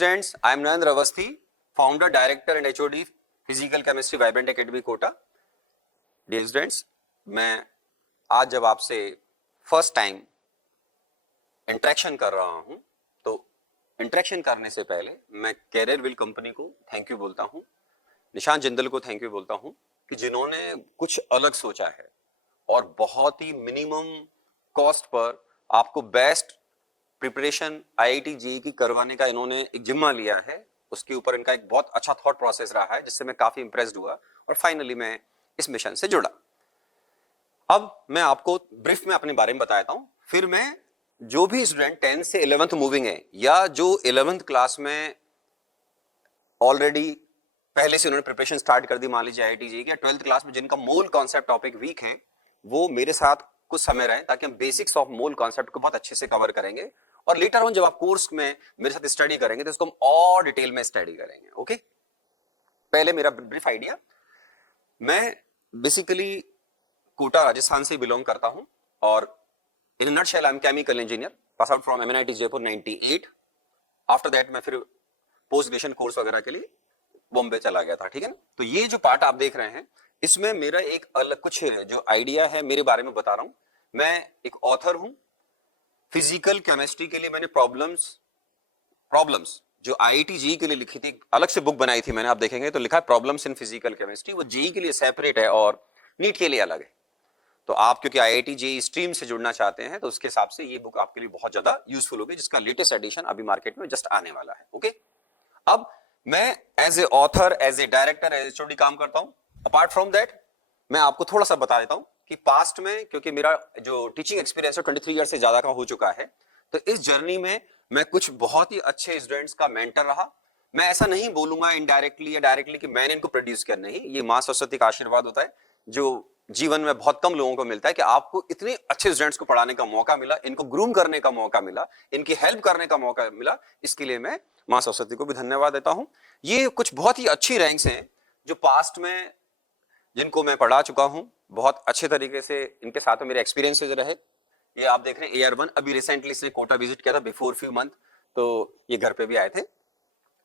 Students, I am Narendra Avasthi, founder, director and HOD physical chemistry vibrant academy Kota. Dear students, मैं आज जब आपसे first time interaction कर रहा हूं तो इंटरेक्शन करने से पहले मैं कैरियर विल कंपनी को थैंक यू बोलता हूं, निशांत जिंदल को थैंक यू बोलता हूं कि जिन्होंने कुछ अलग सोचा है और बहुत ही मिनिमम कॉस्ट पर आपको बेस्ट प्रिपरेशन आईआईटी जेईई की करवाने का इन्होंने एक जिम्मा लिया है। उसके ऊपर इनका एक बहुत अच्छा थॉट प्रोसेस रहा है जिससे मैं काफी इंप्रेस्ड हुआ और फाइनली मैं इस मिशन से जुड़ा। अब मैं आपको ब्रीफ में अपने बारे में बताता हूं, फिर मैं जो भी स्टूडेंट 10th से 11th मूविंग है या जो 11th क्लास में ऑलरेडी पहले से उन्होंने प्रिपरेशन स्टार्ट कर दी, मान लीजिए आईआईटी जेईई या 12th क्लास में जिनका मोल कॉन्सेप्ट टॉपिक वीक है, वो मेरे साथ कुछ समय रहे ताकि हम बेसिक्स ऑफ मोल कॉन्सेप्ट को बहुत अच्छे से कवर करेंगे और लेटर ऑन जब आप कोर्स में मेरे साथ स्टडी करेंगे तो इसको हम और डिटेल में स्टडी करेंगे। ओके, पहले मेरा ब्रीफ आइडिया, मैं बेसिकली कोटा राजस्थान से बिलोंग करता हूं और in a nutshell I am chemical engineer, pass out from MNIT Jaipur 98। After that मैं फिर पोस्ट ग्रेजुएशन कोर्स वगैरह के लिए बॉम्बे चला गया था। ठीक है ना, तो ये जो पार्ट आप देख रहे हैं इसमें मेरा एक अलग कुछ जो आइडिया है मेरे बारे में बता रहा हूं। मैं एक ऑथर हूं फिजिकल केमिस्ट्री के लिए। मैंने प्रॉब्लम्स जो आईआईटी जेईई के लिए लिखी थी, अलग से बुक बनाई थी मैंने, आप देखेंगे तो लिखा है प्रॉब्लम्स इन फिजिकल केमिस्ट्री। वो जेईई के लिए सेपरेट है और नीट के लिए अलग है। तो आप क्योंकि आईआईटी जेईई स्ट्रीम से जुड़ना चाहते हैं तो उसके हिसाब से ये बुक आपके लिए बहुत ज्यादा यूजफुल होगी, जिसका लेटेस्ट एडिशन अभी मार्केट में जस्ट आने वाला है। ओके, अब मैं as a author, as a director, as HOD काम करता हूं। अपार्ट फ्रॉम दैट मैं आपको थोड़ा सा बता देता हूं कि पास्ट में, क्योंकि मेरा जो टीचिंग एक्सपीरियंस है 23 ईयर से ज्यादा का हो चुका है, तो इस जर्नी में मैं कुछ बहुत ही अच्छे स्टूडेंट्स का मेंटर रहा। मैं ऐसा नहीं बोलूंगा इनडायरेक्टली या डायरेक्टली कि मैंने इनको प्रोड्यूस किया, नहीं, ये मां सरस्वती का आशीर्वाद होता है जो जीवन में बहुत कम लोगों को मिलता है कि आपको इतने अच्छे स्टूडेंट्स को पढ़ाने का मौका मिला, इनको ग्रूम करने का मौका मिला, इनकी हेल्प करने का मौका मिला। इसके लिए मैं मां सरस्वती को भी धन्यवाद देता हूं। ये कुछ बहुत ही अच्छी रैंक्स हैं जो पास्ट में जिनको मैं पढ़ा चुका हूं, बहुत अच्छे तरीके से इनके साथ में मेरे एक्सपीरियंसेस रहे। ये आप देख रहे हैं AR1, अभी रिसेंटली इसने कोटा विजिट किया था बिफोर फ्यू मंथ, तो ये घर पे भी आए थे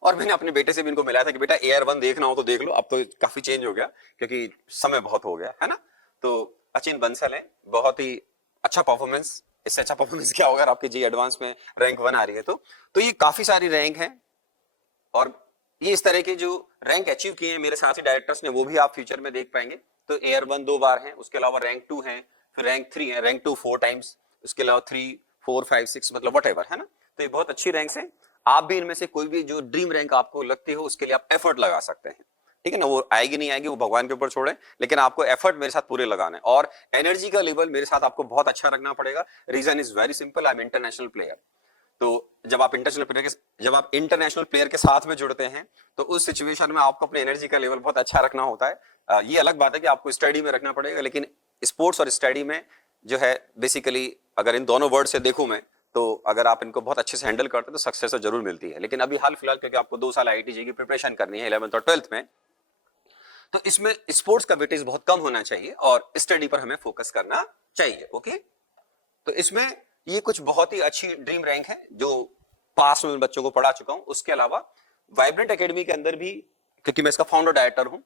और मैंने अपने बेटे से भी इनको मिलाया था कि बेटा AR1 देखना हो तो देख लो। अब तो काफी चेंज हो गया क्योंकि समय बहुत हो गया है ना। तो अचिन बंसल है, बहुत ही अच्छा परफॉर्मेंस, इससे अच्छा परफॉर्मेंस क्या होगा आपके जी एडवांस में रैंक 1 आ रही है। तो ये काफी सारी रैंक है और ये इस तरह के जो रैंक अचीव किए हैं मेरे साथी डायरेक्टर्स ने, वो भी आप फ्यूचर में देख पाएंगे। तो AR1 2 बार है, उसके अलावा रैंक 2 है, फिर रैंक 3 है, रैंक 2 4 टाइम्स, उसके अलावा 3 4 5 6 मतलब व्हाटएवर है ना। तो ये बहुत अच्छी रैंक्स हैं। आप भी इनमें से कोई भी जो ड्रीम रैंक आपको लगती हो उसके लिए आप एफर्ट लगा सकते हैं। ठीक है ना, वो आएगी नहीं आएगी वो भगवान के ऊपर छोड़े, लेकिन आपको एफर्ट मेरे साथ पूरे लगाने और एनर्जी का लेवल मेरे साथ आपको बहुत अच्छा रखना पड़ेगा। Reason is very simple, I am international player. तो जब आप इंटरनेशनल प्लेयर के साथ में जुड़ते हैं तो उस सिचुएशन में आपको अपने एनर्जी का लेवल बहुत अच्छा रखना होता है। ये अलग बात है कि आपको स्टडी में रखना पड़ेगा, लेकिन स्पोर्ट्स और स्टडी में जो है बेसिकली अगर इन दोनों वर्ड से देखूं मैं, तो अगर आप इनको बहुत अच्छे से हैंडल करते हैं तो सक्सेस तो जरूर मिलती है। लेकिन अभी हाल फिलहाल क्योंकि आपको 2 साल आईआईटी जेईई की प्रिपरेशन करनी है 11th और 12th में, तो इसमें स्पोर्ट्स का वेटेज बहुत कम होना चाहिए और स्टडी पर हमें फोकस करना चाहिए। ओके, तो इसमें ये कुछ बहुत ही अच्छी ड्रीम रैंक है जो पास में बच्चों को पढ़ा चुका हूं। उसके अलावा वाइब्रेंट एकेडमी के अंदर भी, क्योंकि मैं इसका फाउंडर डायरेक्टर हूं,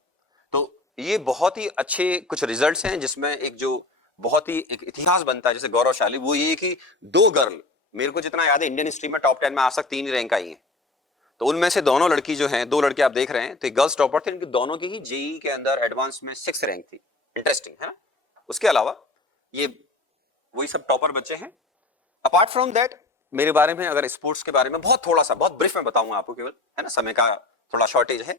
तो ये बहुत ही अच्छे कुछ रिजल्ट्स हैं जिसमें एक जो बहुत ही एक इतिहास बनता है जैसे गौरवशाली, वो ये कि 2 गर्ल, मेरे को जितना याद है इंडियन हिस्ट्री में टॉप 10 में आज तक 3 ही रैंक आई है। तो उनमें से दोनों लड़की जो हैं, 2 लड़के आप देख रहे हैं, तो गर्ल्स टॉपर थे, इनकी दोनों की ही जेईई के अंदर एडवांस में 6 रैंक थी। इंटरेस्टिंग है ना। उसके अलावा ये वही सब टॉपर बच्चे हैं। अपार्ट फ्रॉम दैट मेरे बारे में अगर स्पोर्ट्स के बारे में बहुत ब्रीफ में बताऊंगा आपको, केवल है ना, समय का थोड़ा शॉर्टेज है।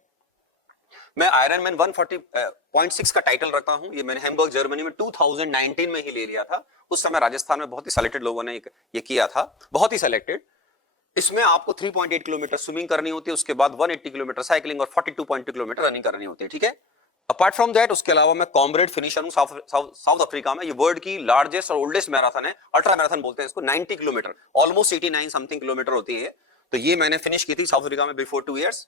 मैं आयरन मैन 140.6 का टाइटल रखता हूं। ये मैंने हैम्बर्ग जर्मनी में 2019 में ही ले लिया था। उस समय राजस्थान में बहुत ही सिलेक्टेड लोगों ने ये किया था, बहुत ही सिलेक्टेड। इसमें आपको 3.8 किलोमीटर स्विमिंग करनी होती है, उसके बाद 180 किलोमीटर साइकिलिंग और 42.2 किलोमीटर रनिंग करनी होती है। ठीक है, अपार्ट फ्रॉम दैट उसके अलावा मैं कॉमरेड फिनिशर हूं साउथ अफ्रीका में। ये वर्ल्ड की लार्जेस्ट और ओल्डेस्ट मैराथन है, अल्ट्रा मैराथन बोलते हैं इसको। 90 किलोमीटर, ऑलमोस्ट 89 समथिंग किलोमीटर होती है। तो ये मैंने फिनिश की थी साउथ अफ्रीका में बिफोर 2 इयर्स।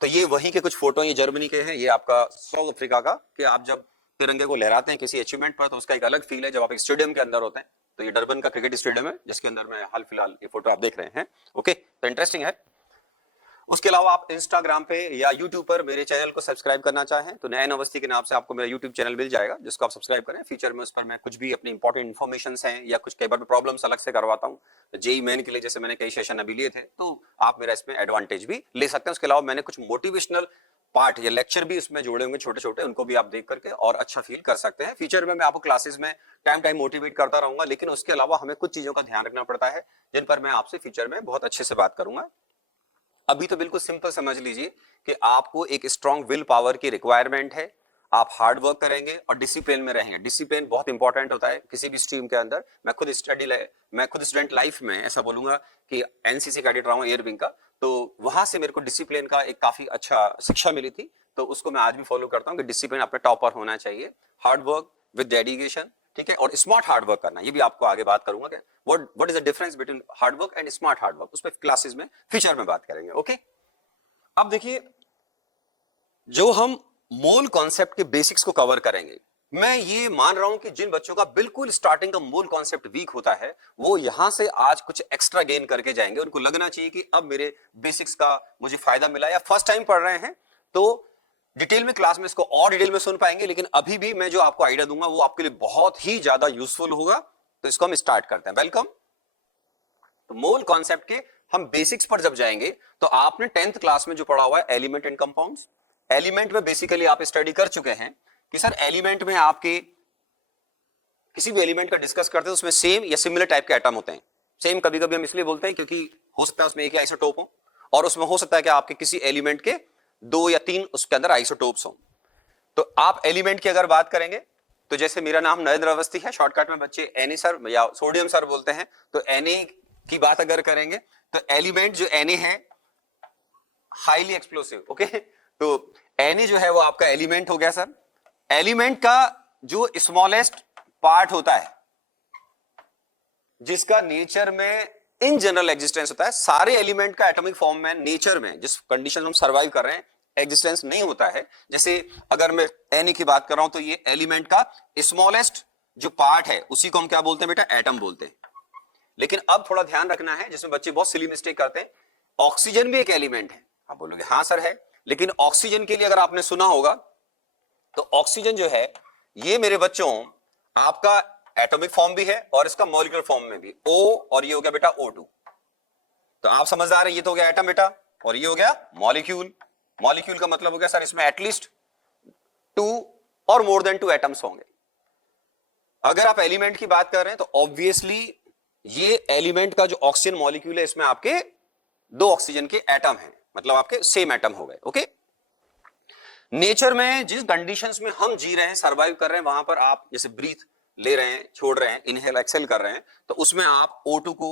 तो ये वहीं के कुछ फोटो, ये जर्मनी के हैं, ये आपका साउथ अफ्रीका का, कि आप जब तिरंगे को लहराते हैं किसी अचीवमेंट पर तो उसका एक अलग फील है जब आप एक स्टेडियम के अंदर होते हैं। तो ये डरबन का क्रिकेट स्टेडियम है जिसके अंदर मैं हाल फिलहाल ये फोटो आप देख रहे हैं। ओके, तो इंटरेस्टिंग है। उसके अलावा आप इंस्टाग्राम पे या यूट्यूब पर मेरे चैनल को सब्सक्राइब करना चाहें तो नयन अवस्थी के नाम से आपको मेरा यूट्यूब चैनल मिल जाएगा, जिसको आप सब्सक्राइब करें। फ्यूचर में उस पर मैं कुछ भी अपनी इंपॉर्टेंट इन्फॉर्मेशन हैं या कुछ कई बार प्रॉब्लम्स अलग से करवाता हूँ, जेई मेन के लिए जैसे मैंने कई सेशन अभी लिए थे, तो आप मेरा इसमें एडवांटेज भी ले सकते हैं। उसके अलावा मैंने कुछ मोटिवेशनल पार्ट या लेक्चर भी उसमें जोड़े होंगे छोटे छोटे, उनको भी आप देख करके और अच्छा फील कर सकते हैं। फ्यूचर में मैं आपको क्लासेस में टाइम मोटिवेट करता रहूंगा, लेकिन उसके अलावा हमें कुछ चीजों का ध्यान रखना पड़ता है जिन पर मैं आपसे फ्यूचर में बहुत अच्छे से बात करूंगा। अभी तो बिल्कुल सिंपल समझ लीजिए कि आपको एक स्ट्रॉन्ग विल पावर की रिक्वायरमेंट है। आप हार्ड वर्क करेंगे और डिसिप्लिन में रहेंगे। डिसिप्लिन बहुत इंपॉर्टेंट होता है किसी भी स्ट्रीम के अंदर। मैं खुद स्टूडेंट लाइफ में ऐसा बोलूंगा कि एनसीसी कैडेट रहा हूं एयर विंग का, तो वहां से मेरे को डिसिप्लिन का एक काफी अच्छा शिक्षा मिली थी, तो उसको मैं आज भी फॉलो करता हूं कि डिसिप्लिन अपने टॉपर होना चाहिए। हार्ड वर्क विद डेडिकेशन, ठीक है, और स्मार्ट हार्ड वर्क करना, ये भी आपको आगे बात करूंगा कि what is the difference between hard work and smart hard work, उस पर क्लासेस में फ्यूचर में बात करेंगे। ओके, अब देखिए, जो हम मोल कॉन्सेप्ट के बेसिक्स को कवर करेंगे, मैं ये मान रहा हूं कि जिन बच्चों का बिल्कुल स्टार्टिंग का मोल कॉन्सेप्ट वीक होता है, वो यहां से आज कुछ एक्स्ट्रा गेन करके जाएंगे। उनको लगना चाहिए कि अब मेरे बेसिक्स का मुझे फायदा मिला, या फर्स्ट टाइम पढ़ रहे हैं तो डिटेल में क्लास में इसको और डिटेल में सुन पाएंगे, लेकिन अभी भी मैं जो आपको आइडिया दूंगा वो आपके लिए बहुत ही ज्यादा यूजफुल होगा। तो इसको हम स्टार्ट करते हैं। वेलकम। तो मोल कॉन्सेप्ट के हम बेसिक्स पर जब जाएंगे, तो आपने 10th क्लास में जो पढ़ा हुआ है एलिमेंट एंड कंपाउंड्स, एलिमेंट में बेसिकली आप स्टडी कर चुके हैं कि सर एलिमेंट में आपके किसी भी एलिमेंट का डिस्कस करते हैं उसमें सेम या सिमिलर टाइप के एटम होते हैं। सेम कभी कभी हम इसलिए बोलते हैं क्योंकि हो सकता है उसमें एक आइसोटोप हो, और उसमें हो सकता है कि आपके किसी एलिमेंट के 2 या 3 उसके अंदर आइसोटोप्स हो। तो आप एलिमेंट की अगर बात करेंगे, तो जैसे मेरा नाम नरेंद्र अवस्थी है, शॉर्टकट में बच्चे एनए सर या सोडियम सर बोलते हैं, तो एनए की बात अगर करेंगे तो एलिमेंट जो एनए है हाईली एक्सप्लोसिव। ओके, तो एनए जो है वो आपका एलिमेंट हो गया सर। एलिमेंट का जो स्मॉलेस्ट पार्ट होता है, जिसका नेचर में इन जनरल एग्जिस्टेंस होता है, सारे एलिमेंट का एटॉमिक फॉर्म में नेचर में जिस कंडीशन में हम सर्वाइव कर रहे हैं एग्जिस्टेंस नहीं होता है। जैसे अगर मैं एन की बात कर रहा हूं, तो ये एलिमेंट का स्मॉलेस्ट जो पार्ट है उसी को हम क्या बोलते हैं बेटा, एटम बोलते हैं। लेकिन अब थोड़ा ध्यान रखना है, जिसमें बच्चे बहुत सिली मिस्टेक करते हैं, ऑक्सीजन भी एक एलिमेंट है। आप बोलोगे हाँ सर है, लेकिन ऑक्सीजन के लिए अगर आपने सुना होगा तो ऑक्सीजन जो है ये मेरे बच्चों आपका एटॉमिक फॉर्म भी है और इसका मॉलिक्यूलर फॉर्म में भी, O और ये हो गया बेटा O2। तो आप समझदार हैं, ये तो हो गया एटम बेटा, और ये हो गया मॉलिक्यूल। मॉलिक्यूल का मतलब हो गया सर इसमें एटलीस्ट 2 और मोर देन 2 एटम्स होंगे। अगर आप एलिमेंट की बात कर रहे हैं तो ऑब्वियसली ये एलिमेंट का जो ऑक्सीजन मॉलिक्यूल है, इसमें आपके 2 ऑक्सीजन के एटम हैं, मतलब आपके सेम एटम हो गए। ओके, नेचर में जिस कंडीशंस में हम जी रहे हैं, सर्वाइव कर रहे हैं, वहां पर आप जैसे ब्रीथ ले रहे हैं, छोड़ रहे हैं, इनहेल एक्सेल कर रहे हैं, तो उसमें आप O2 को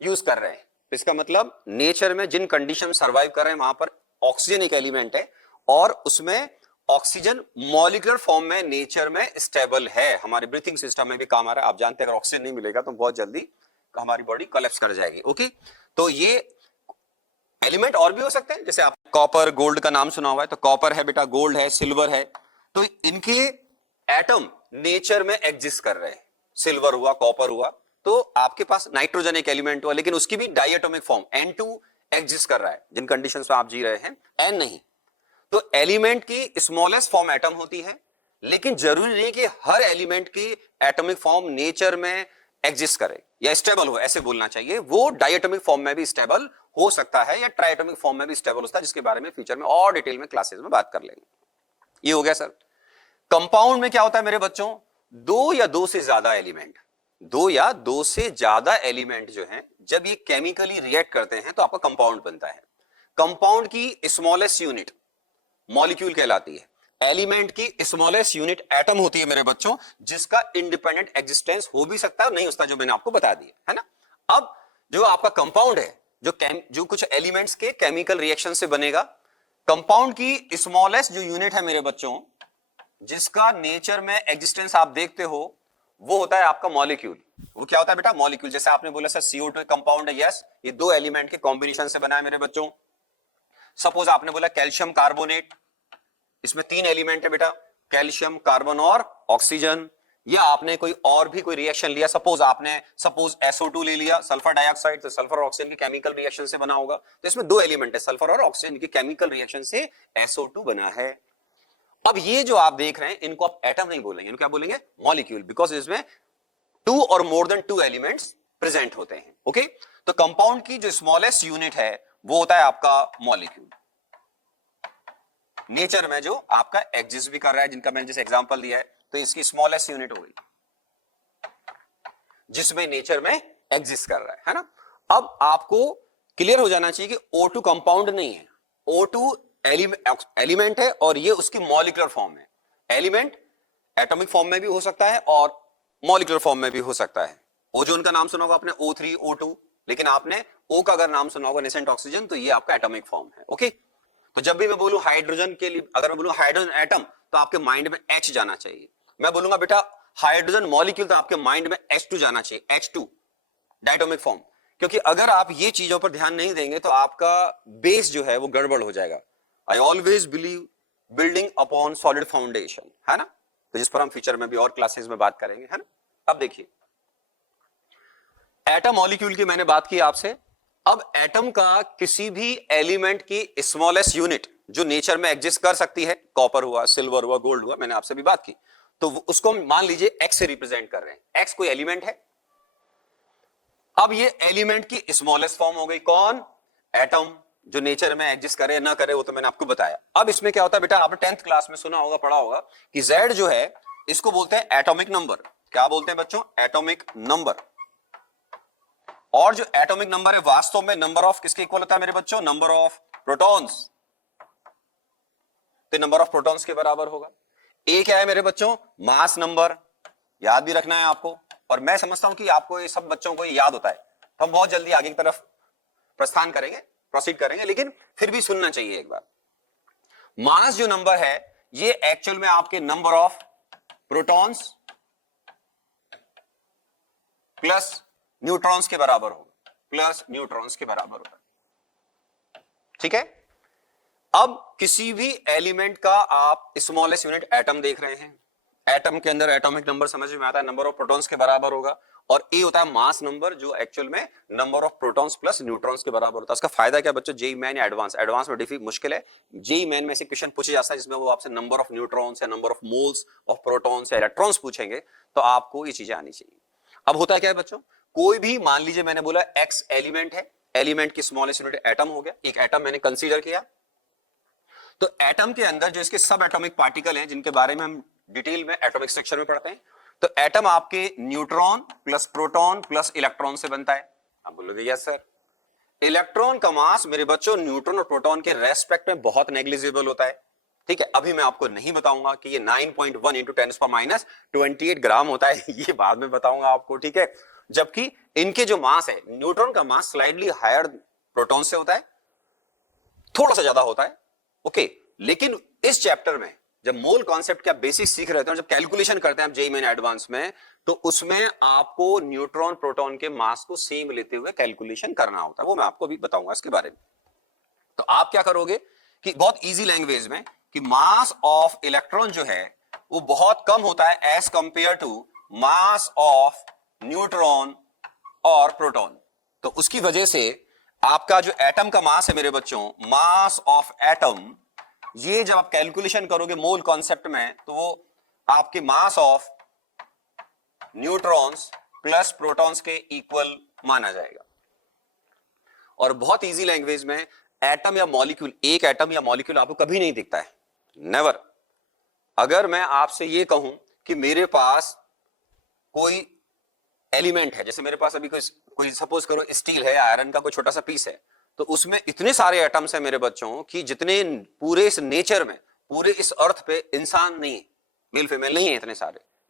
यूज कर रहे हैं। तो इसका मतलब नेचर में जिन कंडीशन सर्वाइव कर रहे हैं वहां पर ऑक्सीजन एक एलिमेंट है, और उसमें ऑक्सीजन मॉलिक्यूलर फॉर्म में नेचर में स्टेबल है, हमारे ब्रीथिंग सिस्टम में भी काम आ रहा है। आप जानते हैं अगर ऑक्सीजन नहीं मिलेगा तो बहुत जल्दी हमारी बॉडी कोलैप्स कर जाएगी। ओके, तो ये एलिमेंट और भी हो सकते हैं, जैसे आप कॉपर गोल्ड का नाम सुना हुआ है, तो कॉपर है बेटा, गोल्ड है, सिल्वर है, तो इनके एटम नेचर में एग्जिस्ट कर रहे हैं। सिल्वर हुआ, कॉपर हुआ, तो आपके पास नाइट्रोजन एक एलिमेंट हुआ, लेकिन उसकी भी डायटोमिक फॉर्म N2 एग्जिस्ट कर रहा है जिन कंडीशंस में आप जी रहे हैं, N नहीं। तो एलिमेंट की स्मॉलेस्ट फॉर्म एटम होती है, लेकिन जरूरी नहीं कि हर एलिमेंट की एटॉमिक फॉर्म नेचर में एग्जिस्ट करे या स्टेबल हो, ऐसे बोलना चाहिए। वो डायटोमिक फॉर्म में भी स्टेबल हो सकता है या ट्राइटोमिक फॉर्म में भी स्टेबल होता है, जिसके बारे में फ्यूचर में और डिटेल में क्लासेस में बात कर लेंगे। ये हो गया सर। कंपाउंड में क्या होता है मेरे बच्चों, 2 या 2 से ज्यादा एलिमेंट, 2 या 2 से ज्यादा एलिमेंट जो हैं, जब ये केमिकली रिएक्ट करते हैं तो आपका कंपाउंड बनता है। कंपाउंड की स्मॉलेस्ट यूनिट मॉलिक्यूल कहलाती है, एलिमेंट की स्मॉलेस्ट यूनिट एटम होती है मेरे बच्चों, जिसका इंडिपेंडेंट एग्जिस्टेंस हो भी सकता है और नहीं होता, जो मैंने आपको बता दिया है ना। अब जो आपका कंपाउंड है, जो कुछ एलिमेंट्स के केमिकल रिएक्शन से बनेगा, कंपाउंड की स्मॉलेस्ट जो यूनिट है मेरे बच्चों, जिसका नेचर में एग्जिस्टेंस आप देखते हो, वो होता है आपका मॉलिक्यूल। वो क्या होता है बेटा, मॉलिक्यूल। जैसे आपने बोला सर CO2 कंपाउंड है, यस, ये 2 एलिमेंट के कॉम्बिनेशन से बना है मेरे बच्चों। सपोज आपने बोला कैल्शियम कार्बोनेट, इसमें 3 एलिमेंट है बेटा, कैल्शियम, कार्बन और ऑक्सीजन, या आपने कोई और भी कोई रिएक्शन लिया, सपोज SO2 ले लिया, सल्फर डाइऑक्साइड, तो सल्फर ऑक्सीजन के केमिकल रिएक्शन से बना होगा। तो इसमें दो एलिमेंट है, सल्फर और ऑक्सीजन के केमिकल रिएक्शन से SO2 बना है। अब ये जो आप देख रहे हैं इनको आप एटम नहीं बोलेंगे, इनको क्या बोलेंगे, मॉलिक्यूल, बिकॉज इसमें 2 और मोर देन 2 एलिमेंट्स प्रेजेंट होते हैं। ओके, तो कंपाउंड की जो स्मॉलेस्ट यूनिट है वो होता है आपका मॉलिक्यूल। नेचर में जो आपका एग्जिस्ट भी कर रहा है, जिनका मैंने जैसे एग्जांपल दिया है, तो इसकी स्मॉलेस्ट यूनिट हो गई जिसमें नेचर में एग्जिस्ट कर रहा है ना। अब आपको क्लियर हो जाना चाहिए कि O2 कंपाउंड नहीं है, O2 एलिमेंट है और ये उसकी मॉलिक्यूलर फॉर्म है। एलिमेंट एटॉमिक फॉर्म में भी हो सकता है और मॉलिक्यूलर फॉर्म में भी हो सकता है। ओजोन का नाम सुना होगा आपने, O3 O2, लेकिन आपने O का अगर नाम सुना होगा नेसेंट ऑक्सीजन, तो ये आपका एटॉमिक फॉर्म है। ओके, तो जब भी मैं बोलूं हाइड्रोजन के लिए, अगर मैं बोलूं हाइड्रोजन एटम, तो आपके माइंड में H जाना चाहिए। मैं बोलूंगा बेटा हाइड्रोजन मॉलिक्यूल, तो आपके माइंड में H2 जाना चाहिए, H2 डायटोमिक फॉर्म। क्योंकि अगर आप ये चीजों पर ध्यान नहीं देंगे तो आपका बेस जो है वो गड़बड़ हो जाएगा। I always believe building upon solid foundation, है ना, तो जिस पर हम फ्यूचर में भी और क्लासेस में बात करेंगे, है ना। अब देखिए एटम मॉलिक्यूल की मैंने बात की आपसे। अब एटम का किसी भी एलिमेंट की स्मॉलेस्ट यूनिट जो नेचर में एग्जिस्ट कर सकती है, कॉपर हुआ, सिल्वर हुआ, गोल्ड हुआ, मैंने आपसे भी बात की, तो उसको मान लीजिए एक्स से रिप्रेजेंट कर रहे हैं। एक्स कोई एलिमेंट है। अब ये एलिमेंट की स्मॉलेस्ट फॉर्म हो गई कौन, एटम। जो नेचर में एग्जिस्ट करे ना करे वो तो मैंने आपको बताया। अब इसमें क्या होता है बेटा, आपने 10th क्लास में सुना होगा, पढ़ा होगा कि Z जो है इसको बोलते हैं एटॉमिक नंबर। क्या बोलते हैं बच्चों, एटॉमिक नंबर। और जो एटॉमिक नंबर है वास्तव में नंबर ऑफ किसके इक्वल होता है मेरे बच्चों, नंबर ऑफ प्रोटॉन्स। तो नंबर ऑफ प्रोटॉन्स के बराबर होगा। ए क्या है मेरे बच्चों, मास नंबर, याद भी रखना है आपको। और मैं समझता हूं कि आपको ये सब बच्चों को याद होता है, तो हम बहुत जल्दी आगे की तरफ प्रस्थान करेंगे, प्रोसीड करेंगे, लेकिन फिर भी सुनना चाहिए एक बार। मास जो नंबर है ये एक्चुअल में आपके number of protons plus neutrons के बराबर होगा, प्लस न्यूट्रॉन्स के बराबर होगा। ठीक है। अब किसी भी एलिमेंट का आप स्मॉलेस्ट यूनिट एटम देख रहे हैं, एटम के अंदर एटॉमिक नंबर समझ में आता है, नंबर ऑफ प्रोटॉन्स के बराबर होगा। और ए होता है मास नंबर जो एक्चुअल में number of protons plus neutrons के बराबर होता है। इसका फायदा क्या बच्चों, जेई मेन या एडवांस में डिफिकल्ट मुश्किल है। जेई मेन में से क्वेश्चन पूछे जाता है जिसमें वो आपसे नंबर ऑफ न्यूट्रॉन्स या number of moles of protons या इलेक्ट्रॉन्स पूछेंगे, तो आपको ये चीजें आनी चाहिए। अब होता क्या है बच्चों, कोई भी मान लीजिए मैंने बोला एक्स एलिमेंट है, एलिमेंट की स्मॉलेस्ट यूनिट एटम हो गया, एक एटम मैंने कंसीडर किया। तो एटम के अंदर जो इसके सब एटॉमिक पार्टिकल हैं जिनके बारे में हम डिटेल में एटॉमिक स्ट्रक्चर में पढ़ते हैं, तो एटम आपके neutron plus proton plus electron से बनता है। आप बोलोगे यस सर। इलेक्ट्रॉन का मास मेरे बच्चों न्यूट्रॉन और प्रोटॉन के रेस्पेक्ट में बहुत नेग्लिजिबल होता है। ठीक है, अभी मैं आपको नहीं बताऊंगा कि ये 9.1 इंटू 10⁻28 ग्राम होता है, ये बाद में बताऊंगा आपको। ठीक है, जबकि इनके जो मास है, न्यूट्रॉन का मास स्लाइडली हायर प्रोटॉन से होता है, थोड़ा सा ज्यादा होता है। ओके, लेकिन इस चैप्टर में जब मोल कॉन्सेप्ट का बेसिक सीख रहे थे, जब कैलकुलेशन करते हैं जेईई मेन एडवांस में, तो उसमें आपको न्यूट्रॉन प्रोटॉन के मास को सेम लेते हुए कैलकुलेशन करना होता है, वो मैं आपको अभी बताऊंगा इसके बारे में। तो आप क्या करोगे कि बहुत इजी लैंग्वेज में कि मास ऑफ इलेक्ट्रॉन जो है वो बहुत कम होता है as compare to mass of neutron और प्रोटॉन। तो उसकी वजह से आपका जो एटम का मास है मेरे बच्चों, मास ऑफ एटम, ये जब आप कैलकुलेशन करोगे मोल कॉन्सेप्ट में, तो वो आपके mass of neutrons plus protons के इक्वल माना जाएगा। और बहुत इजी लैंग्वेज में एटम या मॉलिक्यूल, एक एटम या मॉलिक्यूल आपको कभी नहीं दिखता है, नेवर। अगर मैं आपसे ये कहूं कि मेरे पास कोई एलिमेंट है, जैसे मेरे पास अभी कोई सपोज करो स्टील है, आयरन का कोई छोटा सा पीस है, तो उसमें इतने सारे एटम्स हैं मेरे बच्चों कि जितने पूरे इस नेचर में, पूरे इस अर्थ पे इंसान नहीं है, मेल फीमेल नहीं है,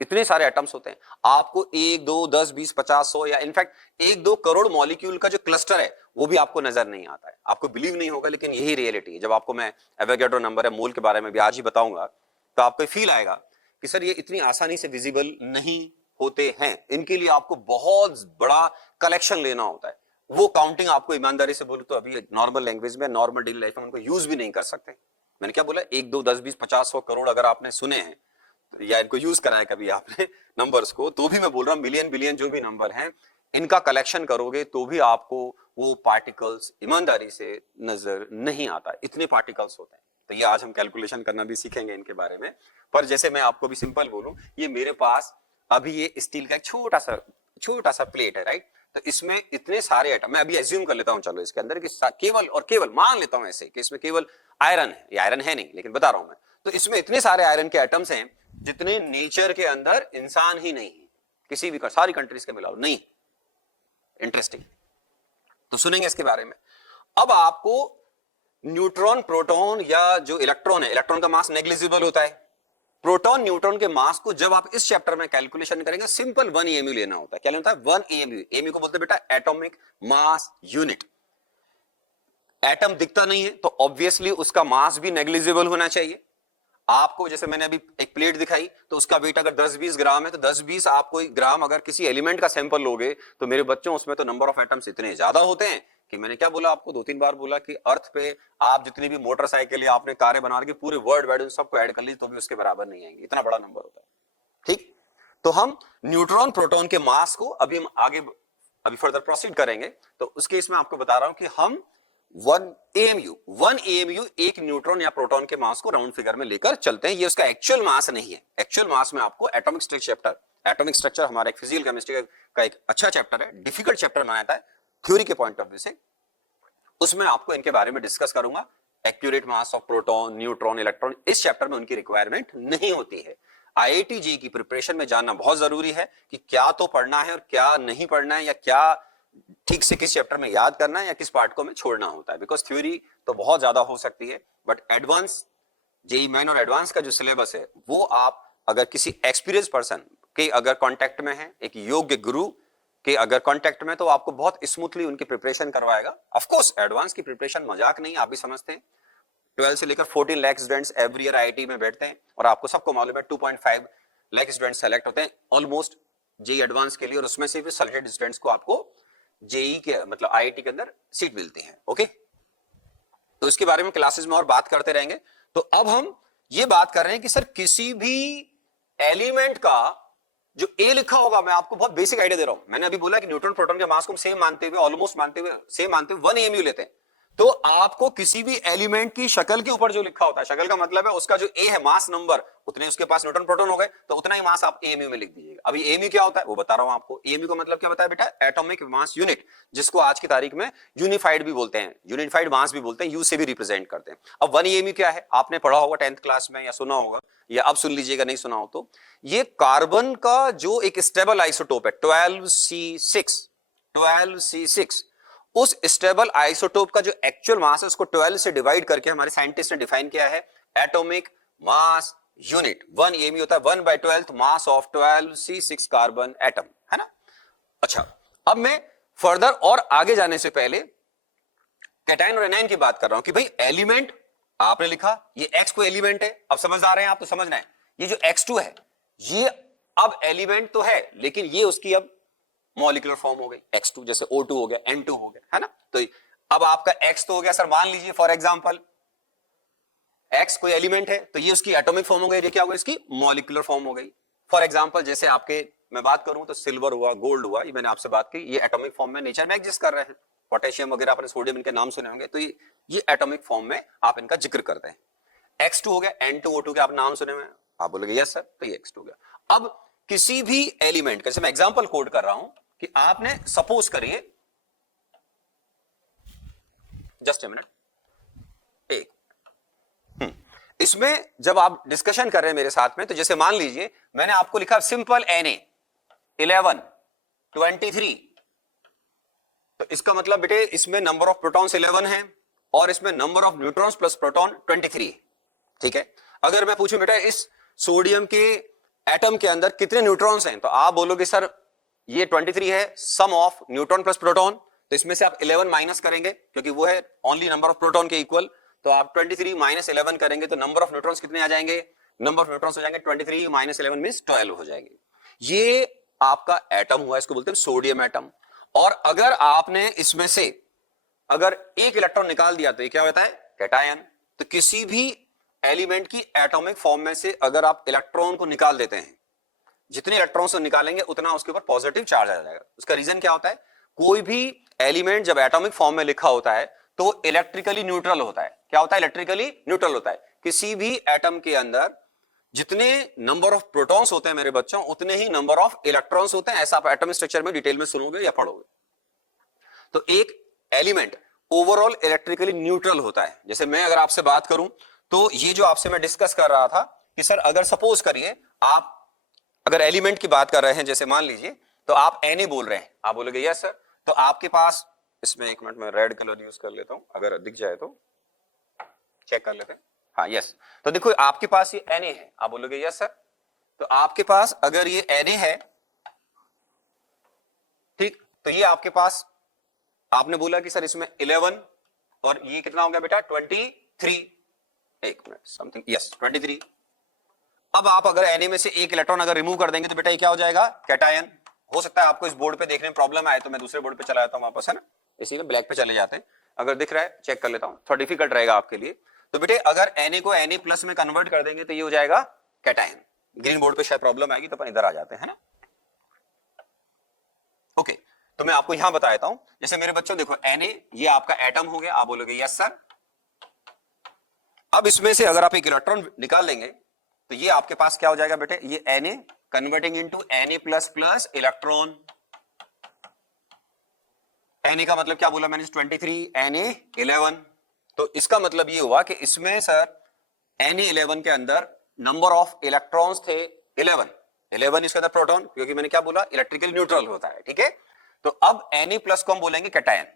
इतने सारे एटम्स होते हैं। आपको 1 2 10 20 50 100 या इनफैक्ट 1-2 करोड़ मॉलिक्यूल का जो क्लस्टर है वो भी आपको नजर नहीं आता है। आपको बिलीव नहीं होगा, लेकिन यही रियलिटी है। जब आपको मैं एवोगैड्रो नंबर है, मोल के बारे में भी आज ही बताऊंगा, तो आपको फील आएगा कि सर ये इतनी आसानी से विजिबल नहीं होते हैं, इनके लिए आपको बहुत बड़ा कलेक्शन लेना होता है। वो काउंटिंग आपको ईमानदारी से बोलूं तो अभी नॉर्मल लैंग्वेज में, नॉर्मल डेली लाइफ में उनको यूज भी नहीं कर सकते। मैंने क्या बोला, 1 2 10 20 50 100 करोड़ अगर आपने सुने हैं, या इनको यूज कराया कभी आपने नंबर्स को, तो भी मैं बोल रहा हूं मिलियन बिलियन जो भी नंबर हैं इनका कलेक्शन करोगे तो भी आपको वो पार्टिकल्स ईमानदारी से नजर नहीं आता, इतने पार्टिकल्स होते हैं। तो ये आज हम कैलकुलेशन करना भी सीखेंगे इनके बारे में। पर जैसे मैं आपको भी सिंपल बोलूं, ये मेरे पास अभी ये स्टील का एक छोटा सा प्लेट है, राइट। तो इसमें इतने सारे एटम, मैं अभी एज्यूम कर लेता हूं चलो इसके अंदर कि केवल और केवल मान लेता हूं ऐसे कि इसमें केवल आयरन है, ये आयरन है नहीं लेकिन बता रहा हूं मैं, तो इसमें इतने सारे आयरन के एटम्स हैं जितने नेचर के अंदर इंसान ही नहीं है, किसी भी सारी कंट्रीज के मिलाओ नहीं। इंटरेस्टिंग, तो सुनेंगे इसके बारे में। अब आपको न्यूट्रॉन प्रोटॉन या जो इलेक्ट्रॉन है, इलेक्ट्रॉन का मास नेग्लिजिबल होता है, प्रोटॉन न्यूट्रॉन के मास को जब आप इस चैप्टर में कैलकुलेशन करेंगे सिंपल 1 एमयू लेना होता है। क्या लेना होता है? 1 एमयू। एमयू को बोलते हैं बेटा एटॉमिक मास यूनिट। एटम दिखता नहीं है तो ऑब्वियसली उसका मास भी नेग्लिजिबल होना चाहिए। आपको जैसे मैंने अभी एक प्लेट दिखाई तो उसका वेट अगर 10-20 ग्राम है तो 10-20 आप कोई ग्राम अगर किसी एलिमेंट का सैंपल लोगे तो मेरे बच्चों उसमें तो नंबर ऑफ एटम्स इतने ज्यादा होते हैं कि मैंने क्या बोला आपको 2-3 बार बोला कि अर्थ पे आप जितनी भी मोटरसाइकिल या आपने कारें बना के पूरे वर्ल्ड वाइड उन सबको ऐड कर लीजिए तो भी उसके बराबर नहीं आएंगे, इतना बड़ा नंबर होता है। ठीक, तो हम न्यूट्रॉन प्रोटॉन के मास को अभी हम आगे अभी फर्दर प्रोसीड करेंगे। तो उस केस में आपको बता रहा हूं कि हम 1 AMU एक न्यूट्रॉन या प्रोटॉन के मास को राउंड फिगर में लेकर चलते हैं। ये उसका एक्चुअल मास नहीं है। एक्चुअल मास में आपको एटॉमिक स्ट्रक्चर हमारा एक फिजिकल केमिस्ट्री का एक अच्छा चैप्टर है, डिफिकल्ट चैप्टर माना जाता है थ्योरी के पॉइंट ऑफ व्यू से। उसमें आपको इनके बारे में डिस्कस करूंगा। Accurate mass of proton, neutron, electron, इस चैप्टर में उनकी रिक्वायरमेंट नहीं होती है। IIT JEE की प्रिपरेशन में जानना बहुत जरूरी है कि क्या तो पढ़ना है और क्या नहीं पढ़ना है, या क्या ठीक से किस चैप्टर में याद करना है या किस पार्ट को हमें छोड़ना होता है। बिकॉज थ्योरी तो बहुत ज्यादा हो सकती है, बट एडवांस JEE मेन और एडवांस का जो सिलेबस है वो आप अगर किसी एक्सपीरियंस पर्सन के अगर कांटेक्ट में है, एक योग्य गुरु के अगर कांटेक्ट में, तो आपको बहुत स्मूथली उनकी प्रिपरेशन करवाएगा। ऑफ कोर्स एडवांस की प्रिपरेशन मजाक नहीं, आप भी समझते हैं। 12 से लेकर 14 lakh students every year IIT में बैठते हैं और आपको सबको मालूम है 2.5 लाख स्टूडेंट्स सेलेक्ट होते हैं ऑलमोस्ट JEE एडवांस के लिए, और उसमें से भी सेलेक्टेड स्टूडेंट्स को आपको JEE के मतलब IIT के अंदर सीट मिलती है। ओके, तो इसके बारे में क्लासेस में और बात करते रहेंगे। तो अब हम ये बात कर रहे हैं कि सर किसी भी एलिमेंट का जो A लिखा होगा, मैं आपको बहुत बेसिक आइडिया दे रहा हूं। मैंने अभी बोला कि न्यूट्रॉन प्रोटॉन के मास को सेम मानते हुए, ऑलमोस्ट मानते हुए, सेम मानते हुए 1 AMU लेते हैं। तो आपको किसी भी एलिमेंट की शक्ल के ऊपर जो लिखा होता है, शक्ल का मतलब है उसका जो A है मास नंबर, उतने उसके पास न्यूट्रॉन प्रोटॉन हो गए तो उतना ही मास आप AMU में लिख दीजिएगा। अभी AMU क्या होता है वो बता रहा हूं आपको। AMU का मतलब क्या बताया बेटा? एटॉमिक मास यूनिट, जिसको आज की तारीख में यूनिफाइड भी बोलते हैं, यूनिफाइड मास भी बोलते हैं, यू से भी रिप्रेजेंट करते हैं। अब 1 AMU क्या है? आपने पढ़ा होगा 10th क्लास में या सुना होगा, या अब सुन लीजिएगा नहीं सुना हो तो। ये कार्बन का जो एक स्टेबल आइसोटोप है 12C6, उस स्टेबल आइसोटोप का जो एक्चुअल मास है उसको 12 से डिवाइड करके हमारे साइंटिस्ट ने डिफाइन किया है एटॉमिक मास यूनिट। 1 AMU होता है 1/12 mass of 12C6 carbon atom, है ना। अच्छा, अब मैं फर्दर और आगे जाने से पहले कैटायन और एनायन की बात कर रहा हूं कि भाई एलिमेंट आपने लिखा, ये X को एलिमेंट है। अब समझदार हैं आप तो समझना है, ये जो X2 है ये अब एलिमेंट तो है लेकिन ये उसकी अब मॉलिक्यूलर फॉर्म हो गई X2, जैसे O2 हो गया, N2 हो गया, है ना। तो अब आपका X तो हो गया। सर मान लीजिए फॉर एग्जांपल X कोई एलिमेंट है तो ये उसकी एटॉमिक फॉर्म हो गई, ये क्या हो गई? इसकी मॉलिक्यूलर फॉर्म हो गई। फॉर एग्जांपल जैसे आपके मैं बात करूं तो सिल्वर हुआ, गोल्ड हुआ, ये मैंने आपसे बात की, ये एटॉमिक फॉर्म में नेचर में एग्जिस्ट कर रहे हैं। पोटेशियम वगैरह आपने सोडियम इनके नाम सुने होंगे, तो ये एटॉमिक फॉर्म में आप इनका जिक्र करते हैं। X2 हो गया, N2O2 के आप नाम सुने हुए, आप बोलोगे यस सर, तो ये X2 हो गया। अब किसी भी एलिमेंट का, जैसे मैं एग्जांपल कोड कर रहा हूं कि आपने सपोज करिए, जस्ट ए मिनट, इसमें जब आप डिस्कशन कर रहे हैं मेरे साथ में, तो जैसे मान लीजिए मैंने आपको लिखा सिंपल Na 11 23, तो इसका मतलब बेटे इसमें नंबर ऑफ प्रोटॉन्स 11 है और इसमें number of neutrons plus proton 23। ठीक है, अगर मैं पूछूं बेटा इस सोडियम के एटम के अंदर कितने न्यूट्रॉन्स हैं, तो आप बोलोगे सर ये 23 है सम ऑफ न्यूट्रॉन प्लस प्रोटॉन, तो इसमें से आप 11 माइनस करेंगे क्योंकि वो है ओनली नंबर ऑफ प्रोटॉन के इक्वल, तो आप 23 माइनस 11 करेंगे तो नंबर ऑफ न्यूट्रॉन्स कितने आ जाएंगे? नंबर ऑफ न्यूट्रॉन्स हो जाएंगे 23 माइनस 11 मींस 12 हो जाएंगे। ये आपका एटम हुआ, इसको बोलते हैं सोडियम एटम। और अगर आपने इसमें से अगर एक इलेक्ट्रॉन निकाल दिया तो ये क्या होता है? कैटायन। तो किसी भी एलिमेंट की एटॉमिक फॉर्म में से अगर आप इलेक्ट्रॉन को निकाल देते हैं, जितने इलेक्ट्रॉन्स को निकालेंगे उतना उसके ऊपर पॉजिटिव चार्ज आ जाएगा। उसका रीजन क्या होता है, कोई भी एलिमेंट जब एटॉमिक फॉर्म में लिखा होता है तो इलेक्ट्रिकली न्यूट्रल होता है। क्या होता है, इलेक्ट्रिकली न्यूट्रल होता है। किसी भी एटम के अंदर जितने नंबर ऑफ प्रोटॉन्स होते हैं मेरे बच्चों, उतने ही नंबर ऑफ इलेक्ट्रॉन्स होते हैं। ऐसा आप एटॉमिक स्ट्रक्चर में डिटेल में सुनोगे या पढ़ोगे। तो एक एलिमेंट ओवरऑल इलेक्ट्रिकली न्यूट्रल होता है। जैसे मैं अगर आपसे बात करूं तो ये जो आपसे मैं डिस्कस कर रहा था कि सर अगर सपोज करिए आप अगर एलिमेंट की बात कर रहे हैं, जैसे मान लीजिए तो आप Na बोल रहे हैं, आप बोलोगे यस सर, तो आपके पास इसमें एक मिनट में रेड कलर यूज कर लेता हूं, अगर दिख जाए तो चेक कर लेते हैं। हाँ यस, तो देखो आपके पास ये Na है, आप बोलोगे यस सर, तो आपके पास अगर ये Na है, ठीक, तो ये आपके पास आपने बोला कि सर इसमें 11 और ये कितना हो गया बेटा 23, एक मिनट समथिंग, यस 23। अब आप अगर Na में से एक इलेक्ट्रॉन अगर रिमूव कर देंगे तो बेटा ये क्या हो जाएगा, कैटायन। हो सकता है आपको इस बोर्ड पे देखने में प्रॉब्लम आए तो मैं दूसरे बोर्ड पे चला जाता हूं वापस, है ना, इसी में ब्लैक पे चले जाते हैं। अगर दिख रहा है चेक कर लेता हूं, थोड़ा डिफिकल्ट रहेगा आपके लिए। तो बेटे अगर Na को Na प्लस में कन्वर्ट कर देंगे तो ये हो जाएगा कैटायन। ग्रीन बोर्ड पे शायद प्रॉब्लम आएगी तो अपन इधर आ जाते हैं, है ना। ओके, तो मैं आपको यहां बता देता हूं। जैसे मेरे बच्चों देखो Na ये आपका एटम हो गया, आप बोलोगे यस सर। अब इसमें से अगर आप एक इलेक्ट्रॉन निकाल लेंगे तो ये आपके पास क्या हो जाएगा बेटे, ये Na converting into Na plus plus electron. Na का मतलब क्या बोला मैंने, 23, Na 11। तो इसका मतलब ये हुआ कि इसमें सर Na 11 के अंदर नंबर ऑफ इलेक्ट्रॉन्स थे 11 इसके अंदर प्रोटॉन, क्योंकि मैंने क्या बोला इलेक्ट्रिकली न्यूट्रल होता है, ठीक है। तो अब Na प्लस को हम बोलेंगे कैटायन।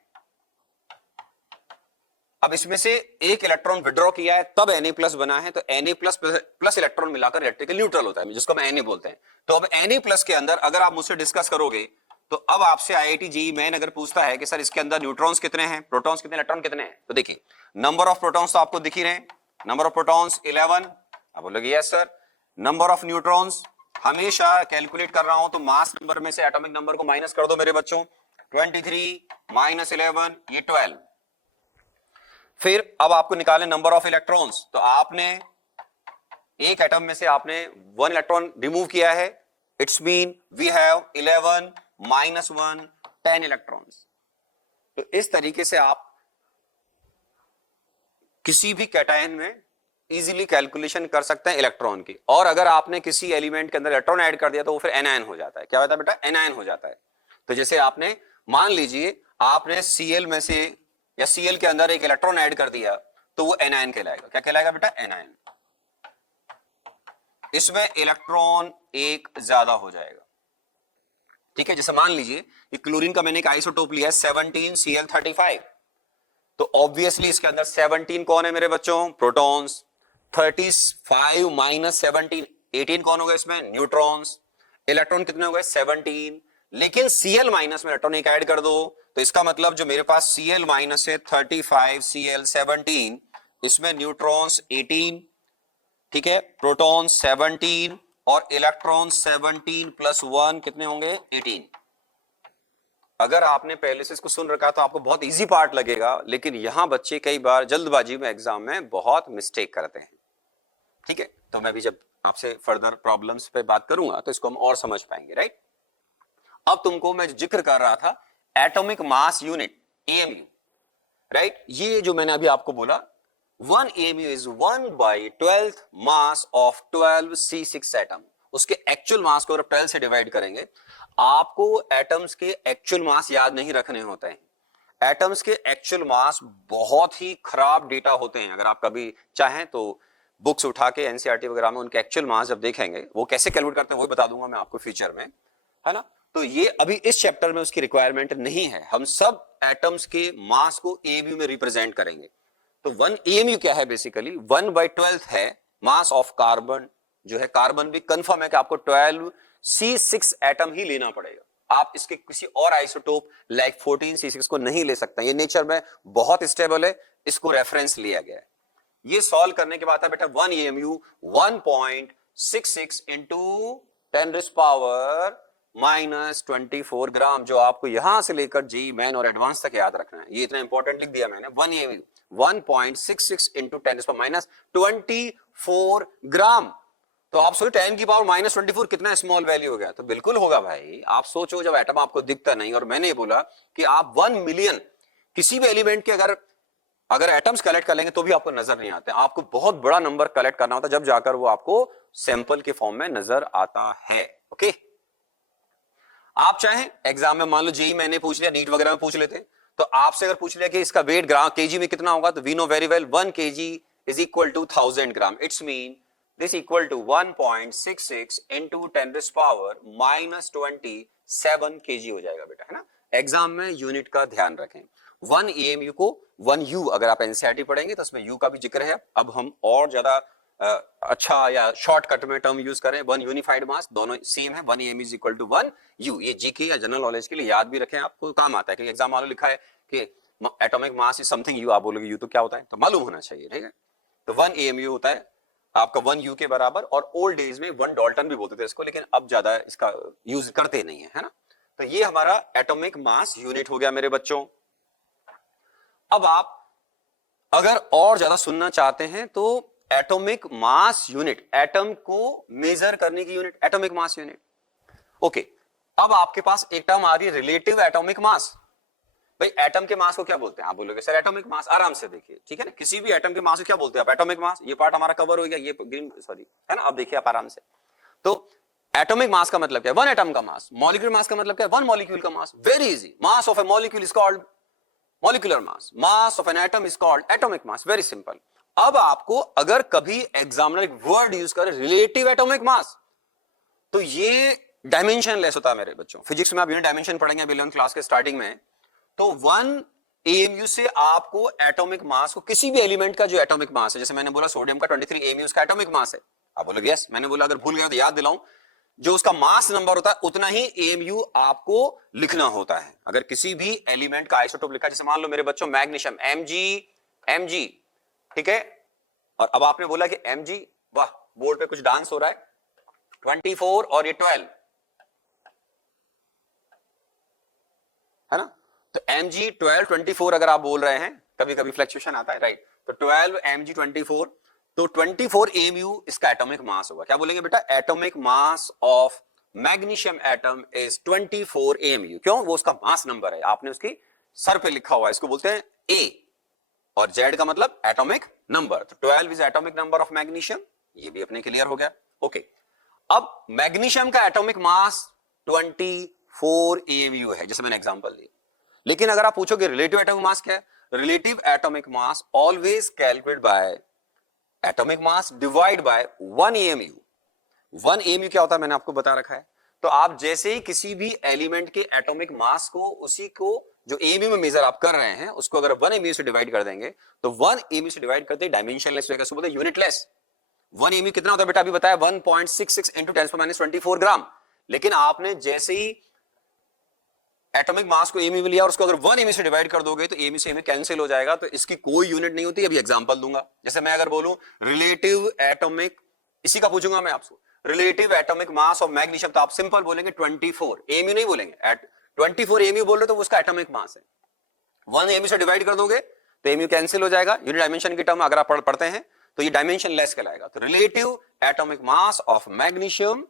अब इसमें से एक इलेक्ट्रॉन विड्रॉ किया है तब Na प्लस बना है, तो Na प्लस प्लस इलेक्ट्रॉन मिलाकर इलेक्ट्रिकल न्यूट्रल होता है, जिसको हम Na बोलते हैं। तो अब Na प्लस के अंदर अगर आप मुझसे डिस्कस करोगे तो अब आपसे IIT JEE मेन अगर पूछता है कि सर इसके अंदर न्यूट्रॉन्स कितने हैं, प्रोटॉन्स कितने, इलेक्ट्रॉन कितने हैं, तो देखिए नंबर ऑफ प्रोटॉन्स तो आपको दिख ही रहे हैं, नंबर ऑफ प्रोटॉन्स 11, आप बोलोगे yes sir. Number of neutrons हमेशा कैलकुलेट कर रहा हूं तो मास नंबर में से एटॉमिक नंबर को माइनस कर दो मेरे बच्चों, 23 माइनस 11 ये 12। फिर अब आपको निकाले नंबर ऑफ इलेक्ट्रॉन्स, तो आपने एक एटम में से आपने 1 इलेक्ट्रॉन रिमूव किया है, it's mean we have 11 minus 1 10 electrons. तो इस तरीके से आप किसी भी कैटायन में इजीली कैलकुलेशन कर सकते हैं इलेक्ट्रॉन की। और अगर आपने किसी एलिमेंट के अंदर इलेक्ट्रॉन ऐड कर दिया तो वो फिर एनायन हो जाता है। क्या होता है बेटा, एनायन हो जाता है। तो जैसे आपने मान लीजिए आपने Cl में से या Cl के अंदर एक इलेक्ट्रॉन ऐड कर दिया तो वो एनायन कहलाएगा। क्या कहलाएगा बेटा, एनायन। इसमें इलेक्ट्रॉन एक ज्यादा हो जाएगा, ठीक है। जैसे मान लीजिए कि क्लोरीन का मैंने एक आइसोटोप लिया है 17Cl35, तो ऑब्वियसली इसके अंदर 17 कौन है मेरे बच्चों, प्रोटॉन्स। 35 माइनस 17 18 कौन होगा इसमें, न्यूट्रॉन्स। इलेक्ट्रॉन कितने हो गए 17, लेकिन Cl माइनस में इलेक्ट्रॉन एक ऐड कर दो तो इसका मतलब जो मेरे पास Cl माइनस है 35 Cl 17, इसमें न्यूट्रॉन्स 18, ठीक है, प्रोटॉन 17 और इलेक्ट्रॉन 17 प्लस 1 कितने होंगे 18। अगर आपने पहले से इसको सुन रखा तो आपको बहुत इजी पार्ट लगेगा, लेकिन यहां बच्चे कई बार जल्दबाजी में एग्जाम में बहुत मिस्टेक करते हैं, ठीक है। तो मैं भी जब आपसे फर्दर प्रॉब्लम्स पे बात करूंगा तो इसको हम और समझ पाएंगे, राइट। अब तुमको मैं जिक्र कर रहा था atomic mass unit AMU, right. ये जो मैंने अभी आपको बोला 1 AMU is 1/12 mass of 12 C6 atom. उसके एक्चुअल मास को अगर 12 से डिवाइड करेंगे, आपको एटम्स के एक्चुअल मास याद नहीं रखने होते हैं। एटम्स के एक्चुअल मास बहुत ही खराब डेटा होते हैं। अगर आप कभी चाहें तो बुक्स उठा के NCERT वगैरह में उनके एक्चुअल मास जब देखेंगे, वो कैसे कैलकुलेट करते हैं वो बता दूंगा मैं आपको फ्यूचर में, है ना। तो ये अभी इस चैप्टर में उसकी रिक्वायरमेंट नहीं है। हम सब एटम्स के मास को AMU में रिप्रेजेंट करेंगे। तो 1 AMU क्या है, बेसिकली 1/12 है मास ऑफ कार्बन। जो है कार्बन भी कंफर्म है कि आपको 12 C6 एटम ही लेना पड़ेगा। आप इसके किसी और आइसोटोप लाइक 14 C6 को नहीं ले सकते। ये नेचर में बहुत स्टेबल है, इसको रेफरेंस लिया गया है। ये सॉल्व करने के बाद बेटा 1 AMU 1.66 इंटू 10⁻⁻⁻24 ग्राम, जो आपको यहां से लेकर JEE मेन और एडवांस तक याद रखना है। ये इतना इंपॉर्टेंट लिख दिया मैंने, 1 AMU 1.66 इंटू 10⁻24 ग्राम। तो आप सोचो 10⁻24 कितना स्मॉल वैल्यू हो गया? तो बिल्कुल होगा भाई। आप सोचो जब एटम आपको दिखता नहीं, और मैंने बोला कि आप 1 मिलियन किसी भी एलिमेंट के अगर एटम्स कलेक्ट कर लेंगे तो भी आपको नजर नहीं आते। आपको बहुत बड़ा नंबर कलेक्ट करना होता है जब जाकर वो आपको सैंपल के फॉर्म में नजर आता है। ओके, आप चाहें एग्जाम में मान लो जेई मैंने पूछ लिया, नीट वगैरह में पूछ लेते हैं, तो आपसे अगर पूछ लिया कि इसका वेट ग्राम केजी में कितना होगा, तो we know very well 1 kg is equal to 1000 gram. It's mean this equal to 1.66 into 10⁻⁻27 kg हो जाएगा बेटा, है ना। एग्जाम में यूनिट का ध्यान रखें। 1 AMU को 1 U अगर आप एनसीईआरटी पढ़ेंगे तो उसमें U का भी जिक्र है। अब हम और ज्यादा अच्छा या शॉर्टकट में टर्म यूज करें, 1 यूनिफाइड मास, दोनों सेम है, 1 AM is equal to 1 U। ये जीके या जनरल नॉलेज के लिए याद भी रखें, आपको काम आता है। क्योंकि एग्जाम वालों लिखा है कि atomic mass is something U, आप बोलोगे U तो क्या होता है, तो मालूम होना चाहिए, ठीक है। तो 1 AMU होता है आपका 1 U के बराबर, और ओल्ड डेज में 1 डाल्टन भी बोलते थे इसको, लेकिन अब ज्यादा इसका यूज करते नहीं है ना। तो ये हमारा एटॉमिक मास यूनिट हो गया मेरे बच्चों। अब आप अगर और ज्यादा सुनना चाहते हैं तो एटॉमिक मास यूनिट, एटम को मेजर करने की unit, atomic mass unit. Okay, अब आपके पास एक टर्म आ रही है रिलेटिव एटॉमिक मास। भाई एटम के मास को क्या बोलते हैं? आप बोलोगे सर एटॉमिक मास। आराम से देखिए, ठीक है ना, किसी भी एटम के मास को क्या बोलते हैं आप? Atomic mass. ये पार्ट हमारा कवर हो गया, ये ग्रीन सॉरी है ना। अब देखिए आप आराम से, तो एटॉमिक मास का मतलब क्या है? 1 एटम का मास। मॉलिक्यूलर मास का मतलब क्या है? 1 मॉलिक्यूल का mass. Very easy, mass of a molecule is called molecular mass, mass of an atom is called atomic mass. Very simple. अब आपको अगर कभी एग्जामिनर एक वर्ड यूज करे रिलेटिव एटॉमिक मास, तो ये डायमेंशन लेस होता है मेरे बच्चों। फिजिक्स में आप यूनिट डायमेंशन पढ़ेंगे 11th क्लास के स्टार्टिंग में। तो 1 AMU से आपको एटॉमिक मास को, किसी भी एलिमेंट का जो एटॉमिक मास है, जैसे मैंने बोला सोडियम का 23 AMU उसका एटॉमिक मास है। आप बोलोगे यस, मैंने बोला अगर भूल गया तो याद दिलाऊं, जो उसका मास नंबर होता है उतना ही AMU आपको लिखना होता है। अगर किसी भी एलिमेंट का आइसोटोप लिखा है, जैसे मान लो मेरे बच्चों मैग्नीशियम Mg, ठीक है, और अब आपने बोला कि Mg, वाह बोर्ड पे कुछ डांस हो रहा है, 24 और ये 12 है ना। तो Mg 12 24 अगर आप बोल रहे हैं, कभी कभी फ्लक्चुएशन आता है, राइट। तो 12 Mg 24, तो 24 AMU इसका एटॉमिक मास होगा। क्या बोलेंगे बेटा? Atomic mass of magnesium atom is 24 AMU। क्यों? वो उसका मास नंबर है, आपने उसकी सर पे लिखा हुआ है, इसको बोलते हैं A, और Z का मतलब एटॉमिक नंबर। तो 12 is atomic number of magnesium, ये भी अपने क्लियर हो गया। ओके, अब मैग्नीशियम का एटॉमिक मास 24 AMU है, जैसे मैंने एग्जांपल दी। लेकिन अगर आप पूछोगे रिलेटिव एटॉमिक मास क्या है, relative atomic mass always calculate bye atomic mass divide by 1 AMU। 1 AMU क्या होता है मैंने आपको बता रखा है। तो आप जैसे ही किसी भी एलिमेंट के एटॉमिक मास को, उसी को जो AMU में मेजर आप कर रहे हैं, उसको अगर 1 AMU से डिवाइड कर देंगे, तो 1 AMU से डिवाइड करते ही डायमेंशनलेस हो जाएगा, उसको बोलते हैं यूनिटलेस। 1 AMU कितना होता है बेटा? अभी बताया 1.66 इंटू 10⁻24 ग्राम। लेकिन आपने जैसे ही एटॉमिक मास को AMU में लिया और उसको अगर 1 AMU से डिवाइड कर दोगे तो AMU से AMU कैंसिल हो जाएगा, तो इसकी कोई यूनिट नहीं होती। अभी एग्जांपल दूंगा, जैसे मैं अगर बोलूं रिलेटिव एटॉमिक, इसी का पूछूंगा मैं आपसे, relative atomic mass of magnesium, तो आप सिंपल बोलेंगे 24 AMU, नहीं बोलेंगे 24 AMU बोल रहे तो वो उसका एटॉमिक मास है। 1 AMU से डिवाइड कर दोगे तो AMU कैंसिल हो जाएगा। यूनिट डायमेंशन की टर्म अगर आप पढ़ते हैं तो ये डायमेंशन लेस कहलाएगा। तो relative atomic mass of magnesium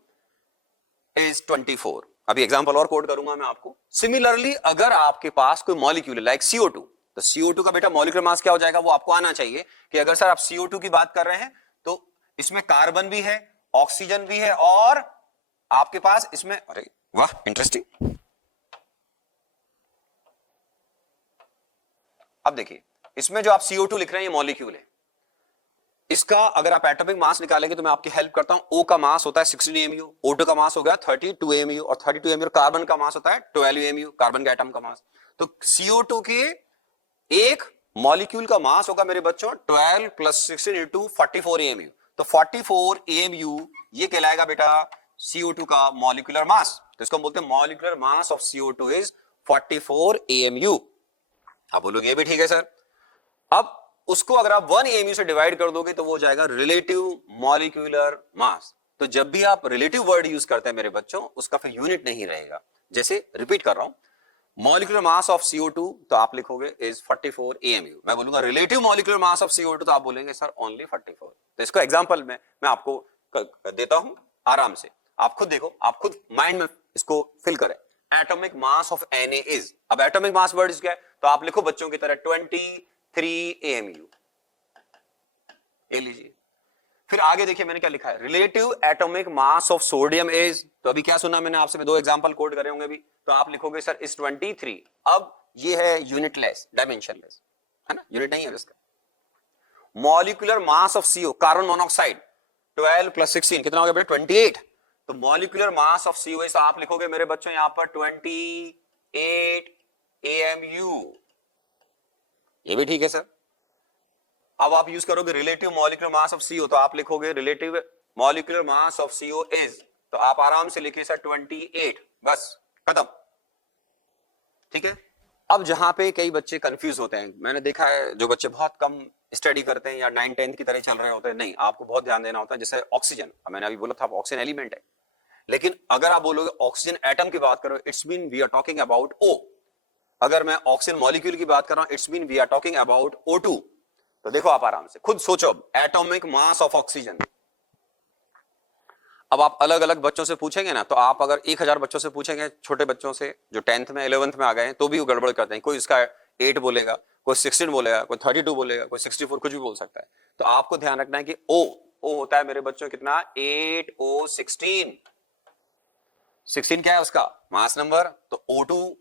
is 24। अभी एग्जांपल और कोड करूंगा मैं आपको। सिमिलरली अगर आपके पास कोई मॉलिक्यूल है लाइक CO2, तो CO2 का बेटा मॉलिक्यूलर मास क्या हो जाएगा? वो आपको आना चाहिए कि अगर सर आप CO2 की बात कर रहे हैं तो इसमें कार्बन भी है, ऑक्सीजन भी है, और आपके पास इसमें, अरे वाह इंटरेस्टिंग। अब देखिए, इसमें जो आप CO2 लिख रहे हैं ये मॉलिक्यूल है, इसका अगर आप एटॉमिक मास निकालेंगे तो मैं आपकी हेल्प करता हूं। O का मास होता है 16 AMU, O2 का मास हो गया 32 AMU, और 32 AMU कार्बन का मास होता है 12 AMU, कार्बन का एटम का मास। तो CO2 के एक मॉलिक्यूल का मास होगा मेरे बच्चों 12 प्लस 16 इंटू 44 AMU। तो 44 AMU ये कहलाएगा बेटा CO2 का मॉलिक्यूलर मास। तो इसको हम बोलते हैं molecular mass of CO2 is 44 AMU। आप बोलोगे ये भी ठीक है सर। अब उसको अगर आप 1 AMU से डिवाइड कर दोगे तो वो हो जाएगा रिलेटिव मॉलिक्यूलर मास। तो जब भी आप रिलेटिव वर्ड यूज करते हैं मेरे बच्चों, उसका फिर यूनिट नहीं रहेगा। जैसे रिपीट कर रहा हूं, मॉलिक्यूलर मास ऑफ CO2 तो आप लिखोगे इज 44 AMU। मैं बोलूंगा relative molecular mass of CO2 तो आप बोलेंगे सर ओनली 44। तो इसको एग्जांपल में मैं आपको देता हूं आराम से, आप खुद देखो, आप खुद माइंड में इसको फिल करें। Atomic mass of Na is, अब एटॉमिक मास वर्ड क्या है तो आप लिखो बच्चों की तरह 23 AMU, ये लीजिए। फिर आगे देखिए मैंने क्या लिखा है, relative atomic mass of sodium is, तो अभी क्या सुना मैंने आपसे, दो एग्जांपल कोड करे होंगे अभी, तो आप लिखोगे सर इज 23। अब ये है यूनिटलेस, डायमेंशनलेस, है ना, यूनिट नहीं है इसका। Molecular mass of CO, carbon monoxide, 12 plus 16 कितना हो गया बेटा 28। तो मॉलिक्यूलर मास ऑफ CO तो आप लिखोगे मेरे बच्चों यहां पर 28 AMU, ये भी ठीक है सर। अब आप यूज करोगे relative molecular mass of CO, तो आप लिखोगे relative molecular mass of CO is, तो आप आराम से लिखिए सर 28, बस खत्म, ठीक है। अब जहां पे कई बच्चे कंफ्यूज होते हैं, मैंने देखा है जो बच्चे बहुत कम स्टडी करते हैं या 9th-10th की तरह चल रहे होते हैं, नहीं आपको बहुत ध्यान देना होता है। जैसे ऑक्सीजन, मैंने अभी बोला था ऑक्सीजन एलिमेंट है, लेकिन अगर आप बोलोगे ऑक्सीजन एटम की बात करो, it's mean we are talking about O। अगर मैं ऑक्सीजन मॉलिक्यूल की बात कर रहा हूं, it's mean we are talking about O2। तो देखो आप आराम से खुद सोचो, एटॉमिक मास ऑफ ऑक्सीजन। अब आप अलग अलग बच्चों से पूछेंगे ना, तो आप अगर 1000 बच्चों से पूछेंगे, छोटे बच्चों से जो 10th में 11th में आ गए हैं, तो भी वो गड़बड़ करते हैं। कोई इसका 8 बोलेगा, कोई 16 बोलेगा, कोई 32 बोलेगा, कोई 64, कुछ भी बोल सकता है। तो आपको ध्यान रखना है कि O होता है मेरे बच्चों कितना, 8O16। 16 क्या है उसका मास नंबर, तो O2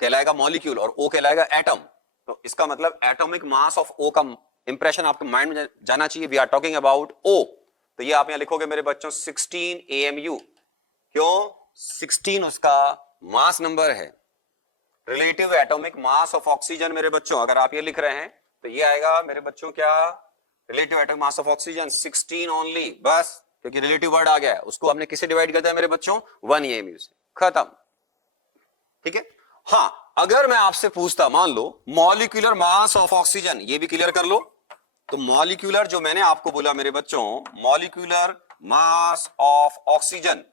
कहलाएगा मॉलिक्यूल और O कहलाएगा एटम। तो इसका मतलब एटॉमिक मास ऑफ O का इंप्रेशन आपके माइंड में जाना चाहिए, we are talking about O। तो ये आप यहां लिखोगे मेरे बच्चों 16 AMU, क्यों 16 उसका मास नंबर है। Relative atomic mass of oxygen मेरे बच्चों, अगर आप ये लिख रहे हैं तो ये आएगा मेरे बच्चों क्या, relative atomic mass of oxygen 16 only, बस, क्योंकि रिलेटिव वर्ड आ गया है, उसको हमने किससे डिवाइड कर दिया मेरे बच्चों, 1 AMU से, खत्म, ठीक है। हाँ, अगर मैं आपसे पूछता, मान low molecular mass of oxygen, ये भी क्लियर कर लो। तो मॉलिक्यूलर जो मैंने आपको बोला मेरे बच्चों, मॉलिक्यूलर मास ऑफ ऑक्सीजन,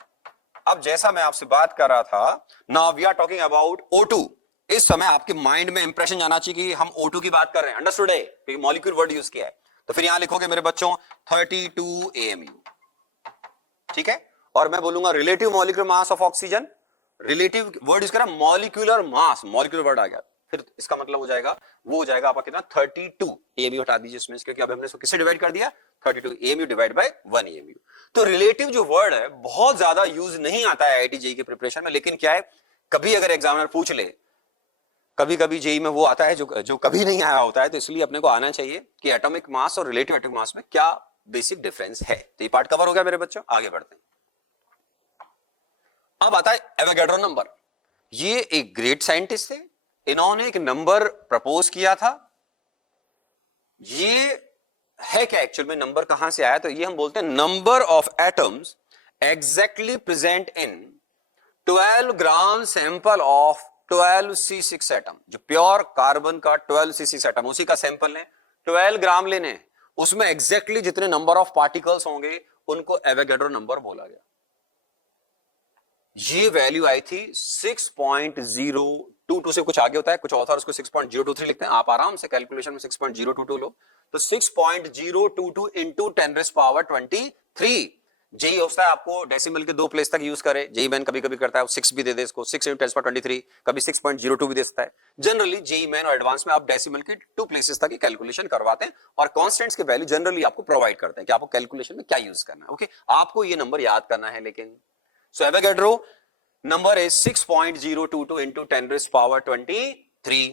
अब जैसा मैं आपसे बात कर रहा था, now we are talking about O2। इस समय आपके माइंड में इंप्रेशन जाना चाहिए कि हम O2 की बात कर रहे हैं, अंडरस्टूड है, क्योंकि मॉलिक्यूल वर्ड यूज किया है। तो फिर यहां लिखोगे मेरे बच्चों 32 AMU, ठीक है। और मैं बोलूंगा relative molecular mass of oxygen, relative word use करा, मॉलिक्यूलर मास, मॉलिक्यूलर वर्ड आ गया, फिर इसका मतलब हो जाएगा, वो हो जाएगा आपका कितना 32 AMU, हटा दीजिए इसमें, क्योंकि अब हमने इसको किससे डिवाइड कर दिया, 32 AMU डिवाइड बाय 1 AMU। तो रिलेटिव जो वर्ड है बहुत ज्यादा यूज नहीं आता है IIT JEE के प्रिपरेशन में, लेकिन क्या है, कभी अगर एग्जामिनर पूछ ले, कभी कभी JEE में वो आता है जो कभी नहीं आया होता है, तो इसलिए अपने को आना चाहिए कि एटॉमिक मास और रिलेटिव एटॉमिक मास में क्या बेसिक डिफरेंस है। तो ये पार्ट कवर हो गया मेरे बच्चों, आगे बढ़ते हैं। अब आता है एवोगैड्रो नंबर। ये एक ग्रेट साइंटिस्ट थे, इन्होंने एक नंबर प्रपोज किया था। ये है क्या एक्चुअल में, नंबर कहां से आया, तो ये हम बोलते हैं number of atoms exactly present in 12 gram sample of 12C6 atom. जो प्योर कार्बन का 12C6 एटम, उसी का सैंपल लें, 12 ग्राम लेने, उसमें एग्जैक्टली जितने नंबर ऑफ पार्टिकल्स होंगे उनको एवोगैड्रो नंबर बोला गया। ये वैल्यू आई थी 6.022 से कुछ आगे होता है, कुछ ऑथर उसको 6.023 लिखते हैं, आप आराम से कैलकुलेशन में 6.022 लो, तो 6.022 इंटू 10⁻23। जेई होता है आपको डेसिमल के 2 प्लेस तक यूज करे, जेई मैन कभी कभी करता है 6 भी दे दे इसको, 6 इंटू 10⁻23, कभी 6.02 भी दे सकता है। जनरली जेई मैन और एडवांस में आप डेसिमल के 2 प्लेसेस तक कैलकुलेशन करवाते हैं और कांस्टेंट्स के वैल्यू जनरली आपको प्रोवाइड करते हैं कि आपको कैलकुलेशन में क्या यूज करना है। ओके, आपको ये नंबर याद करना है, लेकिन so Avogadro number is 6.022 into 10⁻23।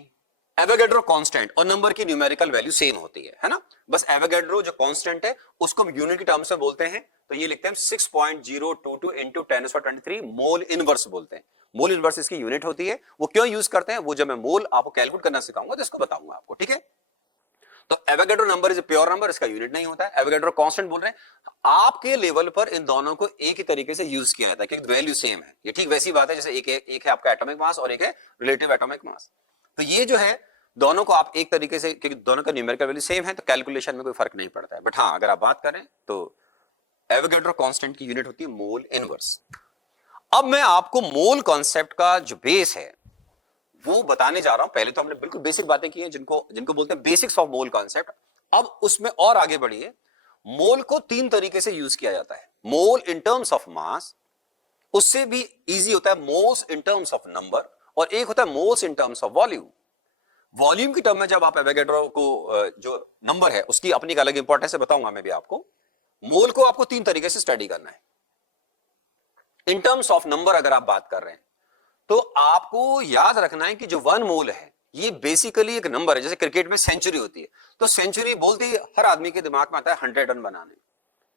Avogadro constant और नंबर की न्यूमेरिकल वैल्यू सेम होती है ना, बस Avogadro जो कांस्टेंट है उसको हम यूनिट की टर्म्स में बोलते हैं, तो ये लिखते हैं 6.022 into 10⁻23 मोल इनवर्स बोलते हैं। मोल इनवर्स इसकी यूनिट होती है। वो क्यों यूज करते हैं, वो जब मैं मोल आपको कैलकुलेट करना सिखाऊंगा तो इसको बताऊंगा आपको, ठीक है। तो Avogadro number is a pure number, इसका यूनिट नहीं होता है। एवोगैड्रो कांस्टेंट बोल रहे हैं, आपके लेवल पर इन दोनों को एक ही तरीके से यूज किया जाता है क्योंकि वैल्यू सेम है। ये ठीक वैसी बात है जैसे एक है आपका एटॉमिक मास और एक है रिलेटिव एटॉमिक मास। तो ये जो है दोनों को आप एक तरीके से, क्योंकि दोनों का न्यूमेरिकल वैल्यू सेम है तो कैलकुलेशन में कोई फर्क नहीं पड़ता है। बट हाँ, अगर आप बात करें तो एवोगैड्रो कांस्टेंट की यूनिट होती है मोल इनवर्स। अब मैं आपको मोल कॉन्सेप्ट का जो बेस है वो बताने जा रहा हूं। पहले तो हमने बिल्कुल बेसिक बातें की हैं जिनको जिनको बोलते हैं बेसिक्स ऑफ मोल कॉन्सेप्ट। अब उसमें और आगे बढ़िए। मोल को तीन तरीके से यूज किया जाता है। मोल इन टर्म्स ऑफ मास, उससे भी इजी होता है moles in terms of number, और एक होता है moles in terms of volume. Volume की टर्म में जब आप एवोगैड्रो को जो नंबर है उसकी अपनी एक अलग इंपॉर्टेंस है, बताऊंगा मैं भी आपको। मोल को आपको तीन तरीके से स्टडी करना है। इन टर्म्स ऑफ नंबर अगर आप बात कर रहे हैं तो आपको याद रखना है कि जो वन मोल है ये बेसिकली एक नंबर है। जैसे क्रिकेट में सेंचुरी होती है, तो सेंचुरी बोलते ही हर आदमी के दिमाग में आता है 100 रन बनाने।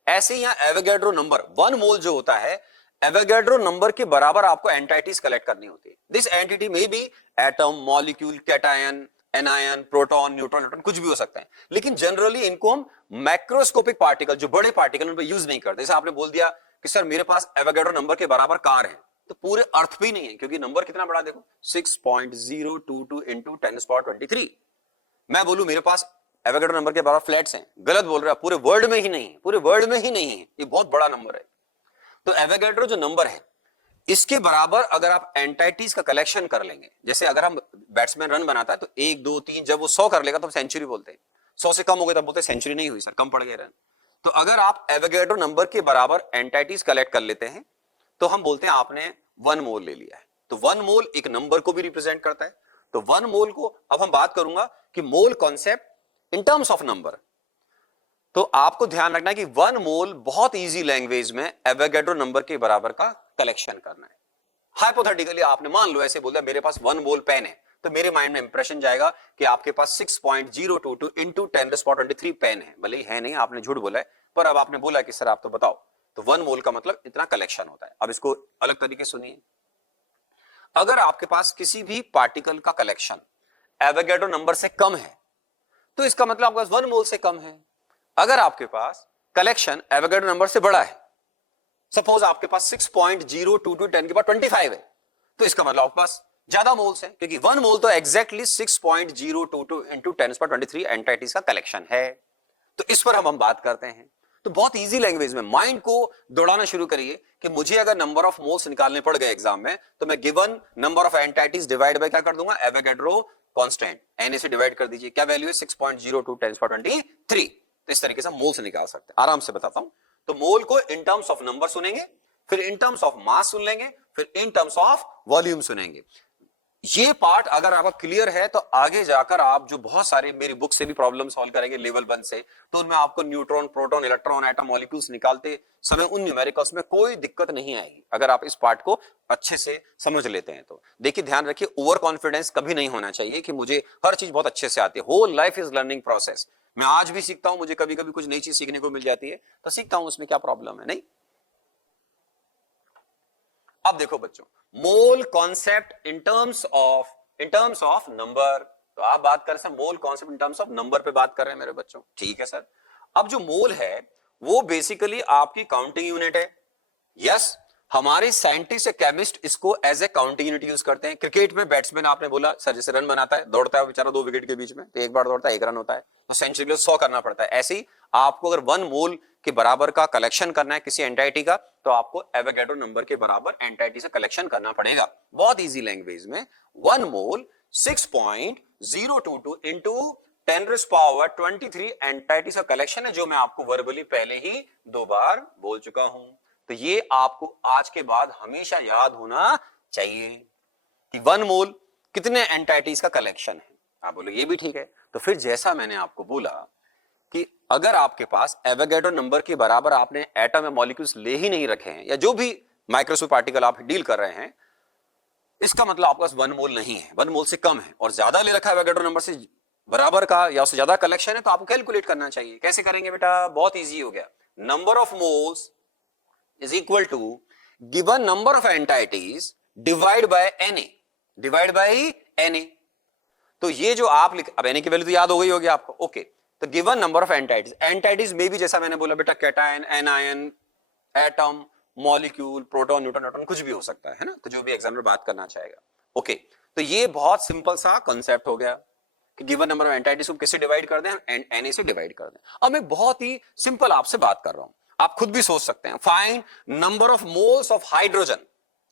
ऐसे ही यहां एवोगैड्रो नंबर वन मोल जो होता है, एवोगैड्रो नंबर के बराबर आपको एंटाइटीज कलेक्ट करनी होती है। दिस एंटिटी में be atom, molecule, cation, anion, proton, neutron, कुछ भी हो सकता है। लेकिन जनरली इनको हम मैक्रोस्कोपिक पार्टिकल, जो बड़े पार्टिकल, उन पर यूज नहीं करते। जैसे आपने बोल दिया कि सर मेरे पास एवोगैड्रो नंबर के बराबर कार है, तो पूरे अर्थ पे ही नहीं है, क्योंकि नंबर कितना बड़ा देखो 6.022 इंटू 10⁻23। मैं बोलूं मेरे पास एवोगैड्रो नंबर के बराबर फ्लैट्स हैं, गलत बोल रहा है। पूरे वर्ल्ड में ही नहीं है, पूरे वर्ल्ड में ही नहीं है, ये बहुत बड़ा नंबर है। तो एवोगैड्रो जो नंबर है इसके बराबर अगर आप एंटाइटीज का कलेक्शन कर लेंगे, जैसे अगर हम बैट्समैन रन बनाता है तो 1 2 3, जब वो 100 कर लेगा तो सेंचुरी बोलते हैं। 100 से कम हो गया तब बोलते हैं सेंचुरी नहीं हुई सर, कम पड़ गए रन। तो अगर आप एवोगैड्रो नंबर के बराबर एंटाइटीज कलेक्ट कर लेते हैं तो हम बोलते हैं आपने वन मोल ले लिया है। तो वन मोल एक नंबर को भी रिप्रेजेंट करता है। तो वन मोल को अब हम बात करूंगा कि mole concept in terms of number. तो आपको ध्यान रखना है कि वन मोल बहुत इजी लैंग्वेज में एवोगैड्रो नंबर के बराबर का कलेक्शन करना है। हाइपोथेटिकली आपने मान लो ऐसे बोल दिया मेरे पास वन मोल पेन है, तो मेरे माइंड में इंप्रेशन जाएगा कि आपके पास 6.022 इंटू 10⁻23 पेन है। भले ही है नहीं, आपने झूठ बोला है, पर अब आपने बोला कि सर आप तो बताओ। तो वन मोल का मतलब इतना कलेक्शन होता है। अब इसको अलग तरीके सुनिए। अगर आपके पास किसी भी पार्टिकल का कलेक्शन एवोगैड्रो नंबर से कम है तो इसका मतलब आपके पास वन मोल से कम है। अगर आपके पास कलेक्शन एवोगैड्रो नंबर से बड़ा है, सपोज आपके पास 6.022 10⁻25 है, तो इसका मतलब आपके पास ज्यादा मोल्स है, क्योंकि वन मोल तो एग्जैक्टली 6.022 इंटू 10⁻23 एंटाइटीज का कलेक्शन है। तो इस पर हम बात करते हैं। तो बहुत इजी लैंग्वेज में माइंड को दौड़ाना शुरू करिए कि मुझे अगर नंबर ऑफ मोल्स निकालने पड़ गए एग्जाम में, तो मैं given number of entities divide by क्या कर दूंगा, एवोगैड्रो कांस्टेंट Na से डिवाइड कर दीजिए। क्या वैल्यू है 6.02 10⁻23। तो इस तरीके से मोल से निकाल सकते हैं। आराम से बताता हूं। तो मोल को इन टर्म्स ऑफ नंबर सुनेंगे, फिर इन टर्म्स ऑफ मास सुन लेंगे, फिर इन टर्म्स ऑफ वॉल्यूम सुनेंगे। ये पार्ट अगर आपका क्लियर है तो आगे जाकर आप जो बहुत सारे मेरी बुक से भी प्रॉब्लम सॉल्व करेंगे लेवल 1 से, तो उनमें आपको neutron, proton, electron, atom, molecules निकालते समय उन न्यूमेरिकल्स में कोई दिक्कत नहीं आएगी अगर आप इस पार्ट को अच्छे से समझ लेते हैं। तो देखिए ध्यान रखिए, ओवर कॉन्फिडेंस कभी नहीं होना चाहिए कि मुझे हर चीज बहुत अच्छे से आती है। Whole life is learning process. मैं आज भी सीखता हूं, मुझे कभी कभी कुछ नई चीज सीखने को मिल जाती है तो सीखता हूं, उसमें क्या प्रॉब्लम है। नहीं, अब देखो बच्चों, mole concept in terms of number. तो आप बात कर रहे हैं mole concept in terms of number पे बात कर रहे हैं मेरे बच्चों, ठीक है सर। अब जो मोल है वो बेसिकली आपकी काउंटिंग यूनिट है। यस, हमारे साइंटिस्ट या केमिस्ट इसको as a counting unit use करते हैं। क्रिकेट में बैट्समैन आपने बोला सर जैसे रन बनाता है, दौड़ता है बेचारा 2 विकेट के बीच में, तो एक बार दौड़ता है 1 रन होता है, तो सेंचुरी के लिए 100 करना पड़ता है। ऐसे ही आपको अगर वन मोल के बराबर का कलेक्शन करना है किसी एंटाइटी का, तो आपको एवोगैड्रो नंबर के बराबर एंटाइटी से कलेक्शन करना पड़ेगा। बहुत इजी लैंग्वेज में वन मोल 6.022 इंटू 10⁻23 एंटाइटीज का कलेक्शन है, जो मैं आपको वर्बली पहले ही 2 बार बोल चुका हूं। तो ये आपको आज के बाद हमेशा याद होना चाहिए कि वन मोल कितने एंटाइटीज का कलेक्शन है। आप बोलो ये भी ठीक है। तो फिर जैसा मैंने आपको बोला कि अगर आपके पास एवोगैड्रो नंबर के बराबर आपने एटम या मॉलिक्यूल्स ले ही नहीं रखे हैं, या जो भी माइक्रोस्कोपिक पार्टिकल आप डील कर रहे हैं, इसका मतलब आपके पास वन मोल नहीं है, वन मोल से कम है, और ज्यादा ले रखा है एवोगैड्रो नंबर से बराबर का या उससे ज्यादा कलेक्शन है, तो आपको कैलकुलेट करना चाहिए। कैसे करेंगे बेटा, बहुत इजी हो गया। Number of moles is equal to given number of entities divide by Na, divide by Na। तो ये जो आप लिख, अब Na की वैल्यू तो याद हो गई होगी आपको, ओके। तो given number of entities, entities में भी जैसा मैंने बोला बेटा cation, anion, atom, molecule, proton, neutron, कुछ भी हो सकता है ना, तो जो भी एग्जाम में बात करना चाहेगा, ओके। तो ये बहुत सिंपल सा कॉन्सेप्ट हो गया कि गिवन नंबर ऑफ एंटाइटीज को किससे डिवाइड कर दें, Na से डिवाइड कर दें। अब मैं बहुत ही सिंपल आपसे बात कर रहा हूं, आप खुद भी सोच सकते हैं। Find number of moles of hydrogen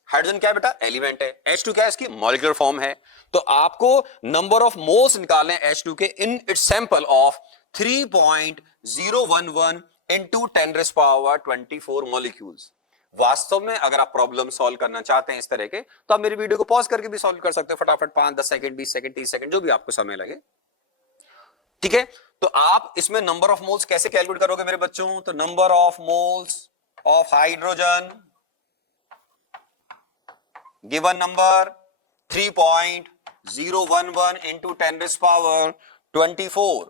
hydrogen क्या है बेटा, एलिमेंट है। H2 क्या है, इसकी मॉलिक्यूलर फॉर्म है। तो आपको नंबर ऑफ मोल्स निकालने H2 के in its sample of 3.011 into 10⁻24 molecules. वास्तव में अगर आप प्रॉब्लम सॉल्व करना चाहते हैं इस तरह के, तो आप मेरी वीडियो को पॉज करके भी सॉल्व कर सकते हो फटाफट, 5-10 सेकंड, 20 सेकंड, 30 सेकंड, जो भी आपको समय लगे। ठीक है, तो आप इसमें नंबर ऑफ मोल्स कैसे कैलकुलेट करोगे मेरे बच्चों, तो number of moles of hydrogen given number 3.011 into 10⁻24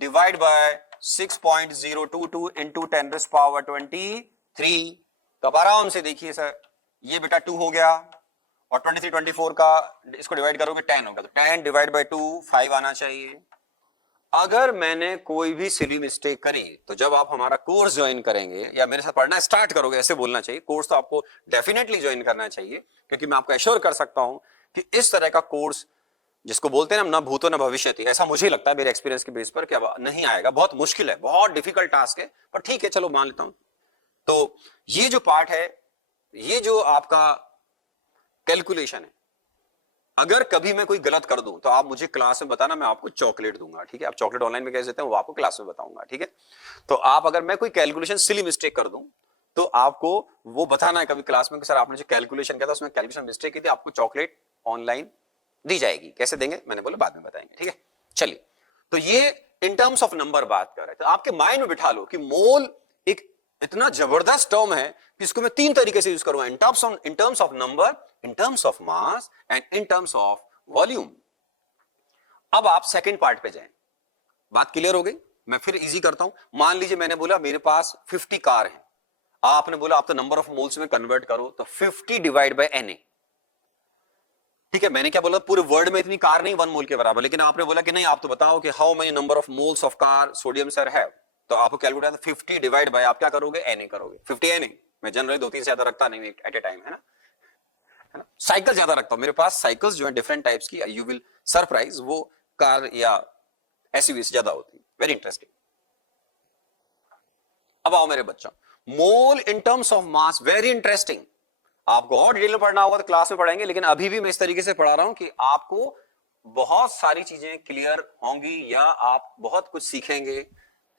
divide by 6.022 into 10⁻23। तो आराम से देखिए सर, ये बेटा 2 हो गया, और 23 24 का इसको डिवाइड करोगे 10 होगा, तो 10 डिवाइड बाय 2 5 आना चाहिए। अगर मैंने कोई भी सिली मिस्टेक करी, तो जब आप हमारा कोर्स ज्वाइन करेंगे या मेरे साथ पढ़ना स्टार्ट करोगे, ऐसे बोलना चाहिए, कोर्स तो आपको डेफिनेटली ज्वाइन करना चाहिए, क्योंकि मैं आपको एश्योर कर सकता हूं कि इस तरह का कोर्स जिसको बोलते हैं ना भूतो न भविष्यति, ऐसा मुझे लगता है मेरे एक्सपीरियंस के बेस पर क्या नहीं आएगा। बहुत मुश्किल है, बहुत डिफिकल्ट टास्क है, पर ठीक है चलो मान लेता हूं। तो ये जो पार्ट है, ये जो आपका कैलकुलेशन है, अगर कभी मैं कोई गलत कर दूं तो आप मुझे क्लास में बताना, मैं आपको चॉकलेट दूंगा। ठीक है, आप चॉकलेट ऑनलाइन में कैसे देते हैं वो आपको क्लास में बताऊंगा। ठीक है, तो आप अगर मैं कोई कैलकुलेशन सिली मिस्टेक कर दूं तो आपको वो बताना है कभी क्लास में कि सर आपने जो कैलकुलेशन किया था उसमें कैलकुलेशन मिस्टेक की थी, आपको चॉकलेट ऑनलाइन दी जाएगी। कैसे देंगे मैंने बोला बाद में बताएंगे। ठीक है, चलिए, तो ये इन टर्म्स ऑफ नंबर बात कर रहे हैं। तो आपके माइंड में बिठा लो कि मोल एक इतना जबरदस्त टर्म है कि इसको मैं 3 तरीके से यूज करूंगा, इन terms of number, in terms of mass and in terms of volume. अब आप सेकंड पार्ट पे जाएं। बात क्लियर हो गई? मैं फिर इजी करता हूं। मान लीजिए मैंने बोला मेरे पास 50 कार है, आपने बोला आप तो नंबर ऑफ मोल्स में कन्वर्ट करो, तो 50 डिवाइड बाय Na। ठीक है, मैंने क्या बोला, पूरे वर्ल्ड में इतनी कार नहीं 1 मोल के बराबर, लेकिन आपने बोला कि नहीं आप तो बताओ कि how many number of moles of car sodium sir है, तो आपको कैलकुलेट 50 डिवाइड बाय आप क्या करोगे, Na करोगे। 50 Na, मैं जनरली 2-3 से ज्यादा रखता नहीं एट ए टाइम, है ना। साइकिल ज्यादा रखता हूं, मेरे पास साइकिल्स जो है डिफरेंट टाइप्स की, यू विल सरप्राइज, वो कार या एसयूवी से ज्यादा होती है। Very interesting. अब आओ मेरे बच्चों, mole in terms of mass, very interesting. आपको और डिटेल में पढ़ना होगा तो क्लास में पढ़ाएंगे, लेकिन अभी भी मैं इस तरीके से पढ़ा रहा हूं कि आपको बहुत सारी चीजें क्लियर होंगी या आप बहुत कुछ सीखेंगे।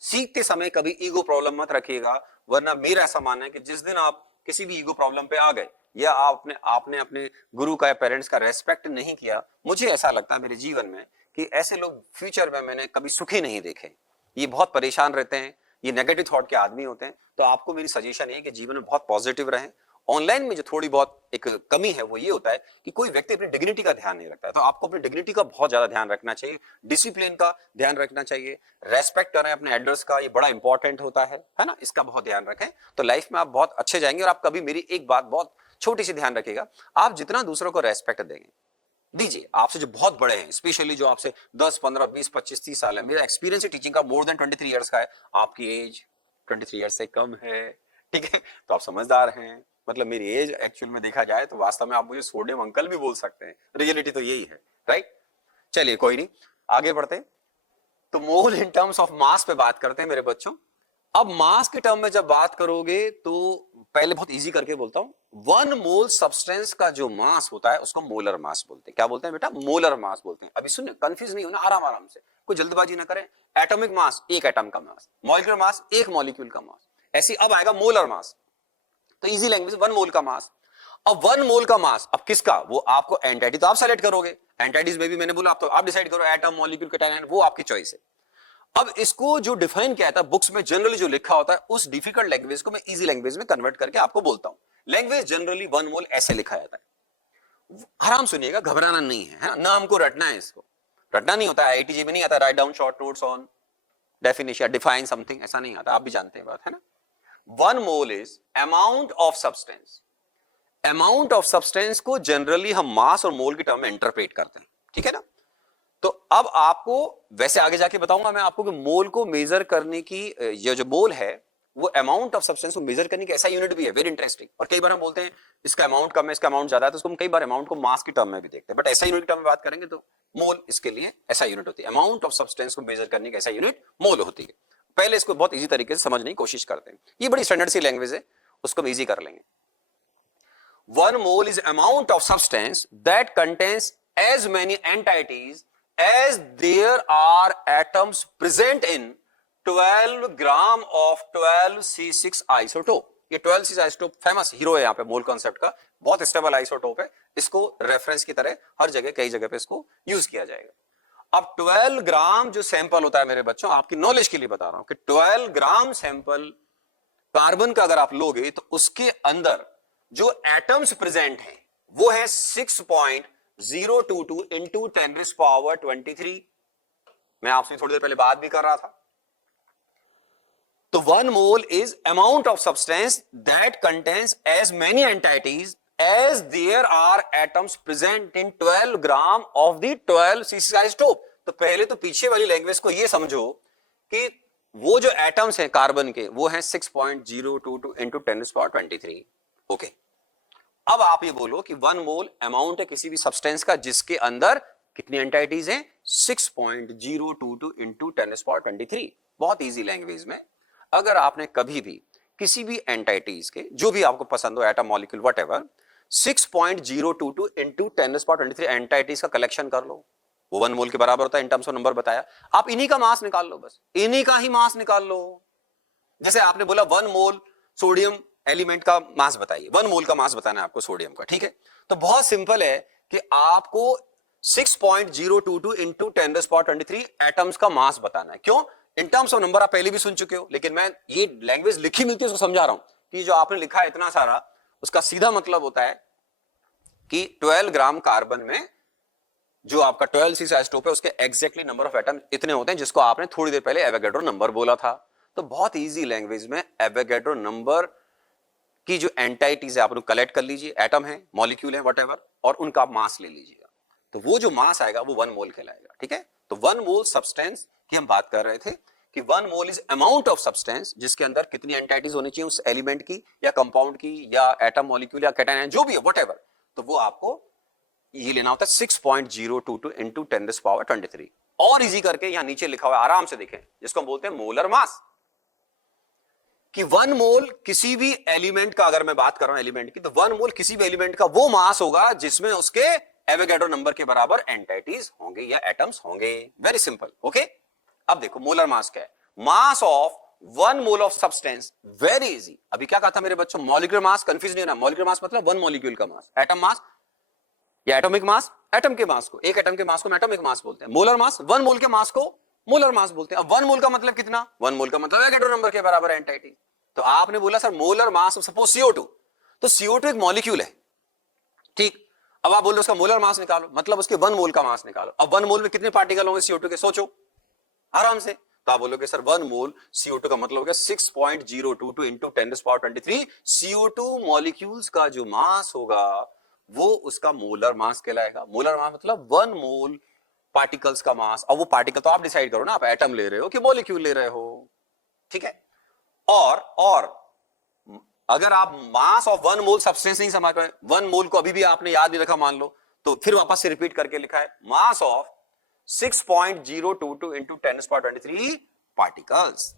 सीखते समय कभी ईगो प्रॉब्लम मत रखिएगा, वरना मेरा ऐसा मानना है कि जिस दिन आप किसी भी ईगो प्रॉब्लम पे आ गए या आपने अपने गुरु का या पेरेंट्स का रेस्पेक्ट नहीं किया, मुझे ऐसा लगता है मेरे जीवन में कि ऐसे लोग फ्यूचर में मैंने कभी सुखी नहीं देखे। ये बहुत परेशान रहते हैं, ये नेगेटिव थॉट के आदमी होते हैं। तो आपको मेरी सजेशन है कि जीवन में बहुत पॉजिटिव रहें। ऑनलाइन में जो थोड़ी बहुत एक कमी है वो ये होता है कि कोई व्यक्ति अपनी डिग्निटी का ध्यान नहीं रखता है, तो आपको अपनी डिग्निटी का बहुत ज्यादा ध्यान रखना चाहिए, डिसिप्लिन का ध्यान रखना चाहिए, रेस्पेक्ट करें अपने एल्डर्स का, ये बड़ा इंपॉर्टेंट होता है ना, इसका बहुत ध्यान रखें, तो लाइफ में आप बहुत अच्छे जाएंगे। और आप कभी, मेरी एक बात बहुत छोटी सी ध्यान रखिएगा, आप जितना दूसरों को रेस्पेक्ट देंगे दीजिए, आपसे जो बहुत बड़े हैं, स्पेशली जो आपसे 10, 15, 20, 25, 30 साल है, मेरा एक्सपीरियंस है टीचिंग का मोर देन 23 इयर्स का है, आपकी एज 23 इयर्स से कम है, ठीक है, तो आप समझदार हैं। मतलब मेरी एज एक्चुअल में देखा जाए तो वास्तव में आप मुझे सोडियम अंकल भी बोल सकते हैं, रियलिटी तो यही है, राइट। चलिए कोई नहीं, आगे बढ़ते हैं। तो मोल इन टर्म्स ऑफ मास पे बात करते हैं मेरे बच्चों। अब मास के टर्म में जब बात करोगे तो पहले बहुत इजी करके बोलता हूं, 1 मोल सब्सटेंस का जो मास होता है उसको मोलर मास बोलते हैं। क्या बोलते हैं बेटा? मोलर मास बोलते हैं। अभी सुनिए, कंफ्यूज नहीं होना, आराम आराम से, कोई जल्दबाजी ना करें। एटॉमिक मास, एक एटम का मास, मॉलिक्यूलर मास, एक मॉलिक्यूल का मास, ऐसी अब आएगा मोलर मास। तो इजी लैंग्वेज, 1 मोल का मास। अब 1 मोल का मास, अब किसका, वो आपको एंटिटी तो आप सेलेक्ट करोगे, एंटिटीज में भी मैंने बोला आप डिसाइड करो, एटम, मॉलिक्यूल, कैटायन, वो आपकी चॉइस है। अब इसको जो डिफाइन किया था बुक्स में, जनरली जो लिखा होता है, उस डिफिकल्ट लैंग्वेज को मैं इजी लैंग्वेज में कन्वर्ट करके आपको बोलता हूं। लैंग्वेज जनरली 1 मोल ऐसे लिखा जाता है। आराम सुनिएगा, घबराना नहीं है ना, नाम को रटना है, इसको रटना नहीं होता है, आईआईटी में नहीं आता write down short notes on definition, define something, ऐसा नहीं आता, आप भी जानते हैं बात, है ना। 1 mole is amount of substance. Amount of substance को जनरली हम मास और मोल की टर्म में इंटरप्रेट करते हैं, ठीक है ना। तो अब आपको वैसे आगे जाके बताऊंगा मैं आपको कि मोल को मेजर करने की, ये जो मोल है वो अमाउंट ऑफ सब्सटेंस को मेजर करने की ऐसा यूनिट भी है, वेरी इंटरेस्टिंग। और कई बार हम बोलते हैं इसका अमाउंट कम है, इसका अमाउंट ज्यादा है, तो उसको हम कई बार अमाउंट को मास की टर्म में भी देखते हैं, बट ऐसा यूनिट की टर्म में बात करेंगे तो मोल इसके लिए ऐसा यूनिट होती है। अमाउंट ऑफ सब्सटेंस को मेजर करने की ऐसा यूनिट मोल होती है। पहले इसको बहुत ईजी तरीके से समझने की कोशिश करते हैं, ये बड़ी स्टैंडर्ड सी लैंग्वेज है, उसको हम ईजी कर लेंगे। 1 mole is amount of substance that contains as many entities as there are atoms present in 12 gram of 12C6 isotope. ये 12C6 आइसोटोप फेमस हीरो है यहाँ पे मोल कॉन्सेप्ट का, बहुत स्टेबल आइसोटोप है, इसको रेफरेंस की तरह हर जगह कई जगह पे इसको यूज किया जाएगा। अब 12 ग्राम जो सैंपल होता है मेरे बच्चों, आपकी नॉलेज के लिए बता रहा हूं कि 12 ग्राम सैंपल कार्बन का अगर आप लोगे तो उसके अंदर जो एटम्स प्रेजेंट हैं वो है 6.022 इंटू 10⁻23। मैं आपसे थोड़ी देर पहले बात भी कर रहा था। तो 1 mole is amount of substance that contains as many entities as there are atoms present in 12 gram of the 12C6 isotope। तो पहले तो पीछे वाली लैंग्वेज को ये समझो कि वो जो एटम्स हैं कार्बन के वो हैं 6.022 इंटू 10⁻23। ओके, अब आप ये बोलो कि 1 मोल अमाउंट है किसी भी सब्सटेंस का जिसके अंदर कितनी एंटाइटीज हैं, 6.022 इंटू 10⁻23। बहुत इजी लैंग्वेज में अगर आपने कभी भी किसी भी एंटाइटीज के जो भी आपको पसंद हो, atom, molecule, whatever, 6.022 into 10⁻23 entities का कलेक्शन कर लो, वो 1 मोल के बराबर होता है इन टर्म्स ऑफ नंबर बताया। आप इन्हीं का मास निकाल लो, बस इन्हीं का ही मास निकाल लो। जैसे आपने बोला 1 मोल सोडियम एलिमेंट का मास बताइए, 1 मोल का मास बताना है आपको सोडियम का, ठीक है? तो बहुत सिंपल है कि आपको 6.022 इंटू 10⁻23 एटम्स का मास बताना है। क्यों? इन टर्म्स ऑफ नंबर आप पहले भी सुन चुके हो, लेकिन मैं ये लैंग्वेज लिखी मिलती है उसको समझा रहा हूं कि जो आपने लिखा है इतना सारा, उसका सीधा मतलब होता है कि 12 ग्राम कार्बन में जो आपका 12C6 आइसोटोप है उसके एग्जैक्टली नंबर ऑफ एटम इतने होते हैं, जिसको आपने थोड़ी देर पहले एवोगैड्रो नंबर बोला था। तो बहुत इजी लैंग्वेज में एवोगैड्रो नंबर की जो एंटाइटीज है आप उनको कलेक्ट कर लीजिए, एटम है, मॉलिक्यूल है, व्हाटएवर, और उनका मास ले लीजिएगा, तो वो जो मास आएगा वो 1 मोल कहलाएगा, ठीक है? तो 1 मोल सब्सटेंस की हम बात कर रहे थे कि 1 mole is amount of substance जिसके अंदर कितनी एंटाइटीज होनी चाहिए उस एलिमेंट की या कंपाउंड की या एटम, मॉलिक्यूल या कैटायन जो भी है व्हाटएवर, तो वो आपको ये लेना होता है 6.022 इंटू 10⁻23। और इजी करके यहां नीचे लिखा हुआ है, आराम से देखें, जिसको हम बोलते हैं मोलर मास, कि 1 मोल किसी भी एलिमेंट का, अगर मैं बात कर रहा हूं एलिमेंट की, तो 1 मोल किसी भी एलिमेंट का वो मास होगा जिसमें उसके एवोगैड्रो नंबर के बराबर एंटाइटीज होंगे या एटम्स होंगे। Very simple, okay? अब देखो मोलर मास क्या है, मास of 1 mole of substance, very easy. अभी क्या कहा था मेरे बच्चों, मॉलिक्यूलर मास, कंफ्यूज नहीं होना, मॉलिक्यूलर मास मतलब 1 मॉलिक्यूल का मास, एटम मास या एटॉमिक मास, एटम के मास को, एक एटम के मास को एटॉमिक मास बोलते हैं। मोलर मास 1 मोल के मास को मोलर मास बोलते हैं। अब 1 मोल का मतलब कितना, 1 मोल का मतलब एवोगैड्रो नंबर के बराबर एंटाइटी। तो आपने बोला sir molar mass of suppose CO2, तो CO2 एक मॉलिक्यूल है, ठीक? अब आप बोल रहे हो उसका मोलर मास निकालो, मतलब उसके 1 मोल का मास निकालो। अब 1 मोल में कितने पार्टिकल होंगे CO2 के, सोचो आराम से। तो आप बोलोगे सर 1 मोल CO2 का मतलब हो गया 6.022 इंटू 10⁻23। CO2 मॉलिक्यूल्स का जो मास होगा वो उसका मोलर मास कहलाएगा। मोलर मास मतलब 1 मोल पार्टिकल्स का मास। अब वो पार्टिकल तो आप डिसाइड करो ना, आप एटम ले रहे हो कि मॉलिक्यूल ले रहे हो, ठीक है? और अगर आप मास ऑफ 1 मोल सब्सटेंस नहीं समझ पाए, 1 मोल को अभी भी आपने याद नहीं रखा मान लो, तो फिर वापस से रिपीट करके लिखा है मास ऑफ 6.022 इंटू 10⁻23 पार्टिकल्स।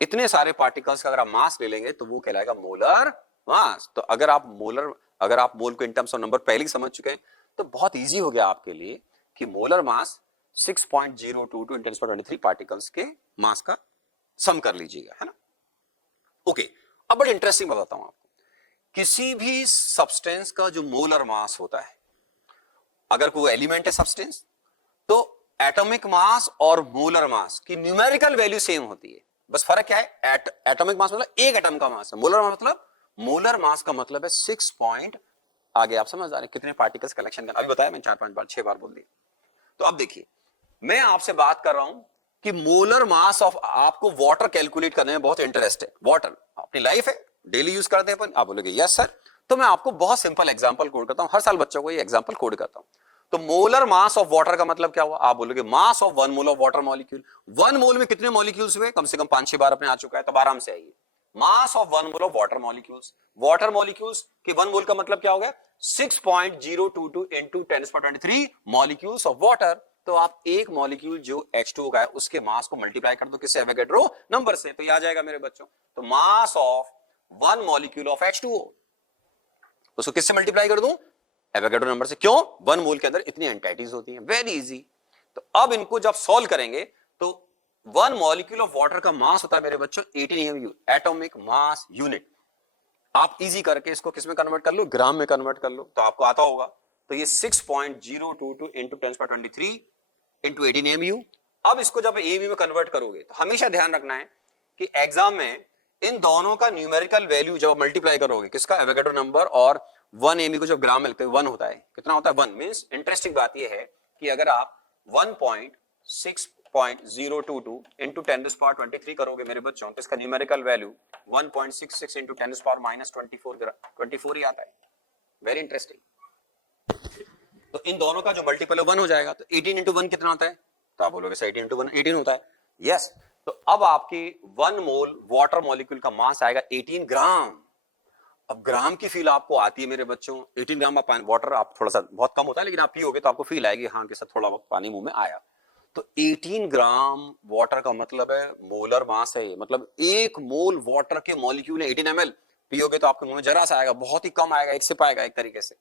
इतने सारे पार्टिकल्स का अगर आप मास ले लेंगे तो वो कहलाएगा मोलर मास। तो अगर आप मोल को इन टर्म्स ऑफ नंबर पहले ही समझ चुके हैं तो बहुत इजी हो गया आपके लिए कि मोलर मास 6.022 इंटू 10⁻23 पार्टिकल्स के मास का सम कर लीजिएगा, है ना? ओके, अब बड़ा इंटरेस्टिंग बताता हूं आपको, किसी भी सब्सटेंस का जो मोलर मास होता है, अगर कोई एलिमेंट है सब्सटेंस, तो एटॉमिक मास और मोलर मास की न्यूमेरिकल वैल्यू सेम होती है। बस फर्क क्या है, एटॉमिक मास मतलब एक एटम का मास है, मोलर मास का मतलब है 6 पॉइंट, आगे आप समझ आ रहे कितने पार्टिकल्स कलेक्शन करना, अभी बताया मैं 4-5 बार 6 बार बोल दिया। तो अब देखिए, मैं आपसे बात कर रहा हूं कि मोलर मास ऑफ, आपको वाटर कैलकुलेट करने में बहुत इंटरेस्ट है, वाटर अपनी लाइफ है, डेली यूज करते हैं अपन। आप बोलोगे यस सर, तो मैं आपको बहुत सिंपल एग्जांपल कोड करता हूं, हर साल बच्चों को ये एग्जांपल कोड करता हूं। तो मोलर मास ऑफ वाटर का मतलब क्या हुआ, आप बोलोगे मास of 1 mole of water molecule. 1 मोल में कितने मॉलिक्यूल्स हुए, कम से कम 5-6 बार अपने आ चुका है, तब आराम से आइए। मास of 1 mole of water molecules के 1 मोल का मतलब क्या हो गया, 6.022 इंटू 10⁻23 मॉलिक्यूल्स ऑफ वाटर। तो आप एक मॉलिक्यूल जो H2O का है उसके मास को मल्टीप्लाई कर दो किससे, एवोगैड्रो नंबर से, तो ये आ जाएगा मेरे बच्चों। तो मास ऑफ 1 मॉलिक्यूल ऑफ H2O, उसको किससे मल्टीप्लाई कर दूं? एवोगैड्रो नंबर से। क्यों? 1 मोल के अंदर इतनी एंटाइटीज होती हैं। Very easy. तो अब इनको जब सॉल्व करेंगे तो 1 मॉलिक्यूल ऑफ वाटर का मास होता है मेरे बच्चों 18 एमयू, एटॉमिक मास यूनिट। आप इजी करके इसको किस में कन्वर्ट कर लो? ग्राम में कन्वर्ट कर लो, तो आपको आता होगा। तो ये 6.022 इंटू 10⁻23 इंटू 18 एमयू। अब इसको जब एमयू में कन्वर्ट करोगे तो हमेशा ध्यान रखना है कि एग्जाम में इन दोनों का न्यूमेरिकल वैल्यू जब मल्टीप्लाई करोगे, किसका? एवोगैड्रो नंबर और 1 एमयू को जब ग्राम में लिखते हैं 1 होता है। कितना होता है? 1। मींस इंटरेस्टिंग बात यह है कि अगर आप 1.6.022 इंटू 10⁻23 करोगे मेरे बच्चों, तो इसका न्यूमेरिकल वैल्यू 1.66 इंटू 10⁻24 ही आता है। Very interesting. तो इन दोनों का जो मल्टीपल है 1 हो जाएगा। तो 18 इंटू 1 कितना होता है? तो आप बोलोगे 18 इंटू 1 18 होता है। यस। तो अब आपकी 1 मोल वाटर मॉलिक्यूल का मास आएगा 18 ग्राम। अब ग्राम की फील आपको आती है मेरे बच्चों। 18 ग्राम का वाटर आप थोड़ा सा बहुत कम होता है, लेकिन आप पियोगे तो आपको फील आएगी हाँ के साथ थोड़ा बहुत पानी मुंह में आया। तो 18 ग्राम वाटर का मतलब है मोलर मास है। मतलब 1 मोल वाटर के मॉलिक्यूल है 18 ml। पियोगे तो आपके मुंह में जरा सा आएगा, बहुत ही कम आएगा, एक सिप आएगा एक तरीके से।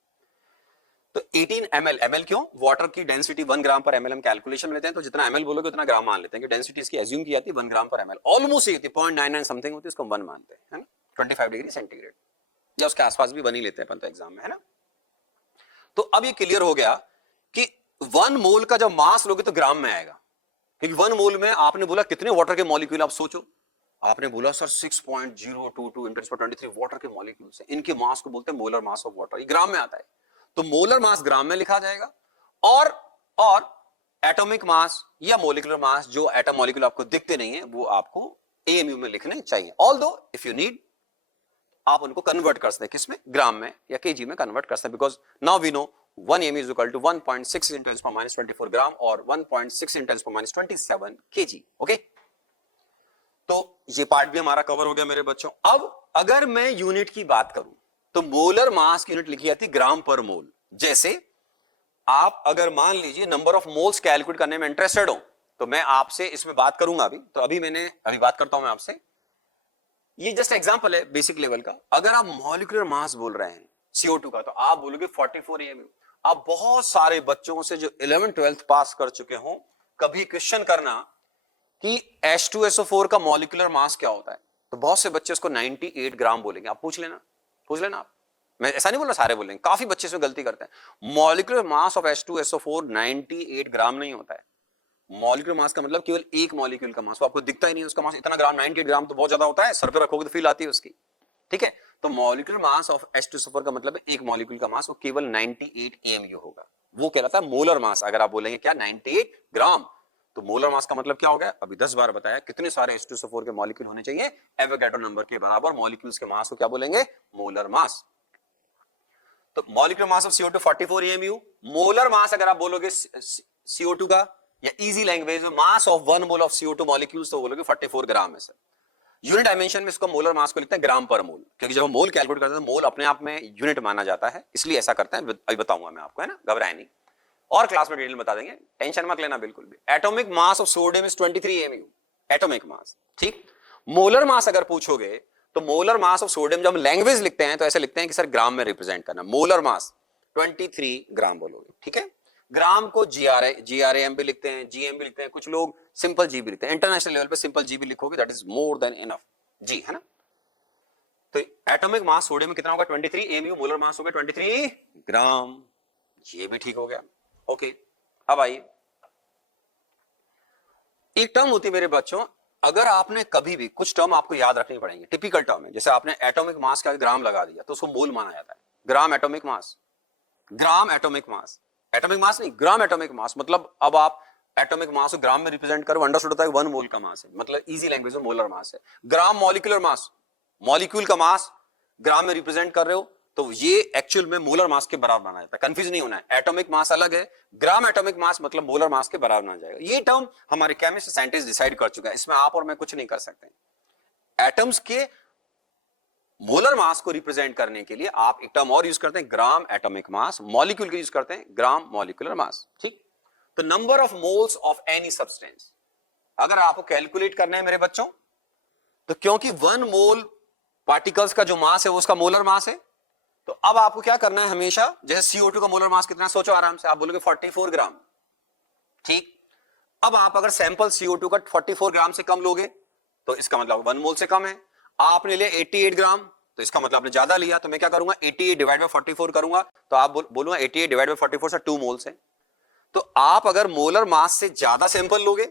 तो 18 ml, ml क्यों? वाटर की डेंसिटी 1 ग्राम पर ml हम कैलकुलेशन लेते हैं, तो जितना ml बोलोगे उतना ग्राम मान लेते हैं कि डेंसिटी इसकी एज्यूम की जाती है 1 ग्राम पर ml। ऑलमोस्ट होती है 0.99 समथिंग होती है, इसको 1 मानते हैं, है ना? 25 डिग्री सेंटीग्रेड या उसके आसपास भी 1 ही लेते हैं अपन तो एग्जाम में, है ना? तो अब ये क्लियर हो गया कि 1 मोल का जब मास लोगे तो ग्राम में आएगा, क्योंकि 1 मोल में आपने बोला कितने वाटर के मॉलिक्यूल, आप सोचो। आपने बोला सर 6.022 इंटू 10⁻23 वाटर के मॉलिक्यूल्स हैं, इनके मास को बोलते हैं मोलर मास ऑफ वाटर। ये ग्राम में आता है, तो मोलर मास ग्राम में लिखा जाएगा। और एटॉमिक मास या मॉलिक्यूलर मास, जो एटम मॉलिक्यूल आपको दिखते नहीं है, वो आपको एएमयू में लिखने चाहिए। ऑल्दो इफ यू नीड आप उनको कन्वर्ट कर सकते हैं, किसमें? ग्राम में या केजी में कन्वर्ट कर सकते हैं। Because now we know 1 M is equal to 1.6 into 10⁻24 gram और 1.6 इंटू 10⁻27 केजी। ओके, तो ये पार्ट भी हमारा कवर हो गया मेरे बच्चों। अब अगर मैं यूनिट की बात करूं तो मोलर मास की यूनिट लिखी जाती है ग्राम पर मोल। जैसे आप अगर मान लीजिए नंबर ऑफ मोल्स कैलकुलेट करने में इंटरेस्टेड हो तो मैं आपसे इसमें बात करूंगा अभी। तो अभी बात करता हूं मैं आपसे। ये जस्ट एग्जांपल है बेसिक लेवल का। अगर आप मॉलिक्यूलर मास बोल रहे हैं CO2 का, तो आप बोलोगे 44 एमयू। आप बहुत सारे बच्चों से जो 11th 12th पास कर चुके हो, कभी क्वेश्चन करना कि H2SO4 का मॉलिक्यूलर मास क्या होता है, तो बहुत से बच्चे उसको 98 ग्राम बोलेंगे। आप पूछ लेना आप। मैं ऐसा नहीं बोल रहा सारे बोलेंगे, काफी बच्चे इसमें गलती करते हैं। मॉलिक्यूलर मास ऑफ H2SO4 98 ग्राम नहीं होता है। मॉलिक्यूलर मास का मतलब केवल एक मॉलिक्यूल का मास, वो आपको दिखता ही नहीं उसका मास इतना ग्राम। 98 ग्राम तो बहुत ज्यादा होता है, सर पे रखोगे तो फील आती है उसकी। ठीक है, तो मॉलिक्यूलर मास ऑफ H2SO4 का मतलब है एक मॉलिक्यूल का मास, वो केवल 98 AMU होगा। वो कहलाता है मोलर मास। अगर आप बोलेंगे क्या 98 ग्राम, तो मोलर मास का मतलब क्या हो गया? अभी 10 बार बताया कितने सारे H2SO4 के मॉलिक्यूल होने चाहिए एवोगैड्रो नंबर के बराबर। मॉलिक्यूल्स के मास को क्या बोलेंगे? Molar mass. तो molecular mass of CO2 44 AMU। Molar mass अगर आप बोलोगे CO2 का, या इजी लैंग्वेज में mass of 1 mole of CO2 molecules, तो बोलोगे 44 ग्राम है सर। यूनिट डायमेंशन में इसको मोलर मास को लिखते हैं ग्राम पर मोल, क्योंकि जब हम मोल कैलकुलेट करते हैं मोल अपने आप में यूनिट माना जाता है, इसलिए ऐसा करते हैं। अभी बताऊंगा मैं आपको, है ना? घबराए नहीं, और क्लास में डिटेल बता देंगे, टेंशन मत लेना बिल्कुल भी। Atomic mass of sodium is 23 AMU, atomic mass. ठीक, मोलर मास अगर पूछोगे तो मोलर मास ऑफ सोडियम जब हम लैंग्वेज लिखते हैं तो ऐसे लिखते हैं कि सर ग्राम में रिप्रेजेंट करना। मोलर मास 23 ग्राम बोलोगे। ठीक है, ग्राम को GRAM भी लिखते हैं, GM भी लिखते हैं, कुछ लोग सिंपल G भी लिखते हैं। इंटरनेशनल लेवल पे सिंपल G भी लिखोगे, that is more than enough जी, है ना? तो एटॉमिक मास सोडियम में कितना होगा? 23 AMU। मोलर मास होगा 23 ग्राम। ये भी ठीक हो गया। ओके, अब आइए, एक टर्म होती है मेरे बच्चों, अगर आपने कभी भी कुछ टर्म आपको याद रखनी पड़ेंगे, टिपिकल टर्म है। जैसे आपने एटॉमिक मास का ग्राम लगा दिया तो उसको मोल माना जाता है। ग्राम एटॉमिक मास, ग्राम एटॉमिक मास, एटॉमिक मास नहीं, ग्राम एटॉमिक मास। मतलब अब आप एटॉमिक मास को ग्राम में रिप्रेजेंट करो, अंडरस्टूड होता है 1 मोल का मास है, मतलब इजी लैंग्वेज में मोलर मास है। ग्राम मॉलिक्यूलर मास, मॉलिक्यूल का मास ग्राम में रिप्रेजेंट कर रहे हो तो ये एक्चुअल में मोलर मास के बराबर माना जाता है। कंफ्यूज नहीं होना है, एटॉमिक मास अलग है, ग्राम एटॉमिक मास मतलब मोलर मास के बराबर माना जाएगा। ये टर्म हमारे केमिस्ट साइंटिस्ट डिसाइड कर चुका है, इसमें आप और मैं कुछ नहीं कर सकते। एटम्स के मोलर मास को रिप्रेजेंट करने के लिए आप एक टर्म और यूज करते हैं, ग्राम एटॉमिक मास। मॉलिक्यूल के यूज करते हैं ग्राम मॉलिक्यूलर मास। ठीक, तो number of moles of any substance अगर आपको कैलकुलेट करना है मेरे बच्चों, तो क्योंकि 1 मोल पार्टिकल्स का जो मास है वो उसका मोलर मास है, तो अब आपको क्या करना है, हमेशा जैसे CO2 का मोलर मास कितना है, सोचो आराम से, आप बोलोगे 44 ग्राम, ठीक। अब आप अगर सैंपल CO2 का 44 ग्राम से कम लोगे तो इसका मतलब 1 मोल से कम है। आपने लिया 88 ग्राम तो इसका मतलब आपने ज्यादा लिया, तो मैं क्या करूंगा 88 डिवाइड बाय 44 करूंगा, तो आप बोलूंगा 88 डिवाइड बाय 44 से 2 मोल्स है। तो आप अगर मोलर मास से ज्यादा सैंपल लोगे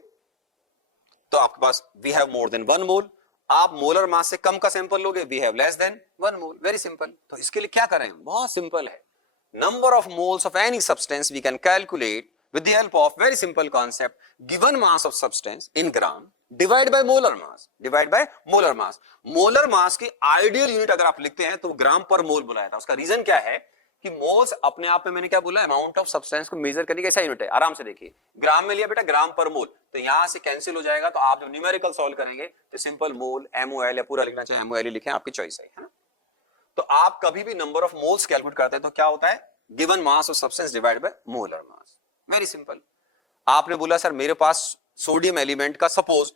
तो आपके पास we have more than 1 mole, आप मोलर मास से कम का सैंपल लोगे we have less than 1 mole. Very simple. तो इसके लिए क्या करें, बहुत सिंपल है, number of moles of any substance we can calculate with the help of very simple concept, given mass of substance in gram divide by molar mass, divide by molar mass। molar mass की ideal unit अगर आप लिखते हैं तो ग्राम per मोल बुलाया था। उसका reason क्या है कि मोल्स अपने आप में, मैंने क्या बोला, अमाउंट ऑफ सब्सटेंस को मेजर करने का ऐसा यूनिट है। आराम से देखिए, ग्राम में लिया बेटा ग्राम पर मोल, तो यहां से कैंसिल हो जाएगा, तो आप जब न्यूमेरिकल सॉल्व करेंगे तो सिंपल मोल MOL या पूरा लिखना चाहे MOL ही लिखें, आपकी चॉइस है ना। तो आप कभी भी नंबर ऑफ मोल्स कैलकुलेट करते हैं तो क्या होता है, given mass of substance divided by molar mass. Very simple. आपने बोला सर मेरे पास सोडियम एलिमेंट का सपोज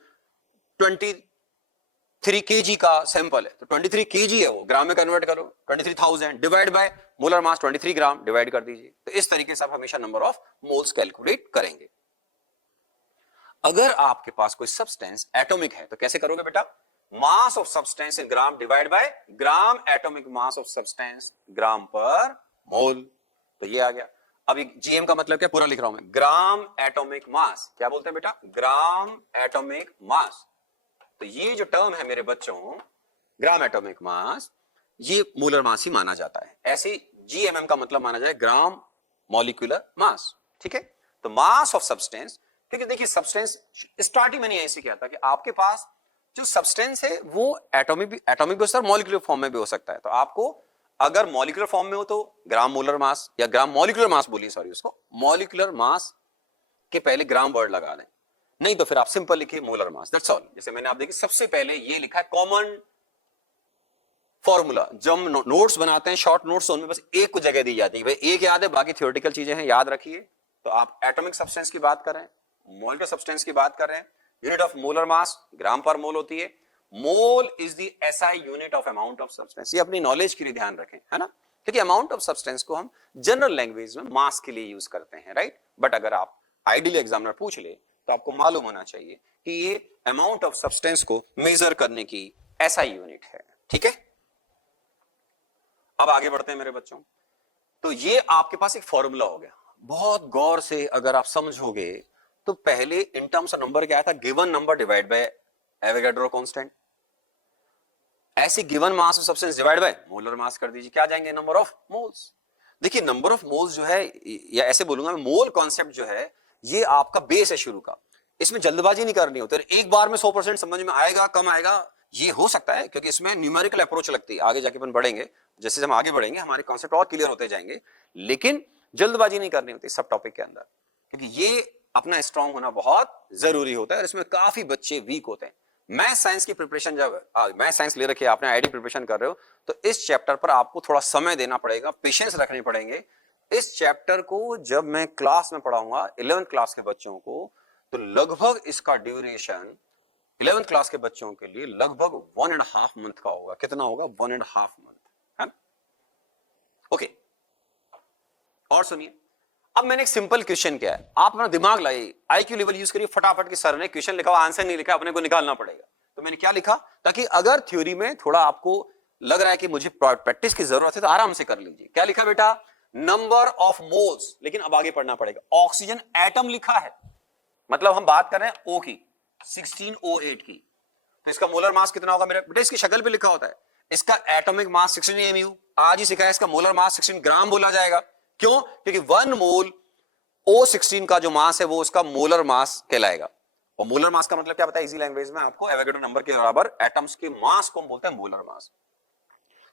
23 kg का सैंपल है, तो 23 kg है वो, ग्राम में कन्वर्ट करो, 23,000 divide by molar mass 23 gram divide कर दीजिए। तो इस तरीके से आप हमेशा नंबर ऑफ मोल्स कैलकुलेट करेंगे। अगर आपके पास कोई सब्सटेंस एटॉमिक है तो कैसे करोगे बेटा, mass of substance in gram divide by gram atomic mass of substance gram per mole. तो ये आ गया। अब GM का मतलब क्या, पूरा लिख रहा हूं मैं, ग्राम एटॉमिक मास। क्या बोलते हैं बेटा, ग्राम एटॉमिक मास। तो ये जो टर्म है मेरे बच्चों, ग्राम एटॉमिक मास, ये मोलर मास ही माना जाता है। ऐसे GMM का मतलब माना जाए ग्राम मॉलिक्यूलर मास, ठीक है। तो मास ऑफ सब्सटेंस, क्योंकि देखिए सब्सटेंस स्टार्टिंग मैंने ऐसे किया था कि आपके पास जो सब्सटेंस है वो एटॉमिक भी हो सकता है, मॉलिक्यूलर फॉर्म में भी हो सकता है। तो आपको अगर मॉलिक्यूलर फॉर्म में हो तो ग्राम मोलर मास या ग्राम मॉलिक्यूलर मास बोलिए, सॉरी, उसको मॉलिक्यूलर मास के पहले ग्राम वर्ड लगा दें, नहीं तो फिर आप सिंपल लिखिए मोलर मास, दैट्स ऑल। जैसे मैंने आप देखिए सबसे पहले ये लिखा है कॉमन फॉर्मूला। जब हम नोट्स बनाते हैं शॉर्ट नोट्स, उनमें बस एक को जगह दी जाती है, भाई एक याद है, बाकी थियोरेटिकल चीजें हैं, याद रखिए। तो आप एटॉमिक सब्सटेंस की बात कर रहे हैं, मॉलिक्यूलर सब्सटेंस की बात कर रहे हैं, unit of molar mass gram per मोल होती है। Mole is the SI unit of amount of substance. ये अपनी नॉलेज के लिए ध्यान रखें, है ना, क्योंकि अमाउंट ऑफ सब्सटेंस को हम जनरल लैंग्वेज में मास के लिए यूज करते हैं, राइट। बट अगर आप आइडियली एग्जामिनर पूछ ले तो आपको मालूम होना चाहिए कि ये अमाउंट ऑफ सब्सटेंस को मेजर करने की SI यूनिट है, ठीक है। अब आगे बढ़ते हैं मेरे बच्चों। तो ये आपके पास एक फॉर्मूला हो गया। बहुत गौर से अगर आप समझोगे तो पहले इन टर्म्स ऑफ नंबर क्या आया था, given number divide by Avogadro constant. ऐसे given mass of substance divide by molar mass कर दीजिए, क्या जाएंगे, नंबर ऑफ मोल्स। देखिए नंबर ऑफ मोल्स जो है, या ऐसे बोलूंगा मैं, मोल कॉन्सेप्ट जो है ये आपका बेस है शुरू का। इसमें जल्दबाजी नहीं करनी होती, एक बार में 100% समझ में आएगा, कम आएगा, ये हो सकता है, क्योंकि इसमें न्यूमेरिकल अप्रोच लगती है। आगे जाके अपन बढ़ेंगे, जैसे हम आगे बढ़ेंगे हमारे कॉन्सेप्ट और क्लियर होते जाएंगे, लेकिन जल्दबाजी नहीं करनी होती सब टॉपिक के अंदर, क्योंकि ये अपना स्ट्रांग होना बहुत जरूरी होता है और इसमें काफी बच्चे वीक होते हैं। मैथ साइंस की प्रिपरेशन, जब मैथ साइंस ले रखी है आपने, आईडी प्रिपरेशन कर रहे हो, तो इस चैप्टर पर आपको थोड़ा समय देना पड़ेगा, पेशेंस रखने पड़ेंगे। इस चैप्टर को जब मैं क्लास में पढ़ाऊंगा 11th क्लास के बच्चों को, तो लगभग इसका ड्यूरेशन 11th क्लास के बच्चों के लिए लगभग 1.5 मंथ का होगा। कितना होगा, 1.5 मंथ, है। ओके, और सुनिए, अब मैंने एक सिंपल क्वेश्चन किया है, आप अपना दिमाग लाइए, IQ लेवल यूज करिए फटाफट की। सर ने क्वेश्चन लिखा, आंसर नहीं लिखा, अपने को निकालना पड़ेगा। तो मैंने क्या लिखा, ताकि अगर थ्योरी में थोड़ा आपको लग रहा है कि मुझे प्रैक्टिस की जरूरत है तो आराम से कर लीजिए। क्या लिखा बेटा, नंबर ऑफ मोल्स, लेकिन अब आगे पढ़ना पड़ेगा। ऑक्सीजन एटम लिखा है, मतलब हम बात कर रहे हैं O की, 16O8 की, तो इसका मोलर मास कितना होगा मेरे बेटा, इसकी शक्ल पे लिखा होता है। इसका एटॉमिक मास 16 mu, आज ही सिखाया। इसका मोलर मास 16 ग्राम बोला जाएगा, क्यों, क्योंकि 1 मोल O16 का जो मास है वो उसका मोलर मास कहलाएगा। और मोलर मास का मतलब क्या बताया इजी लैंग्वेज में आपको, एवोगाड्रो नंबर के बराबर एटम्स के मास को हम बोलते हैं मोलर मास।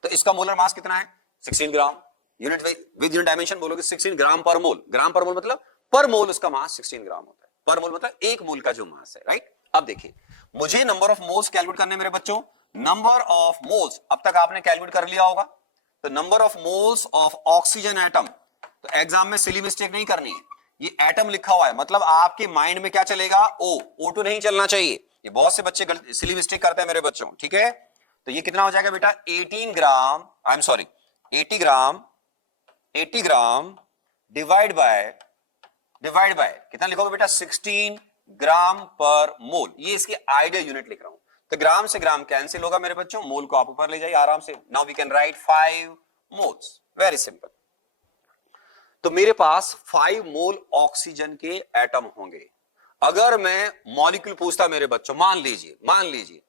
तो इसका मोलर मास कितना है, 16 ग्राम। यूनिट विद यूनिट डायमेंशन बोलोगे 16 ग्राम पर मोल। ग्राम पर मोल मतलब पर मोल उसका मास 16 ग्राम होता है। पर मोल मतलब एक मोल का जो मास है, राइट। अब देखिए, मुझे नंबर ऑफ मोल्स कैलकुलेट करने मेरे बच्चों। नंबर ऑफ मोल्स अब तक आपने कैलकुलेट कर लिया होगा। तो number of moles of oxygen atom, तो एग्जाम में सिली मिस्टेक नहीं करनी है। ये एटम लिखा हुआ है, मतलब आपके माइंड में क्या चलेगा, O2 नहीं चलना चाहिए। ये बहुत से बच्चे सिली मिस्टेक करते हैं मेरे बच्चों, ठीक है। तो ये कितना हो जाएगा बेटा, 18 gram, I am sorry, 80 gram divide by कितना लिखोगे बेटा 16 ग्राम पर मोल। ये इसकी आइडियल यूनिट लिख रहा हूं। तो ग्राम से ग्राम कैंसिल होगा मेरे बच्चों, मोल को आप ऊपर ले जाइए आराम से। Now we can write 5 moles, very simple. तो मेरे पास 5 मोल ऑक्सीजन के एटम होंगे। अगर मैं मॉलिक्यूल पूछता मेरे बच्चों, मान लीजिए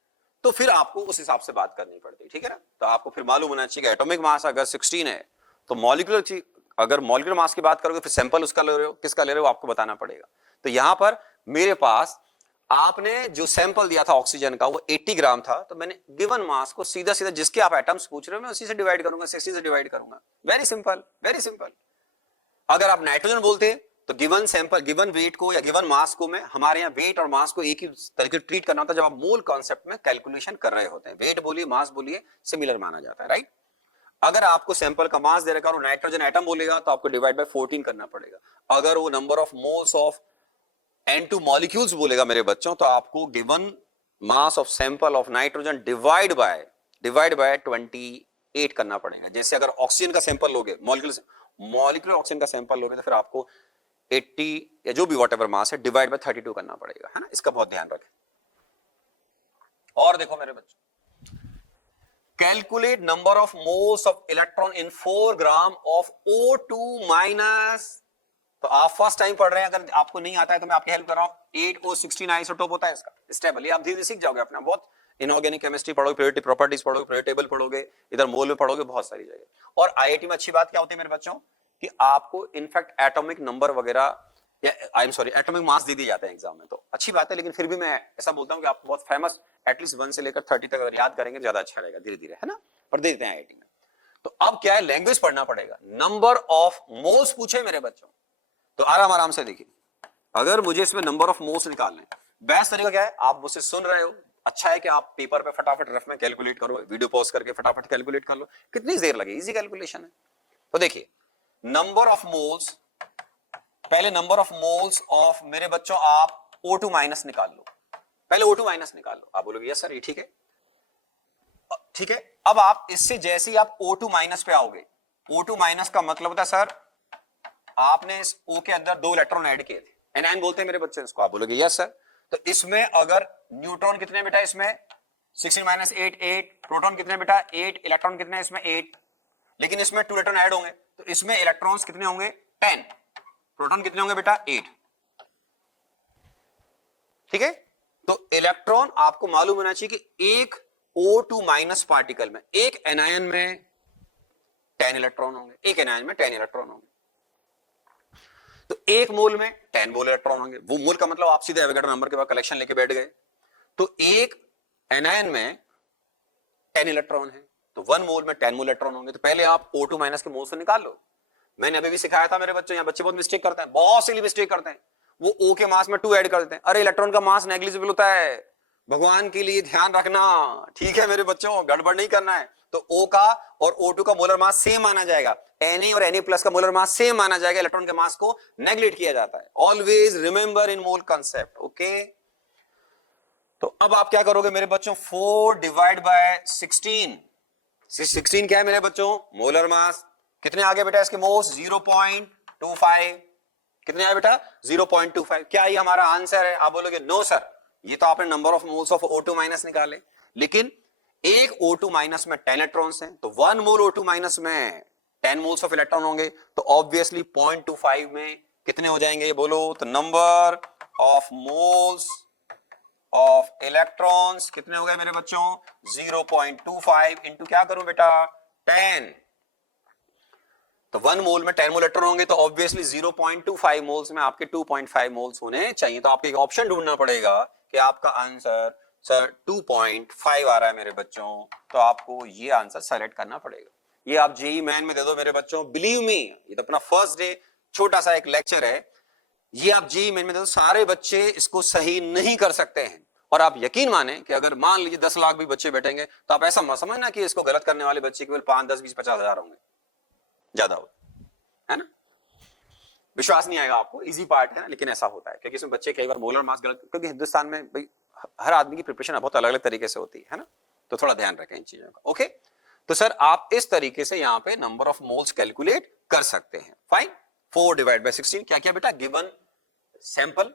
तो फिर आपको उस हिसाब से बात करनी पड़ती, ठीक है ना। तो आपको फिर मालूम होना चाहिए कि एटॉमिक मास अगर 16 है तो मॉलिक्यूलर, अगर मॉलिक्यूलर मास की बात करोगे फिर सैंपल उसका ले रहे हो, किसका ले रहे हो आपको बताना पड़ेगा। तो यहां पर मेरे पास आपने जो सैंपल दिया था ऑक्सीजन का वो 80 ग्राम था, तो मैंने गिवन मास को सीधा सीधा जिसके आप एटम्स पूछ रहे हो मैं उसी से डिवाइड करूंगा, 60 से डिवाइड करूंगा। Very simple, very simple. अगर आप नाइट्रोजन बोलते तो गिवन सैंपल, गिवन वेट को या गिवन मास को, मैं हमारे यहाँ वेट और मास को एक ही तरीके ट्रीट करना होता है जब आप मोल कॉन्सेप्ट में कैलकुलेशन कर रहे होते हैं। वेट बोलिए मास बोलिए सिमिलर माना जाता है, राइट। अगर आपको सैंपल का मास दे रखा और नाइट्रोजन एटम बोलेगा तो आपको डिवाइड बाय 14 करना पड़ेगा। अगर वो number of moles of N2 molecules बोलेगा मेरे बच्चों तो आपको given mass of sample of nitrogen divide by 28 करना पड़ेगा। जैसे अगर ऑक्सीजन का सैंपल लोगे, मॉलिक्यूलर ऑक्सीजन का सैंपल लोगे तो फिर आपको 80 या जो भी वॉट एवर मास है डिवाइड बाय 32 करना पड़ेगा, है ना। इसका बहुत ध्यान रखें। और देखो मेरे बच्चों, calculate number of moles of electron in 4 gram of O2 minus. तो आप फर्स्ट टाइम पढ़ रहे हैं, अगर आपको नहीं आता है तो मैं आपकी हेल्प कर रहा हूं। 8O16 आइसोटोप होता है इसका स्टेबल, ये आप धीरे धीरे सीख जाओगे अपना। बहुत इनऑर्गेनिक केमिस्ट्री पढ़ोगे, प्योरिटी प्रॉपर्टीज पढ़ोगे, पीरियड टेबल पढ़ोगे, इधर मोल में पढ़ोगे, बहुत सारी जगह। और आईआईटी में अच्छी बात क्या होती है मेरे बच्चों कि आपको इनफैक्ट एटॉमिक नंबर वगैरह या I am sorry atomic mass दे दिए जाते हैं एग्जाम में, तो अच्छी बात है। लेकिन फिर भी मैं ऐसा बोलता हूं कि आप बहुत फेमस एटलीस्ट 1 से लेकर 30 तक अगर याद करेंगे ज्यादा अच्छा रहेगा, धीरे धीरे, है ना। पर दे देते हैं आईआईटी में। तो अब क्या है, लैंग्वेज पढ़ना पड़ेगा। नंबर ऑफ मोल्स पूछे मेरे बच्चों तो आराम आराम से देखिए। अगर मुझे इसमें नंबर ऑफ मोल्स निकालने, बेस्ट तरीका क्या है, आप मुझसे सुन रहे हो, अच्छा है कि आप पेपर पे फटाफट रफ में कैलकुलेट करो, वीडियो पॉज करके फटाफट कैलकुलेट कर लो, कितनी देर लगे, इजी कैलकुलेशन है। तो देखिए नंबर ऑफ मोल्स, पहले नंबर ऑफ मोल्स ऑफ मेरे बच्चों आप O2 माइनस निकाल लो, पहले O2 माइनस निकाल लो। आप बोलोगे यस सर ये ठीक है, ठीक है। अब आप इससे जैसे ही आप O2 माइनस पे आओगे, O2 माइनस का मतलब होता है सर आपने इस O के अंदर 2 इलेक्ट्रॉन ऐड किए थे, एनायन बोलते हैं मेरे बच्चे इसको। आप बोलोगे यस सर। तो इसमें अगर न्यूट्रॉन कितने बेटा, इसमें 16 माइनस 8 8, प्रोटॉन कितने बेटा 8, इलेक्ट्रॉन कितने इसमें 8, लेकिन इसमें 2 इलेक्ट्रॉन ऐड होंगे तो इसमें इलेक्ट्रॉन्स कितने होंगे 10, प्रोटॉन कितने होंगे बेटा 8, ठीक है। तो इलेक्ट्रॉन आपको मालूम होना चाहिए कि एक O2 माइनस पार्टिकल में, एक एनायन में 10 इलेक्ट्रॉन होंगे, एक एनायन में 10 इलेक्ट्रॉन होंगे। तो एक मोल में 10 मोल इलेक्ट्रॉन होंगे। वो मोल का मतलब आप सीधे एवोगाड्रो नंबर के बाद कलेक्शन लेके बैठ गए। तो एक एनायन में 10 इलेक्ट्रॉन है तो 1 मोल में 10 मोल इलेक्ट्रॉन होंगे। तो पहले आप O2 माइनस के मोल से निकाल लो। मैंने अभी भी सिखाया था मेरे बच्चों, यहाँ बच्चे बहुत मिस्टेक करते हैं, बहुत सिली मिस्टेक करते हैं। वो O के मास में 2 ऐड कर देते हैं। अरे इलेक्ट्रॉन का मास नेग्लिजिबल होता है, भगवान के लिए ध्यान रखना, ठीक है मेरे बच्चों, गड़बड़ नहीं करना है। तो O का और O2 का मोलर मास सेम माना जाएगा, Na और Na प्लस का मोलर मास सेम माना जाएगा, इलेक्ट्रॉन के मास को नेग्लेक्ट किया जाता है। Always remember in mole concept, okay. तो अब आप क्या करोगे मेरे बच्चों, 4 डिवाइड बाय 16 क्या है मेरे बच्चों, मोलर मास। कितने आ गए बेटा इसके मोल्स, 0.25। कितने आए बेटा 0.25। क्या ये हमारा आंसर है? आप बोलोगे नो सर, ये तो आपने number of moles of O2 minus निकाले, लेकिन एक O2 माइनस में 10 इलेक्ट्रॉन्स हैं तो 1 मोल O2 माइनस में 10 मोल्स ऑफ इलेक्ट्रॉन होंगे। तो ऑब्वियसली 0.25 में कितने हो जाएंगे ये बोलो, तो number of moles of electrons कितने हो गए मेरे बच्चों, 0.25 इंटू क्या करूं बेटा 10। तो 1 मोल में 10 मोल इलेक्ट्रॉन होंगे तो ऑब्वियसली 0.25 मोल्स में आपके 2.5 मोल्स होने चाहिए। तो आपको एक ऑप्शन ढूंढना पड़ेगा कि आपका आंसर सर 2.5 आ रहा है मेरे बच्चों, तो आपको ये आंसर सेलेक्ट करना पड़ेगा। ये आप जेई मैन में दे दो मेरे बच्चों, बिलीव मी, ये तो अपना फर्स्ट डे छोटा सा एक लेक्चर है, ये आप जेई मैन में दे दो, सारे बच्चे इसको सही नहीं कर सकते हैं। और आप यकीन माने कि अगर मान लीजिए 10 लाख भी बच्चे बैठेंगे तो आप ऐसा मत समझना कि इसको गलत करने वाले बच्चे केवल 5, 10, 20, 50 हजार होंगे, ज्यादा हो, है ना। विश्वास नहीं आएगा आपको, इजी पार्ट है ना, लेकिन ऐसा होता है क्योंकि इसमें बच्चे कई बार मोलर मास गलत, क्योंकि हिंदुस्तान में भाई हर आदमी की प्रिपरेशन बहुत अलग अलग तरीके से होती है ना, तो थोड़ा ध्यान रखें इन चीजों का, ओके। तो सर आप इस तरीके से यहां पे नंबर ऑफ मोल्स कैलकुलेट कर सकते हैं। फाइन, 4 डिवाइड बाय 16 क्या क्या बेटा, गिवन सैंपल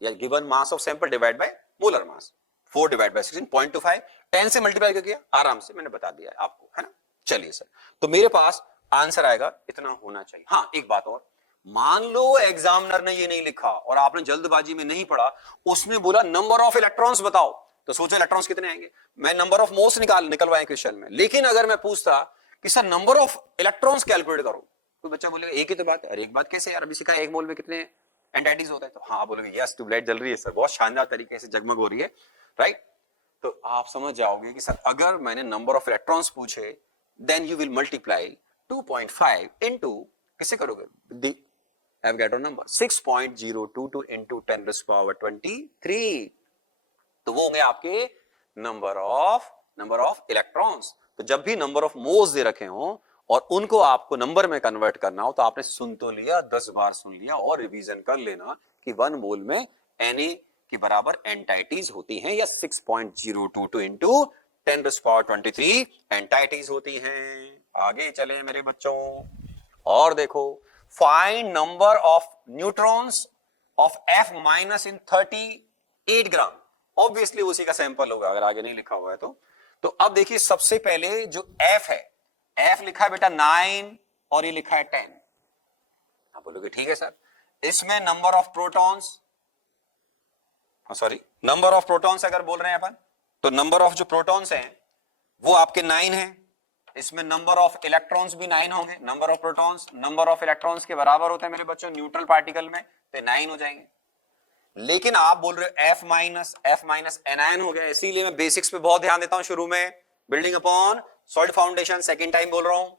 या given mass of sample divide by molar mass. 4 divide by 16 0.25, 10 से मल्टीप्लाई कर किया, आराम से मैंने बता दिया है आपको, है ना। चलिए सर, तो मेरे पास आंसर आएगा इतना होना चाहिए। हाँ एक बात और, मान लो एग्जामिनर ने ये नहीं लिखा और आपने जल्दबाजी में नहीं पढ़ा, उसने बोला नंबर ऑफ इलेक्ट्रॉन्स बताओ, तो सोचो इलेक्ट्रॉन्स कितने आएंगे, मैं नंबर ऑफ मोल्स निकलवाए क्वेश्चन में। लेकिन अगर मैं पूछता कि sir number of electrons calculate करो, तो बच्चा बोलेगा एक ही तो बात है। अरे एक बात कैसे यार, अभी सिखा एक मोल में कितने एंटाइटीज होता है। तो हाँ बोलोगे यस ट्यूबलाइट जल रही है सर, बहुत शानदार तरीके से जगमग हो रही है, राइट। तो आप समझ जाओगे कि सर अगर मैंने नंबर ऑफ इलेक्ट्रॉन्स पूछे, then you will multiply 2.5 into किसे करोगे, एवोगाड्रो नंबर 6.022 इनटू 10⁻23, तो वो होंगे आपके नंबर ऑफ इलेक्ट्रॉन्स। तो जब भी नंबर ऑफ मोल्स दे रखे हो और उनको आपको नंबर में कन्वर्ट करना हो, तो आपने सुन तो लिया, 10 बार सुन लिया और रिवीजन कर लेना कि 1 मोल में Na के बराबर एंटाइटीज होती हैं, या 6.022 इंटू 10⁻23 एंटाइटीज होती हैं। आगे चले मेरे बच्चों, और देखो, find number of neutrons of F minus in 38 gram. Obviously उसी का सैंपल होगा अगर आगे नहीं लिखा हुआ है तो अब देखिए सबसे पहले जो F है, F लिखा है बेटा 9 और ये लिखा है 10। आप बोलोगे ठीक है सर, इसमें number of protons, sorry number of protons अगर बोल रहे हैं अपन, तो नंबर ऑफ जो प्रोटॉन्स हैं वो आपके 9 हैं। इसमें नंबर ऑफ इलेक्ट्रॉन्स भी 9 होंगे। Number of protons number of electrons के बराबर होते हैं मेरे बच्चों न्यूट्रल पार्टिकल में, तो 9 हो जाएंगे। लेकिन आप बोल रहे हो F माइनस एनायन हो गया, इसीलिए मैं बेसिक्स पे बहुत ध्यान देता हूं शुरू में, building upon solid foundation, second time बोल रहा हूं।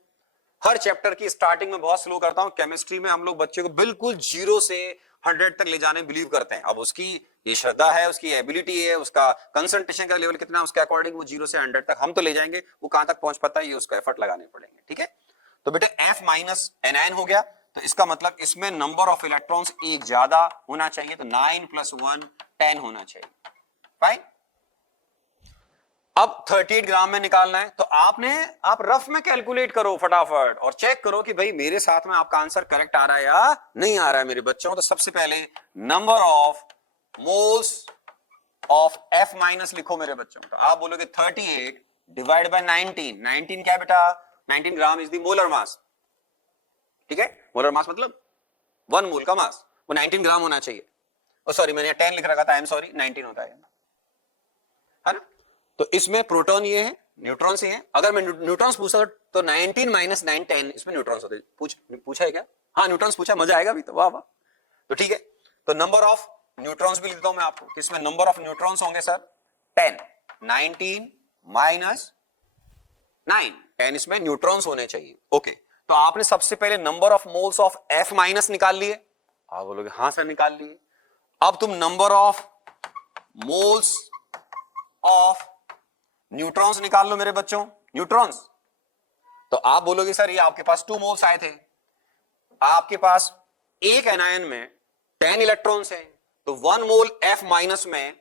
हर चैप्टर की स्टार्टिंग में बहुत स्लो करता हूं। केमिस्ट्री में हम लोग बच्चे को बिल्कुल 0 से 100 तक ले जाने बिलीव करते हैं। अब उसकी ये श्रद्धा है, उसकी एबिलिटी है, उसका कंसंट्रेशन का लेवल कितना, उसके अकॉर्डिंग वो 0 से 100 तक हम तो ले जाएंगे, वो कहां तक पहुंच पाता है ये उसका एफर्ट लगाने पड़ेंगे, ठीक है। तो बेटे F माइनस एनायन हो गया, तो इसका मतलब इसमें नंबर ऑफ इलेक्ट्रॉन्स एक ज्यादा होना चाहिए, तो 9 + 1 10 होना चाहिए। फाइन, अब 38 ग्राम में निकालना है, तो आप रफ में कैलकुलेट करो फटाफट और चेक करो कि भाई मेरे साथ में आपका आंसर करेक्ट आ रहा है या नहीं आ रहा है मेरे बच्चों। तो सबसे पहले number of moles of F minus लिखो मेरे बच्चों। तो आप बोलोगे 38 डिवाइड बाय 19। 19 क्या है बेटा, 19 gram is the molar mass, ठीक है। मोलर मास मतलब 1 मोल का मास, वो 19 ग्राम होना चाहिए। सॉरी मैंने 10 लिख रखा था, आई एम सॉरी, 19 होता है ना। तो इसमें प्रोटॉन ये है, न्यूट्रॉन्स ये हैं। अगर मैं न्यूट्रॉन्स पूछा तो 19 माइनस 9 10 इसमें न्यूट्रॉन्स होते। पूछा है क्या, हाँ न्यूट्रॉन्स पूछा, मजा आएगा भी तो, वाह वाह। तो ठीक है, तो नंबर ऑफ न्यूट्रॉन्स भी लिखता हूं मैं आपको, इसमें नंबर ऑफ न्यूट्रॉन्स होंगे सर 10, 19 माइनस 9 10 इसमें न्यूट्रॉन्स होने चाहिए। ओके, तो आपने सबसे पहले number of moles of F minus निकाल लिए। आप बोलोगे हाँ सर निकाल लिए। अब तुम number of moles of neutrons निकाल लो मेरे बच्चों, न्यूट्रॉन्स। तो आप बोलोगे सर ये आपके पास 2 मोल्स आए थे, आपके पास एक एनायन में 10 इलेक्ट्रॉन्स हैं, तो 1 मोल F माइनस में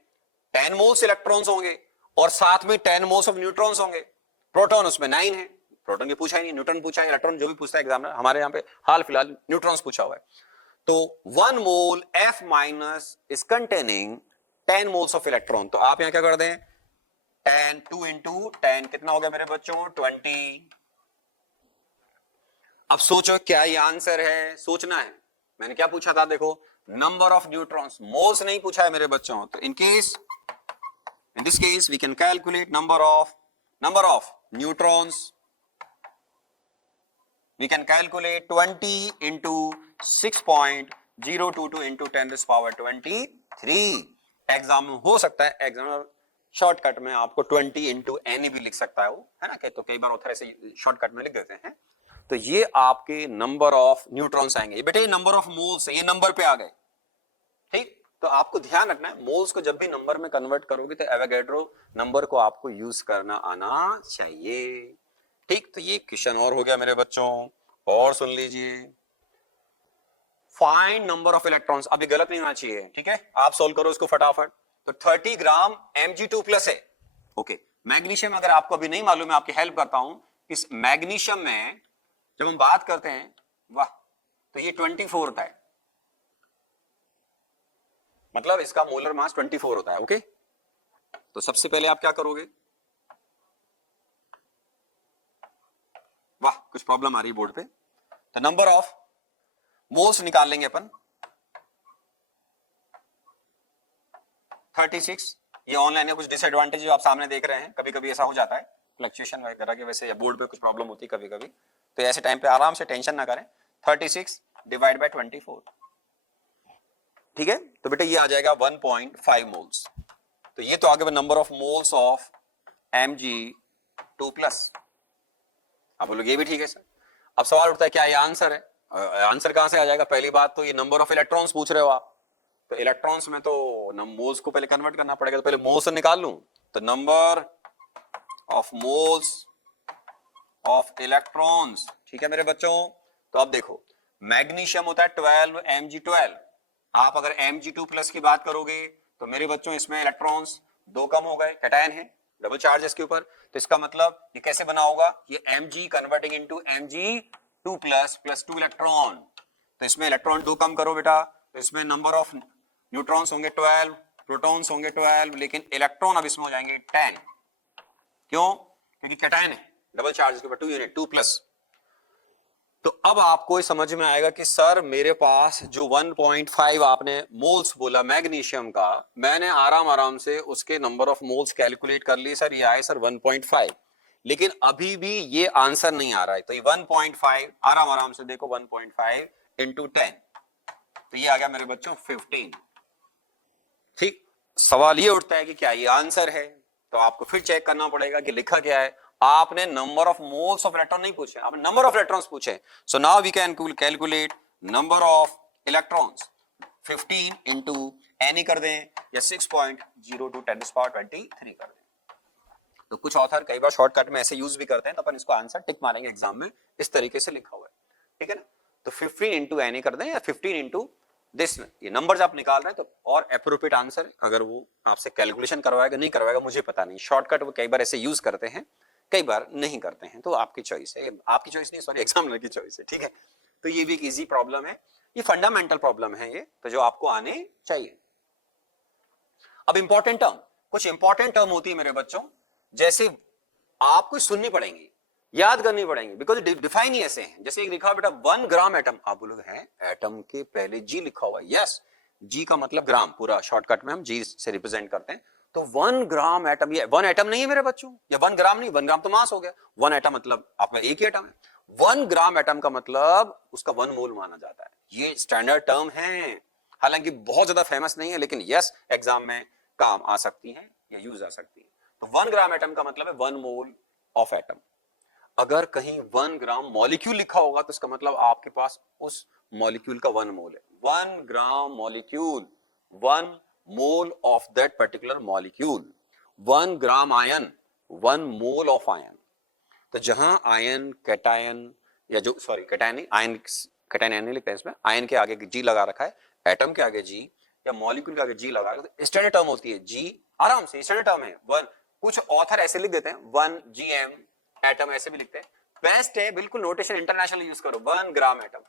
10 मोल्स इलेक्ट्रॉन्स होंगे और साथ में 10 मोल्स ऑफ न्यूट्रॉन्स होंगे। प्रोटॉन उसमें 9 है, प्रोटॉन की पूछा ही नहीं, न्यूट्रॉन पूछा है, इलेक्ट्रॉन जो भी पूछता है एग्जामिनर, हमारे यहाँ पे हाल फिलहाल न्यूट्रॉन्स पूछा हुआ है। तो 1 मोल F minus is containing 10 moles of electron. तो आप यहां क्या कर दें, 10 2 इंटू 10 कितना हो गया मेरे बच्चों, 20। अब सोचो क्या ये आंसर है, सोचना है। मैंने क्या पूछा था, देखो नंबर ऑफ न्यूट्रॉन्स, मोल्स नहीं पूछा है मेरे बच्चों। तो in this case we can calculate number of neutrons, we can calculate 20 into 6.022 into 10⁻23। Exam में हो सकता है एग्जाम शॉर्टकट में आपको 20 into n भी लिख सकता है वो, है ना, तो कई बार ऑथर ऐसे शॉर्टकट में लिख देते हैं। तो ये आपके नंबर ऑफ न्यूट्रॉन्स आएंगे। बेटे नंबर ऑफ मोल्स है, ये नंबर पे आ गए, ठीक। तो आपको ध्यान रखना है, मोल्स को जब भी नंबर में कन्वर्ट करोगे तो एवोगाड्रो नंबर को आपको यूज करना आना चाहिए, ठीक। तो ये क्वेश्चन और हो गया मेरे बच्चों, और सुन लीजिए, फाइंड नंबर ऑफ इलेक्ट्रॉन्स। अभी गलत नहीं होना चाहिए, ठीक है, आप सोल्व करो इसको फटाफट। तो 30 ग्राम Mg2+ है, ओके, मैग्नीशियम अगर आपको अभी नहीं मालूम है, आपकी हेल्प करता हूं। इस मैग्नीशियम में जब हम बात करते हैं, वाह, तो ये 24 होता है, मतलब इसका मोलर मास 24 होता है। ओके, तो सबसे पहले आप क्या करोगे, वाह कुछ प्रॉब्लम आ रही है बोर्ड पे, तो नंबर ऑफ मोल्स निकाल लेंगे अपन 36। ये ऑनलाइन है, कुछ डिसएडवांटेज जो आप सामने देख रहे हैं, कभी कभी ऐसा हो जाता है फ्लक्चुएशन वगैरह की, वैसे बोर्ड पे कुछ प्रॉब्लम होती है कभी कभी, तो ऐसे टाइम पे आराम से टेंशन ना करें। 36 डिवाइड बाय 24, ठीक है, तो बेटा ये आ जाएगा 1.5 मोल्स। तो ये तो आगे number of moles of Mg2+। आप बोलोगे ये भी ठीक है सर। अब सवाल उठता है क्या ये आंसर है? आंसर कहां से आ जाएगा? पहली बात तो ये नंबर ऑफ इलेक्ट्रॉन्स पूछ रहे हो आप, तो इलेक्ट्रॉन्स में तो मोल्स को पहले कन्वर्ट करना पड़ेगा, तो पहले मोल्स निकाल लूं, तो number of moles of electrons, ठीक है मेरे बच्चों। तो अब देखो मैग्नीशियम होता है 12 Mg12, आप अगर Mg2+ की बात करोगे तो मेरे बच्चों इसमें इलेक्ट्रॉन्स 2 कम हो गए, कैटायन है, डबल चार्ज इसके ऊपर, तो इसका मतलब ये कैसे बना होगा, ये Mg converting into Mg2+ plus 2 electron, तो इसमें इलेक्ट्रॉन 2 कम करो बेटा, तो इसमें नंबर ऑफ न्यूट्रॉन्स होंगे 12, प्रोटॉन्स होंगे 12, लेकिन इलेक्ट्रॉन अब इसमें हो जाएंगे 10। क्यों? क्योंकि कैटायन है, डबल चार्ज के ऊपर 2 यूनिट 2+। तो अब आपको समझ में आएगा कि सर मेरे पास जो 1.5 आपने मोल्स बोला मैग्नीशियम का, मैंने आराम आराम से उसके नंबर ऑफ मोल्स कैलकुलेट कर लिए सर, ये आए सर 1.5, लेकिन अभी भी ये आंसर नहीं आ रहा है। तो ये 1.5 आराम आराम से देखो, 1.5 इंटू 10, तो ये आ गया मेरे बच्चों 15। ठीक, सवाल ये उठता है कि क्या ये आंसर है, तो आपको फिर चेक करना पड़ेगा कि लिखा क्या है। आपने number of moles of electron नहीं पूछे, आपने नंबर ऑफ इलेक्ट्रॉन्स पूछे। So now we can calculate number of electrons 15 into N कर दें या 6.02 10⁻23 कर दें। तो कुछ ऑथर कई बार शॉर्टकट में ऐसे यूज भी करते हैं, तो अपन इसको आंसर टिक मारेंगे एग्जाम में, इस तरीके से लिखा हुआ है, ठीक है ना। तो 15 इंटू एन कर दें या 15 इंटू दिस, ये नंबर्स आप निकाल रहे हैं, तो और एप्रोप्रिएट आंसर अगर वो आपसे कैलकुलेशन करवाएगा नहीं करवाएगा मुझे पता नहीं, शॉर्टकट वो कई बार ऐसे यूज करते हैं, कई बार नहीं करते हैं, तो आपकी चॉइस है, आपकी चॉइस नहीं, सॉरी एग्जामिनर की चॉइस है, ठीक है। तो ये भी एक इजी प्रॉब्लम है, ये फंडामेंटल प्रॉब्लम है ये, तो जो आपको आने चाहिए। अब इंपॉर्टेंट टर्म, कुछ इंपॉर्टेंट टर्म होती है मेरे बच्चों, जैसे आपको सुननी पड़ेंगी, याद करनी पड़ेंगी, बिकॉज डिफाइन ही ऐसे हैं। जैसे एक लिखा बेटा 1 ग्राम एटम, आप बोलोगे है एटम के पहले जी लिखा हुआ है, यस, जी का मतलब ग्राम, पूरा शॉर्टकट में हम जी से रिप्रेजेंट करते हैं। तो 1 ग्राम एटम, ये 1 एटम नहीं है मेरे बच्चों, या 1 ग्राम नहीं, 1 ग्राम तो मास हो गया, 1 एटम मतलब आपका एक ही एटम है। 1 ग्राम एटम का मतलब उसका 1 मोल माना जाता है, ये स्टैंडर्ड टर्म है, हालांकि बहुत ज्यादा फेमस नहीं है, लेकिन यस एग्जाम में काम आ सकती है या यूज आ सकती है। तो 1 ग्राम एटम का मतलब है 1 मोल ऑफ एटम। अगर कहीं 1 ग्राम मॉलिक्यूल लिखा होगा तो इसका मतलब आपके पास उस मॉलिक्यूल का 1 मोल है। 1 gram molecule, 1 mole of that particular molecule. 1 gram ion, 1 mole of ion. तो जहां आयन, कैटायन, या जो सॉरी कैटायन नहीं, आयन, कैटायन नहीं लिखते हैं इसमें, आयन के आगे जी लगा रखा है, एटम के आगे जी या मॉलिक्यूल के आगे जी लगा रखा है, तो स्टैंडर्ड टर्म होती है जी, आराम से स्टैंडर्ड टर्म है 1। कुछ ऑथर ऐसे लिख देते हैं 1 GM एटम, ऐसे भी लिखते हैं, बेस्ट है बिल्कुल, नोटेशन इंटरनेशनल यूज करो, 1 ग्राम एटम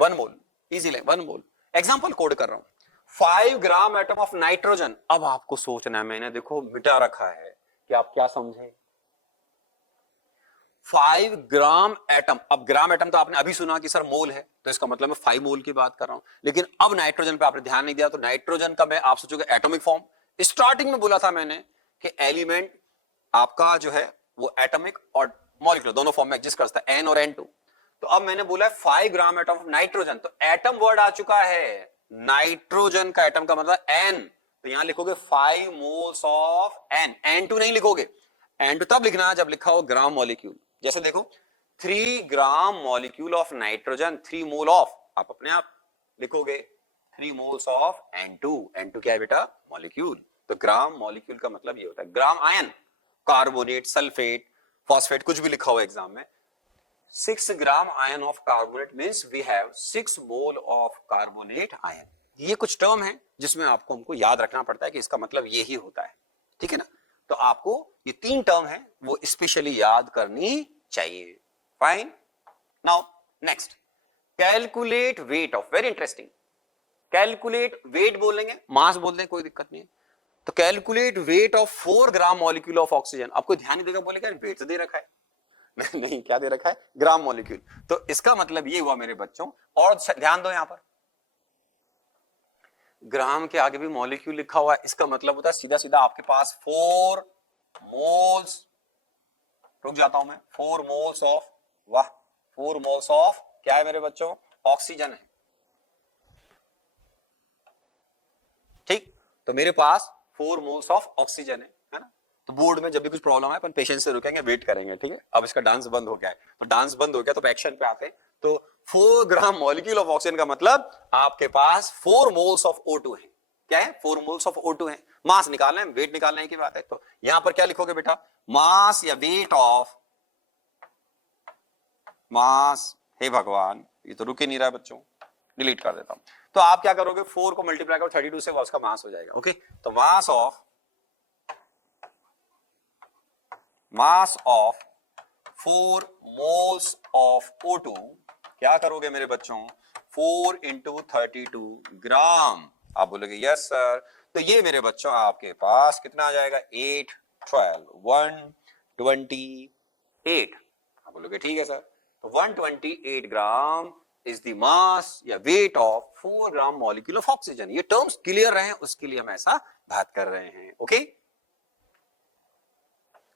1 मोल, इजी ले 1 मोल। एग्जांपल कोड कर रहा हूं, 5 ग्राम एटम ऑफ नाइट्रोजन। अब आपको सोचना है, मैंने देखो मिटा रखा है कि आप क्या समझे। 5 ग्राम एटम, अब ग्राम एटम तो आपने अभी सुना कि सर मोल है, तो इसका मतलब मैं 5 मोल की बात कर रहा हूं, लेकिन अब नाइट्रोजन पे आपने ध्यान नहीं दिया, तो नाइट्रोजन का मैं आप सोचोगे एटॉमिक फॉर्म, स्टार्टिंग में बोला था मैंने कि एलिमेंट आपका जो है वो एटॉमिक और मॉलिक्यूलर दोनों फॉर्म में एग्जिस्ट करता है, N और N2। तो अब मैंने बोला 5 ग्राम एटम ऑफ नाइट्रोजन, तो एटम वर्ड आ चुका है, नाइट्रोजन का एटम का मतलब N, तो यहां लिखोगे 5 मोल्स ऑफ N, N2 नहीं लिखोगे, N2 तब लिखना है जब लिखा हो ग्राम मॉलिक्यूल। जैसे देखो 3 ग्राम molecule of nitrogen, 3 mole of, आप अपने आप लिखोगे 3 मोल्स ऑफ N2, N2 क्या है बेटा? मॉलिक्यूल। तो ग्राम मॉलिक्यूल का मतलब ये होता है। Gram ion, carbonate, sulphate, phosphate, कुछ भी लिखा हुआ एग्जाम में, 6 gram ion of carbonate means we have 6 mole of carbonate ion. ये कुछ टर्म है जिसमें आपको हमको याद रखना पड़ता है कि इसका मतलब ये ही होता है, ठीक है ना। तो आपको ये 3 टर्म है वो स्पेशली याद करनी चाहिए। Fine. Now next, calculate weight of, very interesting. Calculate weight बोलेंगे, मास बोल दें, कोई दिक्कत नहीं है। तो calculate weight of 4 gram molecule of oxygen. आपको ध्यान नहीं देगा, बोलेगा वेट तो दे रखा है नहीं, क्या दे रखा है? Gram molecule. तो इसका मतलब ये हुआ मेरे बच्चों, और ध्यान दो यहां पर ग्राम के आगे भी मॉलिक्यूल लिखा हुआ है, इसका मतलब होता है सीधा सीधा आपके पास 4 मोल्स, रुक जाता हूं मैं, 4 मोल्स ऑफ, वाह, 4 मोल्स ऑफ क्या है मेरे बच्चों? ऑक्सीजन है। ठीक, तो मेरे पास 4 मोल्स ऑफ ऑक्सीजन है ना? तो बोर्ड में जब भी कुछ प्रॉब्लम है अपन पेशेंस से रुकेंगे, वेट करेंगे, ठीक है? अब इसका डांस बंद हो गया है, तो डांस बंद हो गया तो एक्शन पे आते हैं। तो 4 ग्राम मॉलिक्यूल ऑफ ऑक्सीजन का मतलब आपके पास 4 मोल्स ऑफ O2 है। क्या है? 4 मोल्स ऑफ O2 है। मास निकालना है, वेट निकालने की बात है। तो यहां पर क्या लिखोगे बेटा? मास या वेट ऑफ, मास, हे भगवान ये तो रुक ही नहीं रहा है बच्चों, डिलीट कर देता हूं। तो आप क्या करोगे? 4 को मल्टीप्लाई करो 32 से, उसका मास हो जाएगा। ओके, तो mass of 4 moles of O2 क्या करोगे मेरे बच्चों? 4 इंटू 32 ग्राम। आप बोलोगे यस सर। तो ये मेरे बच्चों आपके पास कितना आ जाएगा? 8, 12, 128। आप बोलोगे ठीक है सर। तो 128 ग्राम इज द मास या wait of 4 gram molecule of oxygen. ये टर्म्स क्लियर रहे, उसके लिए हम ऐसा बात कर रहे हैं। ओके,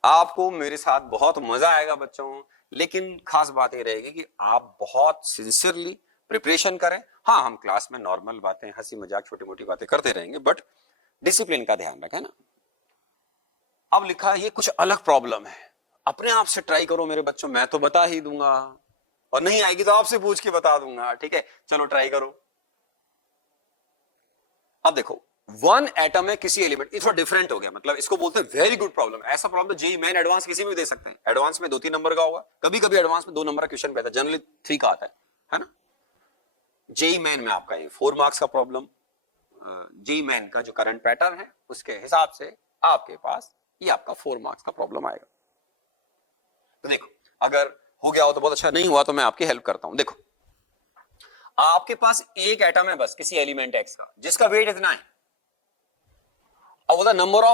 आपको मेरे साथ बहुत मजा आएगा बच्चों, लेकिन खास बात ये रहेगी कि आप बहुत सिंसियरली प्रिपरेशन करें। हाँ, हम क्लास में नॉर्मल बातें, हंसी मजाक, छोटी मोटी बातें करते रहेंगे, बट डिसिप्लिन का ध्यान रखें ना। अब लिखा है ये कुछ अलग प्रॉब्लम है, अपने आप से ट्राई करो मेरे बच्चों, मैं तो बता ही दूंगा, और नहीं आएगी तो आपसे पूछ के बता दूंगा। ठीक है, चलो ट्राई करो। अब देखो, 1 एटम है किसी एलिमेंट, ये थोड़ा डिफरेंट हो गया, मतलब इसको बोलते हैं वेरी गुड प्रॉब्लम। ऐसा प्रॉब्लम तो जेई मेन एडवांस किसी में भी दे सकते हैं। एडवांस में 2-3 नंबर का होगा, कभी कभी एडवांस में 2 नंबर का क्वेश्चन आता है, जनरली 3 का आता है ना? जेई मेन में आपका ये 4 मार्क्स का प्रॉब्लम, जेई मेन का जो करंट पैटर्न है उसके हिसाब से आपके पास ये आपका 4 मार्क्स का प्रॉब्लम आएगा। तो देखो, अगर हो गया हो तो बहुत अच्छा, नहीं हुआ तो मैं आपकी हेल्प करता हूं। देखो, आपके पास एक एटम है बस किसी एलिमेंट एक्स का, जिसका वेट इतना है। अब बोला नंबर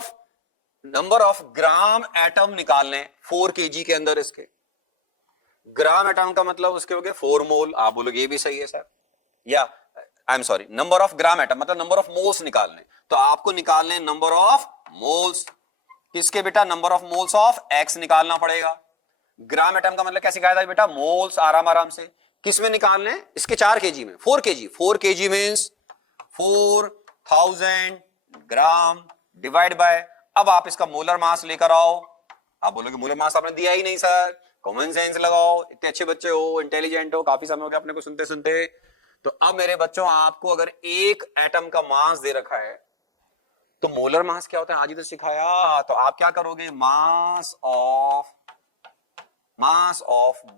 ऑफ ग्राम एटम निकालने 4 kg के अंदर इसके। ग्राम एटम का मतलब उसके हो गए 4 मोल। आप बोलोगे ये भी सही है सर, या I am sorry, number of gram atom मतलब नंबर ऑफ मोल्स निकालने, तो आपको निकालने नंबर ऑफ मोल्स किसके बेटा? Number of moles of x निकालना पड़ेगा। ग्राम एटम का मतलब क्या सिखाया था बेटा? मोल्स। आराम आराम से किस में निकालने? इसके 4 kg में, 4 kg। 4 kg मीन्स 4000 ग्राम डिवाइड बाय, अब आप इसका मोलर मास लेकर आओ। आप बोलोगे मोलर मास आपने दिया ही नहीं सर, कॉमन सेंस लगाओ, इतने अच्छे बच्चे हो, इंटेलिजेंट हो, काफी समय हो गया अपने को सुनते सुनते। तो अब मेरे बच्चों, आपको अगर एक एटम का मास दे रखा है तो मोलर मास क्या होता है आज ही तो सिखाया। तो आप क्या करोगे? मास ऑफ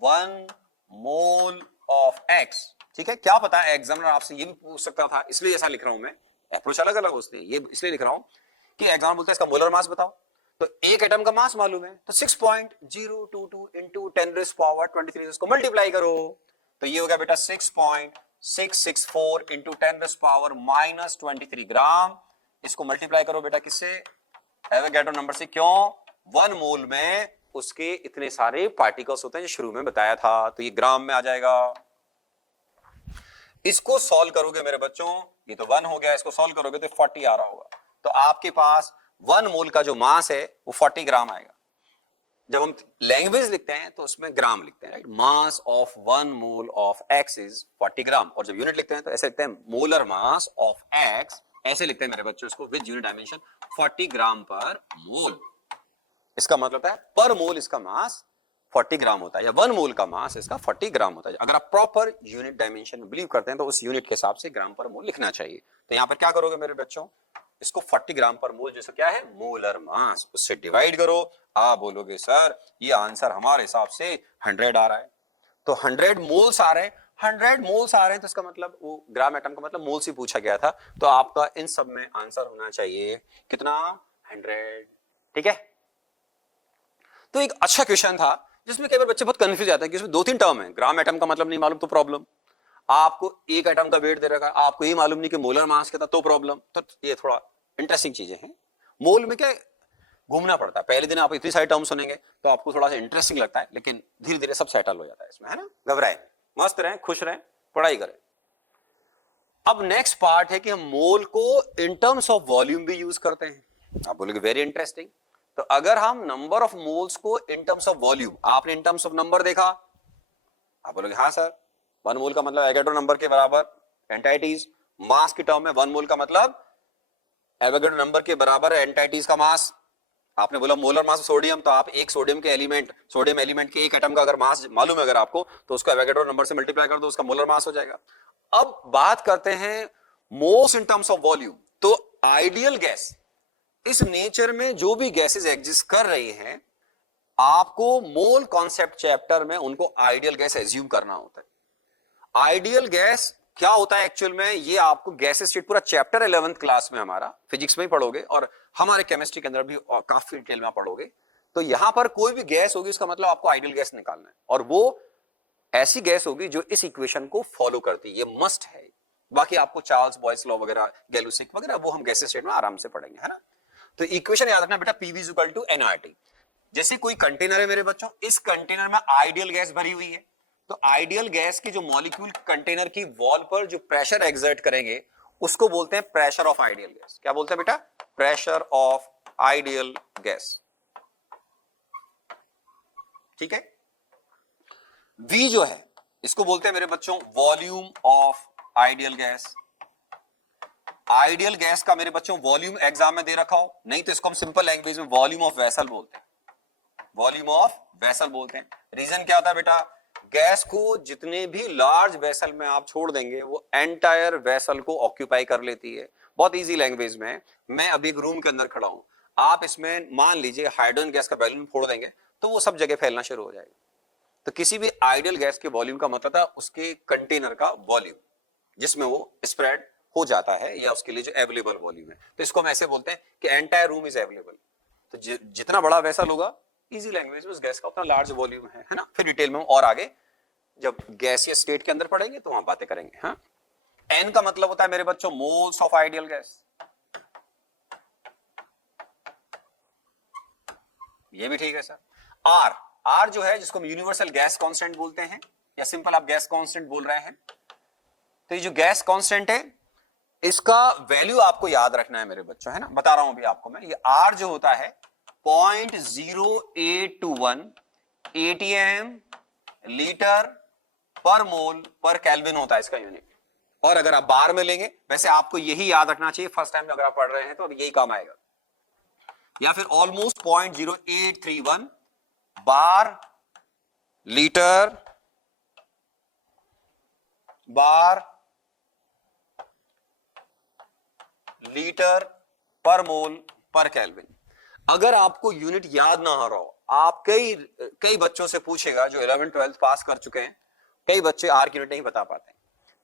1 मोल ऑफ एक्स। ठीक है, क्या पता है एग्जामिनर आपसे ये भी पूछ सकता था, इसलिए ऐसा लिख रहा हूं मैं, अप्रोच अलग अलग होते हैं, ये इसलिए लिख रहा हूं कि एग्जाम बोलते हैं इसका मोलर मास बताओ। तो एक एटम का मास मालूम है तो 6.022 इंटू 10⁻23 इसको मल्टीप्लाई करो, तो ये हो गया बेटा 6.664 इंटू 10⁻⁻23 ग्राम। इसको मल्टीप्लाई करो बेटा किससे? एवोगैड्रो नंबर से। क्यों? 1 मोल में उसके इतने सारे पार्टिकल्स होते हैं जो शुरू में बताया था, तो ये ग्राम में आ जाएगा। इसको सॉल्व करोगे मेरे बच्चों, ये तो 1 हो गया, इसको सॉल्व करोगे तो 40 आ रहा होगा। तो आपके पास 1 मोल का जो मास है वो 40 ग्राम आएगा। जब हम लैंग्वेज लिखते हैं तो उसमें ग्राम लिखते हैं, right? Mass of 1 mole of x is 40 ग्राम। और जब यूनिट लिखते हैं तो ऐसे लिखते हैं, मोलर मास ऑफ एक्स, ऐसे लिखते हैं मेरे बच्चों इसको, with unit dimension 40 gram per मोल। इसका मतलब है पर मोल इसका मास 40 ग्राम होता है, या 1 मोल का मास इसका 40 ग्राम होता है। अगर आप प्रॉपर यूनिट डायमेंशन में बिलीव करते हैं तो उस यूनिट के हिसाब से ग्राम पर मोल लिखना चाहिए। तो यहां पर क्या करोगे मेरे बच्चों? इसको 40 ग्राम पर मोल, जैसे क्या है मोलर मास, उससे डिवाइड करो। आप बोलोगे सर ये आंसर हमारे हिसाब से 100 आ रहा है, तो 100 मोल्स आ रहे हैं। 100 मोल्स आ रहे हैं तो इसका मतलब वो ग्राम एटम का मतलब मोल से पूछा गया था, तो आपका इन सब में आंसर होना चाहिए कितना? 100। ठीक है। तो एक अच्छा क्वेश्चन था जिसमें कई बार बच्चे बहुत कंफ्यूज जाते हैं कि इसमें 2-3 टर्म है, ग्राम एटम का मतलब नहीं मालूम तो प्रॉब्लम, आपको एक एटम का वेट दे रखा है, आपको ये मालूम नहीं कि मोलर मास कितना तो प्रॉब्लम। तो ये थोड़ा इंटरेस्टिंग चीजें हैं। मोल में क्या घूमना पड़ता है, पहले दिन आप इतनी सारी टर्म सुनेंगे तो आपको थोड़ा सा इंटरेस्टिंग लगता है, लेकिन धीरे धीरे सब सेटल हो जाता है इसमें, है ना। घबराए, मस्त रहें, खुश रहें, पढ़ाई करें। अब नेक्स्ट पार्ट है कि हम मोल को इन टर्म्स ऑफ वॉल्यूम भी यूज करते हैं। आप बोलोगे वेरी इंटरेस्टिंग। तो अगर हम नंबर ऑफ मोल्स को इन टर्म्स ऑफ वॉल्यूम, आपने इन टर्म्स ऑफ नंबर देखा, आप बोलोगे हाँ सर, 1 मोल का मतलब एवोगाड्रो नंबर के बराबर एंटाइटीज, मास की टर्म में 1 मोल का मतलब एवोगाड्रो नंबर के बराबर है एंटाइटीज का मास। आपने बोला मोलर मास सोडियम, तो आप एक सोडियम के एलिमेंट, सोडियम एलिमेंट के एक एटम का अगर मास मालूम है अगर आपको, तो उसको एवोगाड्रो नंबर से मल्टीप्लाई कर दो, उसका मोलर मास हो जाएगा। अब बात करते हैं moles in terms of volume. तो आइडियल गैस, इस नेचर में जो भी गैसेस एग्जिस्ट कर रही हैं, आपको मोल कॉन्सेप्ट चैप्टर में उनको आइडियल गैस एज्यूम करना होता है। आइडियल गैस क्या होता है एक्चुअल में, ये आपको गैसेस स्टेट पूरा चैप्टर 11th क्लास में हमारा फिजिक्स में ही पढ़ोगे और हमारे केमिस्ट्री के अंदर भी काफी डिटेल में पढ़ोगे। तो यहां पर कोई भी गैस होगी उसका मतलब आपको आइडियल गैस निकालना है, और वो ऐसी गैस होगी जो इस इक्वेशन को फॉलो करती है, ये मस्ट है। बाकी आपको चार्ल्स बॉयस लॉ वगैरह, गैलुसिक वगैरह, वो हम गैसेस स्टेट में आराम से पढ़ेंगे, है ना। तो इक्वेशन याद रखना बेटा, PV is equal to NRT. जैसे कोई कंटेनर है मेरे बच्चों, इस कंटेनर में आइडियल गैस भरी हुई है, तो आइडियल गैस की जो मॉलिक्यूल कंटेनर की वॉल पर जो प्रेशर एक्सर्ट करेंगे उसको बोलते हैं प्रेशर ऑफ आइडियल गैस। क्या बोलते हैं बेटा? Pressure of ideal gas. ठीक है। V जो है इसको बोलते हैं मेरे बच्चों volume of ideal gas. Ideal gas का मेरे बच्चों वॉल्यूम एग्जाम में दे रखा हो, नहीं तो इसको हम सिंपल लैंग्वेज में वॉल्यूम ऑफ वेसल बोलते हैं, वॉल्यूम ऑफ वेसल बोलते हैं। रीजन क्या होता है बेटा? गैस को जितने भी लार्ज वेसल में आप छोड़ देंगे वो एंटायर वेसल को ऑक्यूपाई कर लेती है। बहुत इजी लैंग्वेज में, मैं अभी एक रूम के अंदर खड़ा हूं, आप इसमें मान लीजिए हाइड्रोजन गैस का बैलून फोड़ देंगे तो वो सब जगह फैलना शुरू हो जाएगा। तो किसी भी आइडियल गैस के वॉल्यूम का मतलब था उसके कंटेनर का वॉल्यूम जिसमें वो स्प्रेड हो जाता है, या उसके लिए जो अवेलेबल वॉल्यूम है। तो इसको हम ऐसे बोलते हैं कि एंटायर रूम इज अवेलेबल। तो जितना बड़ा वेसल होगा, इजी लैंग्वेज में, उस गैस का उतना लार्ज वॉल्यूम है ना। फिर डिटेल में और आगे जब गैसियस स्टेट के अंदर पढ़ेंगे तो वहां बातें करेंगे। हाँ, एन का मतलब होता है मेरे बच्चों मोल्स ऑफ आइडियल गैस। ये भी ठीक है सर। आर, आर जो है जिसको हम यूनिवर्सल गैस कांस्टेंट बोलते हैं, या सिंपल आप गैस कांस्टेंट बोल रहे हैं। तो ये जो गैस कांस्टेंट है इसका वैल्यू आपको याद रखना है मेरे बच्चों, है ना। बता रहा हूं अभी आपको मैं। ये आर जो होता है 0.0821 ATM लीटर पर मोल पर केल्विन होता है इसका यूनिट। और अगर आप बार में लेंगे, वैसे आपको यही याद रखना चाहिए फर्स्ट टाइम अगर आप पढ़ रहे हैं तो अब यही काम आएगा, या फिर ऑलमोस्ट 0.0831 बार लीटर लीटर पर मोल पर केल्विन। अगर आपको यूनिट याद ना हो रहा हो, आप कई बच्चों से पूछेगा जो 11th 12th पास कर चुके हैं, कई बच्चे आर की यूनिट नहीं बता पाते,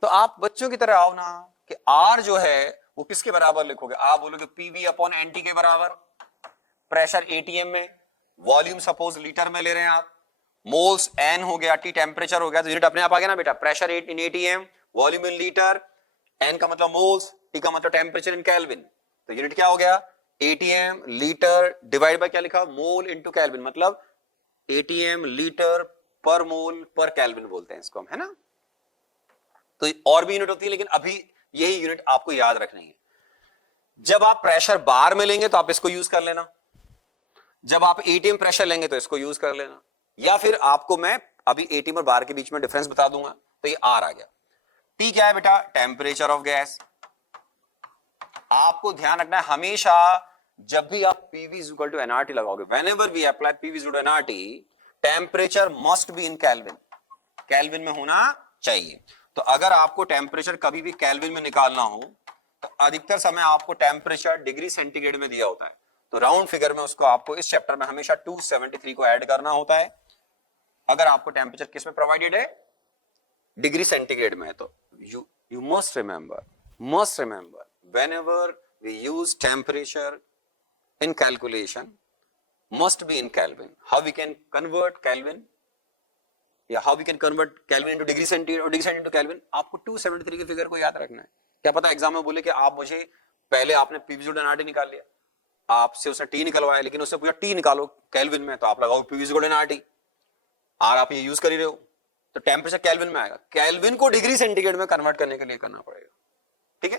तो आप बच्चों की तरह आओ ना कि आर जो है वो किसके बराबर लिखोगे? आप बोलोगे पीवी अपॉन एनटी के बराबर। प्रेशर एटीएम में, वॉल्यूम सपोज लीटर में ले रहे हैं आप, मोल्स एन हो गया, टी टेम्परेचर हो गया, तो यूनिट अपने आप आ गया ना बेटा। Pressure in ATM, volume in litre, N का मतलब मोल्स, टी का मतलब टेम्परेचर इन केल्विन। तो यूनिट क्या हो गया? एटीएम लीटर डिवाइड बाय क्या लिखा? मोल इनटू केल्विन, मतलब एटीएम लीटर पर मोल पर केल्विन बोलते हैं इसको हम, है ना। तो और भी यूनिट होती है, लेकिन अभी यही यूनिट आपको याद रखनी है। जब आप प्रेशर बार में लेंगे तो आप इसको यूज कर लेना, जब आप एटीएम प्रेशर लेंगे तो इसको यूज कर लेना, या फिर आपको मैं अभी एटीएम और बार के बीच में डिफरेंस बता दूंगा। तो ये आर आ गया। टी क्या है बेटा? Temperature of gas. आपको ध्यान रखना है हमेशा जब भी आप PV is equal to NRT लगाओगे, whenever we apply PV is equal to NRT, temperature must be in kelvin, kelvin में होना चाहिए। तो अगर आपको टेम्परेचर कभी भी केल्विन में निकालना हो तो अधिकतर समय आपको टेम्परेचर डिग्री सेंटीग्रेड में दिया होता है, तो राउंड फिगर में उसको आपको इस चैप्टर में हमेशा 273 को ऐड करना होता है। अगर आपको टेम्परेचर किस में प्रोवाइडेड है? डिग्री सेंटीग्रेड में है। तो you must remember whenever we use temperature in calculation, must be in Kelvin. How we can convert Kelvin? Yeah, how we can convert Kelvin into degree centigrade or degree centigrade into Kelvin? आपको 273 के figure को याद रखना है। क्या पता exam में बोले कि आप मुझे पहले आपने पीवी गोल्डन आरटी निकाल लिया, आपसे उसने टी निकलवाया, लेकिन उससे पूछा टी निकालो केल्विन में, तो आप लगाओ पीवी गोल्डन आरटी, और आप ये यूज कर ही रहे हो, तो टेम्परेचर केल्विन में आएगा। केल्विन को डिग्री सेंटीग्रेड में कन्वर्ट करने के लिए करना पड़ेगा। ठीक है,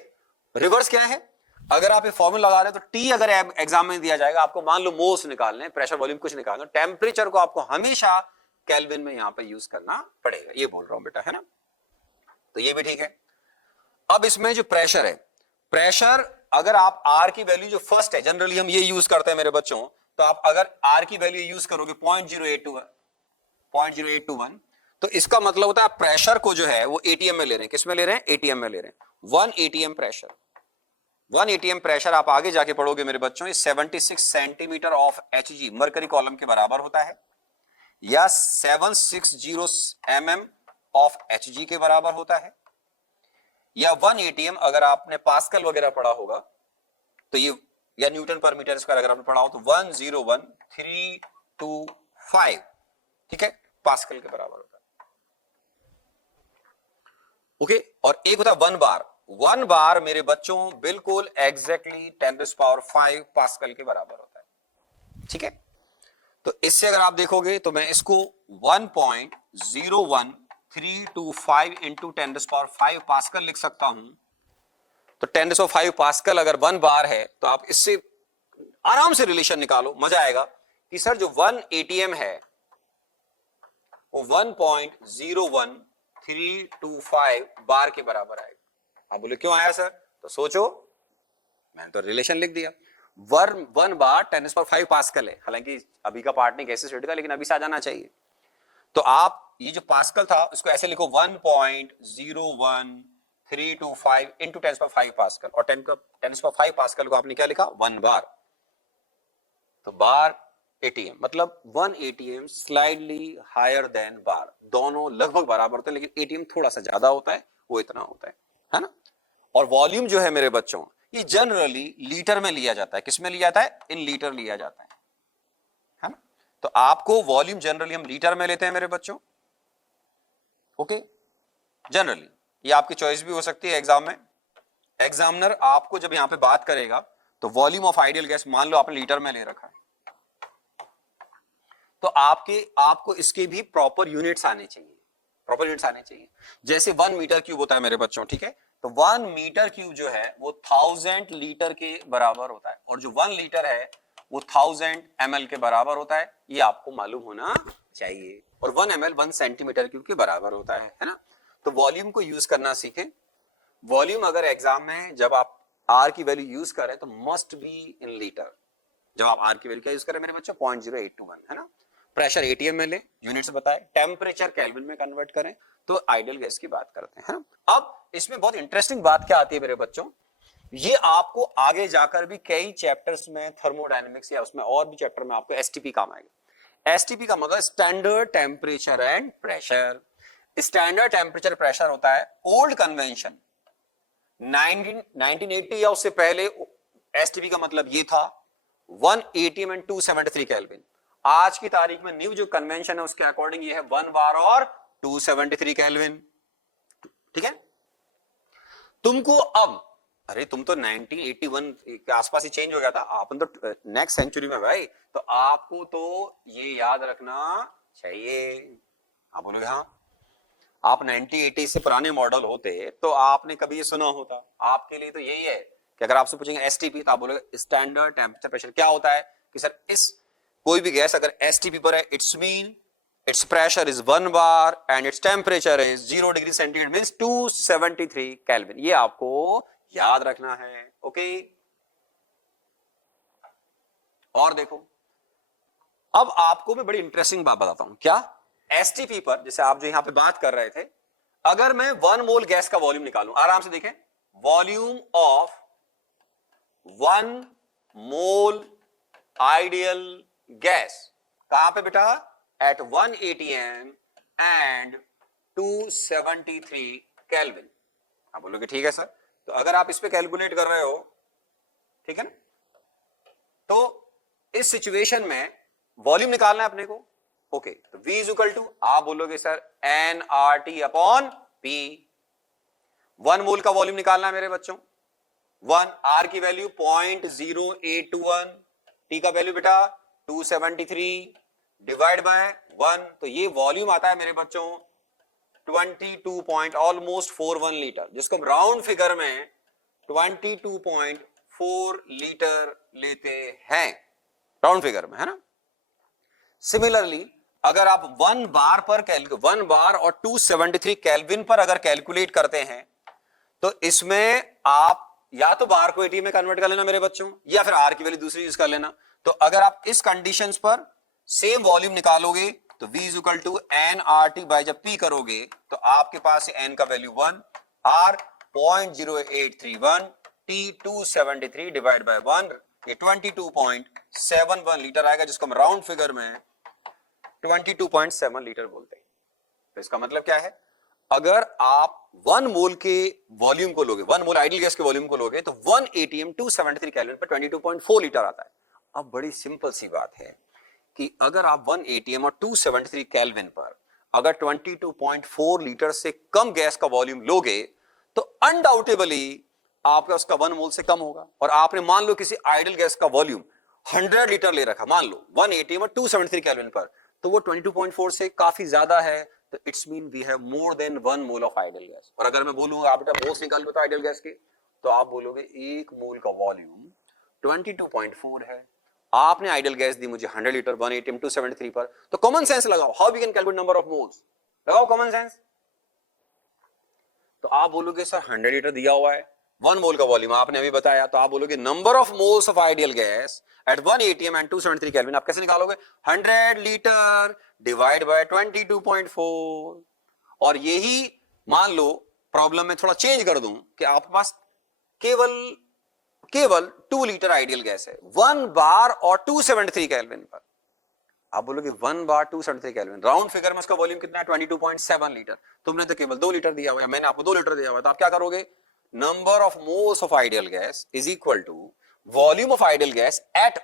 रिवर्स क्या है, अगर आप ये फॉर्मूला लगा रहे हैं तो टी अगर एग्जाम में दिया जाएगा, आपको मान लो मोल्स निकालने, प्रेशर वॉल्यूम कुछ निकालना, टेम्परेचर को आपको हमेशा केल्विन में यहां पे यूज करना पड़ेगा, ये बोल रहा हूं बेटा, है ना। तो ये भी ठीक है। अब इसमें जो प्रेशर है, प्रेशर अगर आप आर की वैल्यू जो फर्स्ट है, जनरली हम ये यूज करते हैं मेरे बच्चों, तो आप अगर आर की वैल्यू यूज करोगे 0.0821, तो इसका मतलब होता है प्रेशर को जो है वो एटीएम में ले रहे हैं। किस में ले रहे हैं? एटीएम में ले रहे हैं। 1 एटीएम प्रेशर, 1 एटीएम प्रेशर आप आगे जाके पढ़ोगे मेरे बच्चों, ये 76 centimetre of Hg mercury column के बराबर होता है, या 760 mm ऑफ एचजी के बराबर होता है, या 1 एटीएम अगर आपने पास्कल वगैरह पढ़ा होगा तो ये, या न्यूटन पर मीटर स्क्वायर अगर आपने पढ़ा हो तो 101,325, ठीक है, पास्कल के बराबर होता है। ओके, और एक होता है 1 बार। 1 बार मेरे बच्चों बिल्कुल एग्जैक्टली 10⁵ पास्कल के बराबर होता है। ठीक है, तो इससे अगर आप देखोगे तो मैं इसको 1.01325 इंटू 10⁵ पास्कल लिख सकता हूं। तो 10⁵ पास्कल अगर 1 बार है तो आप इससे आराम से रिलेशन निकालो, मजा आएगा कि सर जो 1 एटीएम है वो 1.01325 बार के बराबर आएगा। आप बोले क्यों आया सर? तो सोचो, मैंने तो रिलेशन लिख दिया। 1 बार 10⁵ पास्कल है, हालांकि अभी का पार्ट नहीं कैसे स्टडी का, लेकिन अभी से आ जाना चाहिए। तो आप ये जो पास्कल था उसको ऐसे लिखो 1.01325 इंटू 10⁵ पास्कल, और 10⁵ पास्कल को आपने क्या लिखा? 1 बार। तो बार एटीएम मतलब 1 एटीएम स्लाइडली हायर देन बार, दोनों लगभग बराबर होते हैं, लेकिन एटीएम थोड़ा सा ज्यादा होता है, वो इतना होता है ना। और वॉल्यूम जो है मेरे बच्चों, ये जनरली लीटर में लिया जाता है। किस में लिया जाता है? इन लीटर लिया जाता है ना। तो आपको वॉल्यूम जनरली हम लीटर में लेते हैं मेरे बच्चों। ओके, जनरली ये आपकी चॉइस भी हो सकती है एग्जाम में। एग्जामिनर आपको जब यहां पे बात करेगा तो वॉल्यूम ऑफ आइडियल गैस मान लो आपने लीटर में ले रखा है, तो आपको इसके भी प्रॉपर यूनिट्स आने चाहिए। जैसे 1 मीटर क्यूब होता है मेरे बच्चों, ठीक है, तो 1 मीटर क्यूब जो है वो 1000 लीटर के बराबर होता है, और जो 1 लीटर है वो 1000 ml के बराबर होता है। ये आपको मालूम होना चाहिए। और 1 ml 1 सेंटीमीटर क्यूब के बराबर होता है ना। तो वॉल्यूम को यूज करना सीखें। वॉल्यूम अगर एग्जाम में जब आप आर की वैल्यू यूज करें तो मस्ट बी इन लीटर। जब आप आर की वैल्यू क्या यूज करें मेरे बच्चों? 0.0821, है ना। प्रेशर एटीएम में लें, यूनिट्स बताए, टेम्परेचर केल्विन में कन्वर्ट करें, तो आइडियल गैस की बात करते हैं, है ना। अब इसमें बहुत इंटरेस्टिंग बात क्या आती है मेरे बच्चों, ये आपको आगे जाकर भी कई चैप्टर्स में थर्मोडायनेमिक्स या उसमें और भी चैप्टर में आपको एसटीपी काम आएगा। एसटीपी का मतलब standard temperature and pressure. Standard temperature pressure होता है ओल्ड कन्वेंशन 1980 या उससे पहले एसटीपी का मतलब ये था 180 एंड 273 केल्विन। आज की तारीख में न्यू जो कन्वेंशन है उसके अकॉर्डिंग ये है 1 बार और 273 केल्विन, ठीक है। तुमको अब, अरे तुम तो 1981 के आसपास ही चेंज हो गया था, आप तो नेक्स्ट सेंचुरी में भाई, तो आपको तो ये याद रखना चाहिए। आप बोलोगे हाँ, आप 1980 से पुराने मॉडल होते तो आपने कभी ये सुना होता। आपके लिए तो यही है कि अगर आपसे पूछेंगे एसटीपी तो आप बोलोगे स्टैंडर्ड टेम्परेचर प्रेशर। क्या होता है कि सर इस कोई भी गैस अगर एसटीपी पर है, it's mean its pressure is 1 bar and its temperature is 0 degree centigrade means 273 Kelvin। ये आपको याद रखना है, ओके। और देखो, अब आपको मैं बड़ी इंटरेस्टिंग बात बताता हूं। क्या? एसटीपी पर जैसे आप जो यहां पे बात कर रहे थे, अगर मैं 1 मोल गैस का वॉल्यूम निकालूं, आराम से देखें, volume of 1 mole ideal gas कहां पे बेटा? at 1 atm and 273 kelvin. आप बोलोगे ठीक है सर, तो अगर आप इस पे कैलकुलेट कर रहे हो, ठीक है ना, तो इस सिचुएशन में वॉल्यूम निकालना है अपने को। ओके, तो V इज इक्वल टू, आप बोलोगे सर nRT अपॉन P। 1 मोल का वॉल्यूम निकालना है मेरे बच्चों। 1, R की वैल्यू 0.0821, T का वैल्यू बेटा 273 डिवाइड बाय 1, तो ये वॉल्यूम आता है मेरे बच्चों 22.41 लीटर, जिसको हम राउंड फिगर में 22.4 लीटर लेते हैं राउंड फिगर में, है ना। सिमिलरली अगर आप 1 बार और 273 केल्विन पर अगर कैलकुलेट करते हैं, तो इसमें आप या तो बार को एटीएम में कन्वर्ट कर लेना मेरे बच्चों, या फिर आर की वैल्यू दूसरी यूज कर लेना। तो अगर आप इस कंडीशंस पर सेम वॉल्यूम निकालोगे तो V is equal to N R T by जब P करोगे तो आपके पास एन का value 1, R 0.0831, T 273 divide by 1, ये 22.71 लीटर आएगा, जिसको हम राउंड फिगर में 22.7 लीटर बोलते हैं। तो इसका मतलब क्या है, अगर आप 1 मोल के वॉल्यूम को लोगे, 1 मोल आइडियल गैस के वॉल्यूम को लोगे, तो 1 एटीएम 273 केल्विन पर 22.4 लीटर आता है। अब बड़ी सिंपल सी बात है कि अगर आप 1 एटीएम और 273 केल्विन पर अगर 22.4 लीटर से कम गैस का वॉल्यूम लोगे, तो अनडाउटेबली आपका उसका 1 मोल से कम होगा। और आपने मान लो किसी आइडियल गैस का वॉल्यूम 100 लीटर ले रखा, मान लो 1 एटीएम और 273 केल्विन पर, तो वो 22.4 से काफी ज्यादा है, तो it's mean we have more than 1 mole of ideal gas. और अगर मैं बोलूंगा आप बेटा मोल्स निकाल बताओ आइडियल गैस के, तो आप बोलोगे 1 मोल का वॉल्यूम 22.4 है। आपने आइडियल गैस दी मुझे 100 लीटर 1 एटीएम 273 पर, तो कॉमन सेंस लगाओ, how we can calculate number of moles, लगाओ कॉमन सेंस। तो आप बोलोगे सर 100 लीटर दिया हुआ है, 1 मोल का वॉल्यूम आपने अभी बताया, तो आप बोलोगे number of moles of ideal gas eight 1 ATM and 273 kelvin. आप कैसे निकालोगे, 100 लीटर डिवाइड बाय 22.4। और यही मान लो प्रॉब्लम में थोड़ा चेंज कर दूं कि आपके पास केवल 2 लीटर आइडियल गैस है 1 बार और 273 केल्विन पर। आप बोलोगे 1 बार 273 केल्विन, राउंड फिगर में उसका वॉल्यूम कितना है 22.7 लीटर, तुमने तो केवल 2 लीटर दिया हुआ है, मैंने आपको 2 लीटर दिया हुआ है, तो आप क्या करोगे, number of moles of ideal gas is equal to volume of ideal gas at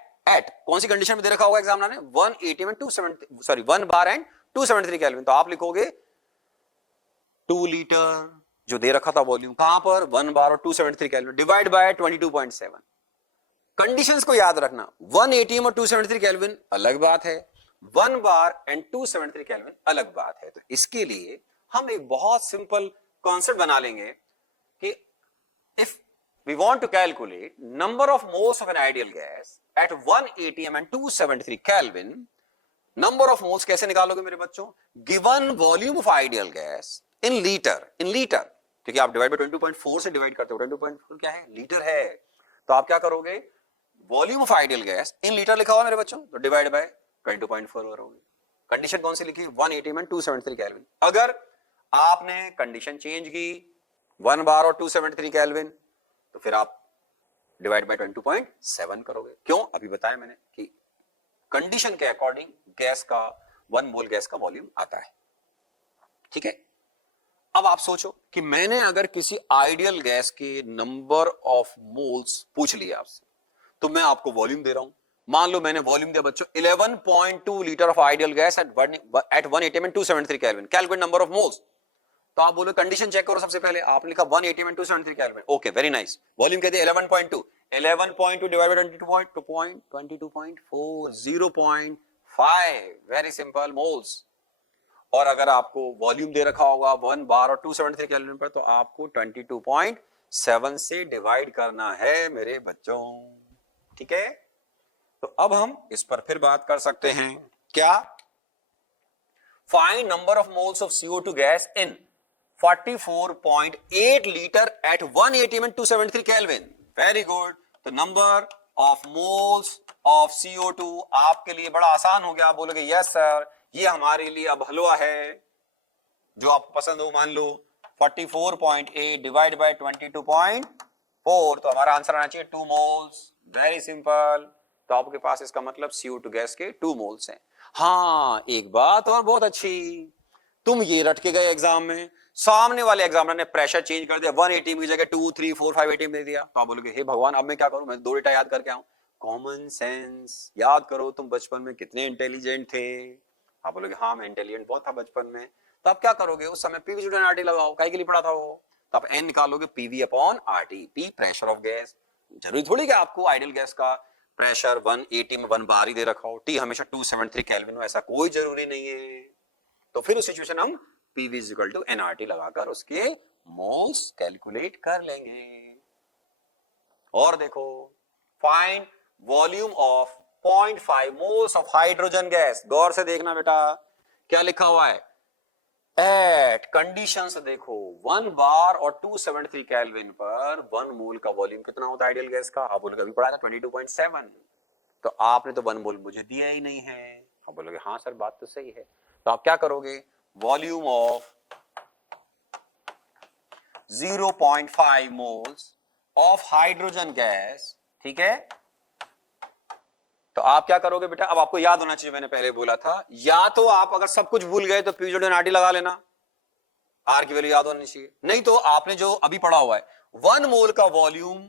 कौन सी कंडीशन में दे रखा होगा एग्जामिनर ने, 1 ATM and 1 bar and 273 kelvin. तो आप लिखोगे 2 लीटर जो दे रखा था वॉल्यूम, कहां पर 1 बार और 273 केल्विन डिवाइड बाय 22.7। कंडीशंस को याद रखना, 1 एटीएम और 273 केल्विन अलग बात है, 1 बार एंड 273 केल्विन अलग बात है। तो इसके लिए हम एक बहुत सिंपल कॉन्सेप्ट बना लेंगे कि if we want to calculate number of moles of an ideal gas at 1 atm and 273 Kelvin, number of moles कैसे निकालोगे मेरे बच्चों, given volume of ideal gas in liter, क्योंकि आप डिवाइड बाय 22.4 से डिवाइड करते हो, 22.4 क्या है, लीटर है, तो आप क्या करोगे, volume of ideal gas in litre लिखा हुआ मेरे बच्चों, तो डिवाइड बाय 22.4 करोगे। कंडीशन कौन सी लिखी, 1 एटीएम एंड 273 केल्विन। अगर आपने कंडीशन चेंज की 1 बार और 273 केल्विन, तो फिर आप डिवाइड बाय 22.7 करोगे। क्यों, अभी बताया मैंने कि कंडीशन के अकॉर्डिंग गैस का 1 मोल गैस का वॉल्यूम आता है। ठीक है, अब आप सोचो कि मैंने अगर किसी आइडियल गैस के नंबर ऑफ मोल्स पूछ लिया आपसे, तो मैं आपको वॉल्यूम दे रहा हूं, मान लो मैंने वॉल्यूम दिया बच्चों 11.2 litre of ideal gas eight 1 ATM and 273 kelvin, calculate number of moles. तो आप बोलो कंडीशन चेक करो, सबसे पहले आपने लिखा 1 ATM and 273 kelvin, okay very nice, volume कहते हैं 11.2 divide by 22.4 0.5, very simple moles. और अगर आपको वॉल्यूम दे रखा होगा 1 बार और 273 केल्विन पर, तो आपको 22.7 से डिवाइड करना है मेरे बच्चों। ठीक है, तो अब हम इस पर फिर बात कर सकते हैं, क्या, find number of moles of CO2 gas in 44.8 litre at 1 ATM and 273 kelvin. Very good, तो number of moles of CO2 आपके लिए बड़ा आसान हो गया। आप बोलोगे यस सर, ये हमारे लिए अब हलवा है, जो आपको पसंद हो, मान लो 44.8 डिवाइड बाय 22.4, तो हमारा आंसर आना चाहिए 2 मोल्स। वेरी सिंपल, तो आपके पास इसका मतलब CO2 गैस के 2 मोल्स हैं। हाँ, एक बात और बहुत अच्छी, तुम ये रट के गए एग्जाम में, सामने वाले एग्जामिनर ने प्रेशर चेंज कर दिया, 1 एटीएम की जगह 2, 3, 4, 5 एटीएम दे दिया, तो आप बोलोगे हे भगवान अब मैं क्या करूं, मैं 2 डेटा याद करके आऊं। Common sense. याद करो तुम बचपन में कितने इंटेलिजेंट थे। आप बोलोगे हाँ मैं इंटेलिजेंट बहुत था बचपन में। तो आप क्या करोगे, उस समय पीवी जुड़न आरटी लगाओ, काहे के लिए पढ़ा था वो। तो आप एन निकालोगे PV upon RT. P pressure of gas, जरूरी थोड़ी कि आपको आइडियल गैस का प्रेशर 180 में 1 बार ही दे रखा हो। टी हमेशा 273 केल्विन हो, ऐसा कोई जरूरी नहीं है। तो फिर उस सिचुएशन हम PV is equal to NRT लगाकर उसके मोल्स कैलकुलेट कर लेंगे। और देखो, find volume of 0.5 moles of hydrogen gas. गौर से देखना बेटा क्या लिखा हुआ है, एट कंडीशंस देखो 1 बार और 273 केल्विन पर 1 मोल का वॉल्यूम कितना होता है आइडियल गैस का। आप बोलोगे अभी पढ़ा था 22.7। तो आपने तो 1 मोल मुझे दिया ही नहीं है। आप बोलोगे हाँ सर बात तो सही है। तो आप क्या करोगे, volume of 0.5 moles of hydrogen gas, ठीक है। तो आप क्या करोगे बेटा, अब आपको याद होना चाहिए, मैंने पहले बोला था, या तो आप अगर सब कुछ भूल गए तो पीवी आरटी लगा लेना, आर की वैल्यू याद होनी चाहिए। नहीं तो आपने जो अभी पढ़ा हुआ है 1 मोल का वॉल्यूम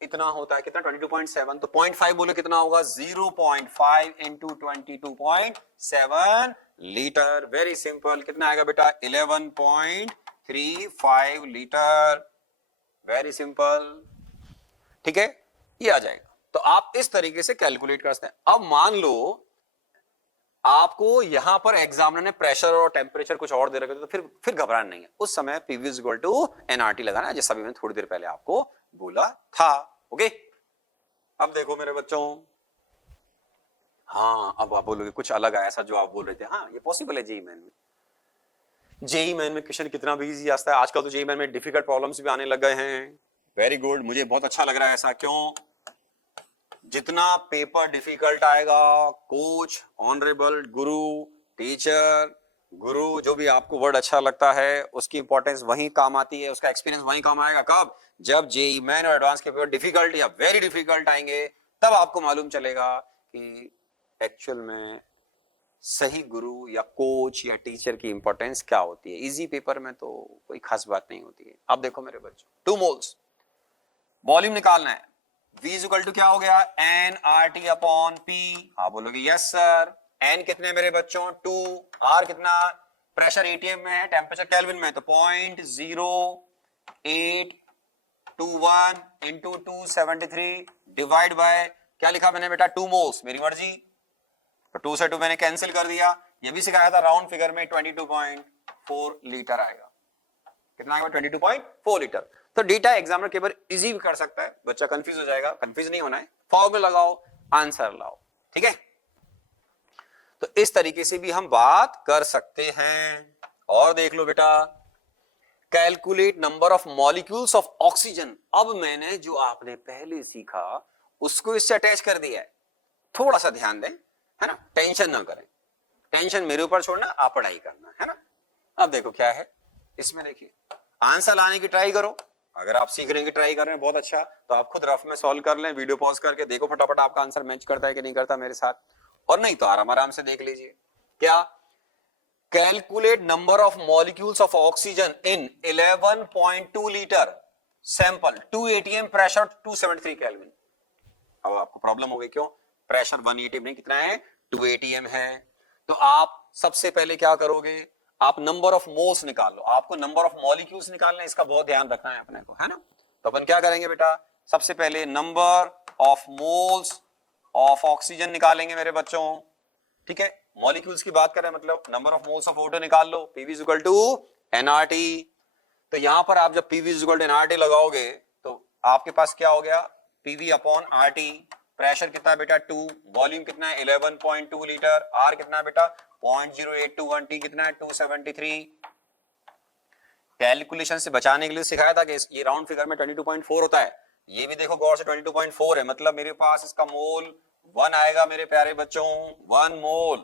इतना होता है, कितना 22.7, तो 0.5 बोले कितना होगा 0.5 इंटू 22.7 लीटर। वेरी सिंपल, कितना आएगा बेटा 11.35 लीटर। वेरी सिंपल, ठीक है, ये आ जाएगा। तो आप इस तरीके से कैलकुलेट कर सकते हैं। अब मान लो आपको यहां पर एग्जामिनर ने प्रेशर और टेम्परेचर कुछ और दे रखे तो फिर घबराना नहीं है। उस समय PV is equal to NRT लगाना है, जैसा भी मैंने थोड़ी देर पहले आपको बोला था। ओके, अब देखो मेरे बच्चों, हाँ अब आप बोलोगे कुछ अलग है ऐसा जो आप बोल रहे थे। हाँ ये पॉसिबल है जेई मैन में। जेई मैन में क्वेश्चन कितना भी इजी आता है आजकल, तो जेई मैन में डिफिकल्ट प्रॉब्लम्स भी आने लग गए हैं। वेरी गुड, मुझे बहुत अच्छा लग रहा है ऐसा। क्यों, जितना पेपर डिफिकल्ट आएगा, कोच, ऑनरेबल, गुरु, टीचर, गुरु, जो भी आपको वर्ड अच्छा लगता है उसकी इंपॉर्टेंस वहीं काम आती है, उसका एक्सपीरियंस वहीं काम आएगा। कब, जब जेई मैन और एडवांस के पेपर डिफिकल्ट या वेरी डिफिकल्ट आएंगे, तब आपको मालूम चलेगा कि एक्चुअल में सही गुरु या कोच या टीचर की इंपॉर्टेंस क्या होती है। इजी पेपर में तो कोई खास बात नहीं होती है। अब देखो मेरे बच्चों, 2 मोल्स वॉल्यूम निकालना है। V इज इक्वल टू क्या हो गया, N R T upon P. आप बोलोगे यस सर। एन कितने मेरे बच्चों 2, आर कितना, प्रेशर एटीएम में है, टेम्परेचर केल्विन में, तो 0.0821 इंटू 273 डिवाइड बाय क्या लिखा मैंने बेटा 2 मोल्स, मेरी मर्जी। तो 2 से 2 मैंने कैंसिल कर दिया। ये भी सिखाया था राउंड फिगर में 22.4 लीटर आएगा। कितना आएगा 22.4 लीटर। तो डेटा एग्जामिनर केवल इजी भी कर सकता है, बच्चा कंफ्यूज हो जाएगा, कंफ्यूज नहीं होना है, फॉर्मूला लगाओ, आंसर लाओ, ठीक है। तो इस तरीके से भी हम बात कर सकते हैं। और देख लो बेटा, calculate number of molecules of oxygen. अब मैंने जो आपने पहले सीखा उसको इससे अटैच कर दिया है। थोड़ा सा ध्यान दें, है ना, टेंशन ना करें, टेंशन मेरे ऊपर छोड़ना, आप पढ़ाई करना, है ना। अब देखो क्या है इसमें, देखिए आंसर लाने की ट्राई करो। अगर आप सीखने की ट्राई कर रहे हैं बहुत अच्छा, तो आप खुद रफ में सॉल्व कर लें, वीडियो पॉज करके देखो फटाफट आपका आंसर मैच करता है कि नहीं करता मेरे साथ। और नहीं तो आराम आराम से देख लीजिए। क्या, calculate number of molecules of oxygen in 11.2 litre sample, 2 ATM pressure 273 kelvin. अब आपको प्रॉब्लम हो गई, क्यों, प्रेशर 1 एटीएम नहीं, कितना है 2 एटीएम है। तो आप सबसे पहले क्या करोगे, आप नंबर ऑफ मोल्स निकाल लो। आपको नंबर ऑफ मॉलिक्यूल्स निकालना है, इसका बहुत ध्यान रखना है अपने को, है ना। तो अपन क्या करेंगे बेटा, सबसे पहले number of moles of oxygen निकालेंगे मेरे बच्चों, ठीक है। मॉलिक्यूल्स की बात करें मतलब number of moles of water निकाल लो, PV is equal to NRT. तो यहां पर आप जब PV is equal to NRT लगाओगे तो आपके पास क्या हो गया, पीवी अपॉन आरटी। प्रेशर कितना है बेटा 2, वॉल्यूम कितना है 11.2 लीटर, आर कितना है बेटा 0.0821, टी कितना है 273। कैलकुलेशन से बचाने के लिए सिखाया था कि ये राउंड फिगर में 22.4 होता है। ये भी देखो गौर से 22.4 है, मतलब मेरे पास इसका मोल 1 आएगा मेरे प्यारे बच्चों, 1 मोल।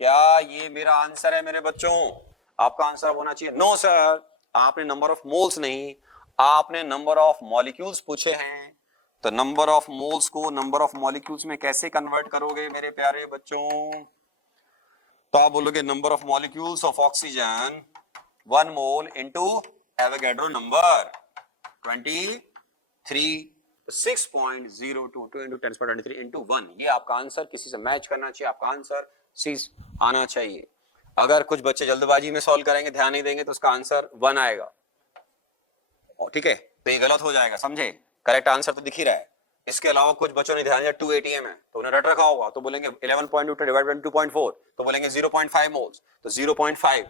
क्या ये मेरा आंसर है मेरे बच्चों? आपका आंसर होना चाहिए नो सर, आपने नंबर ऑफ मोल्स नहीं, आपने नंबर ऑफ मॉलिक्यूल्स पूछे हैं। तो नंबर ऑफ मोल्स को नंबर ऑफ मॉलिक्यूल्स में कैसे कन्वर्ट करोगे मेरे प्यारे बच्चों? तो आप बोलोगे number of molecules of oxygen 1 mole into Avogadro number 23। तो 6.022 into 10^23 into 1, ये आपका आंसर किसी से मैच करना चाहिए, आपका आंसर सी आना चाहिए। अगर कुछ बच्चे जल्दबाजी में सॉल्व करेंगे, ध्यान नहीं देंगे, तो उसका आंसर 1 आएगा, ठीक है, तो ये गलत हो जाएगा, समझे। करेक्ट आंसर तो दिख ही रहा है। इसके अलावा कुछ बच्चों ने ध्यान दिया 2 ATM है तो उन्हें रट रखा होगा, तो बोलेंगे 11.2 डिवाइड बाय 2.4, तो बोलेंगे 0.5 मोल्स, तो 0.5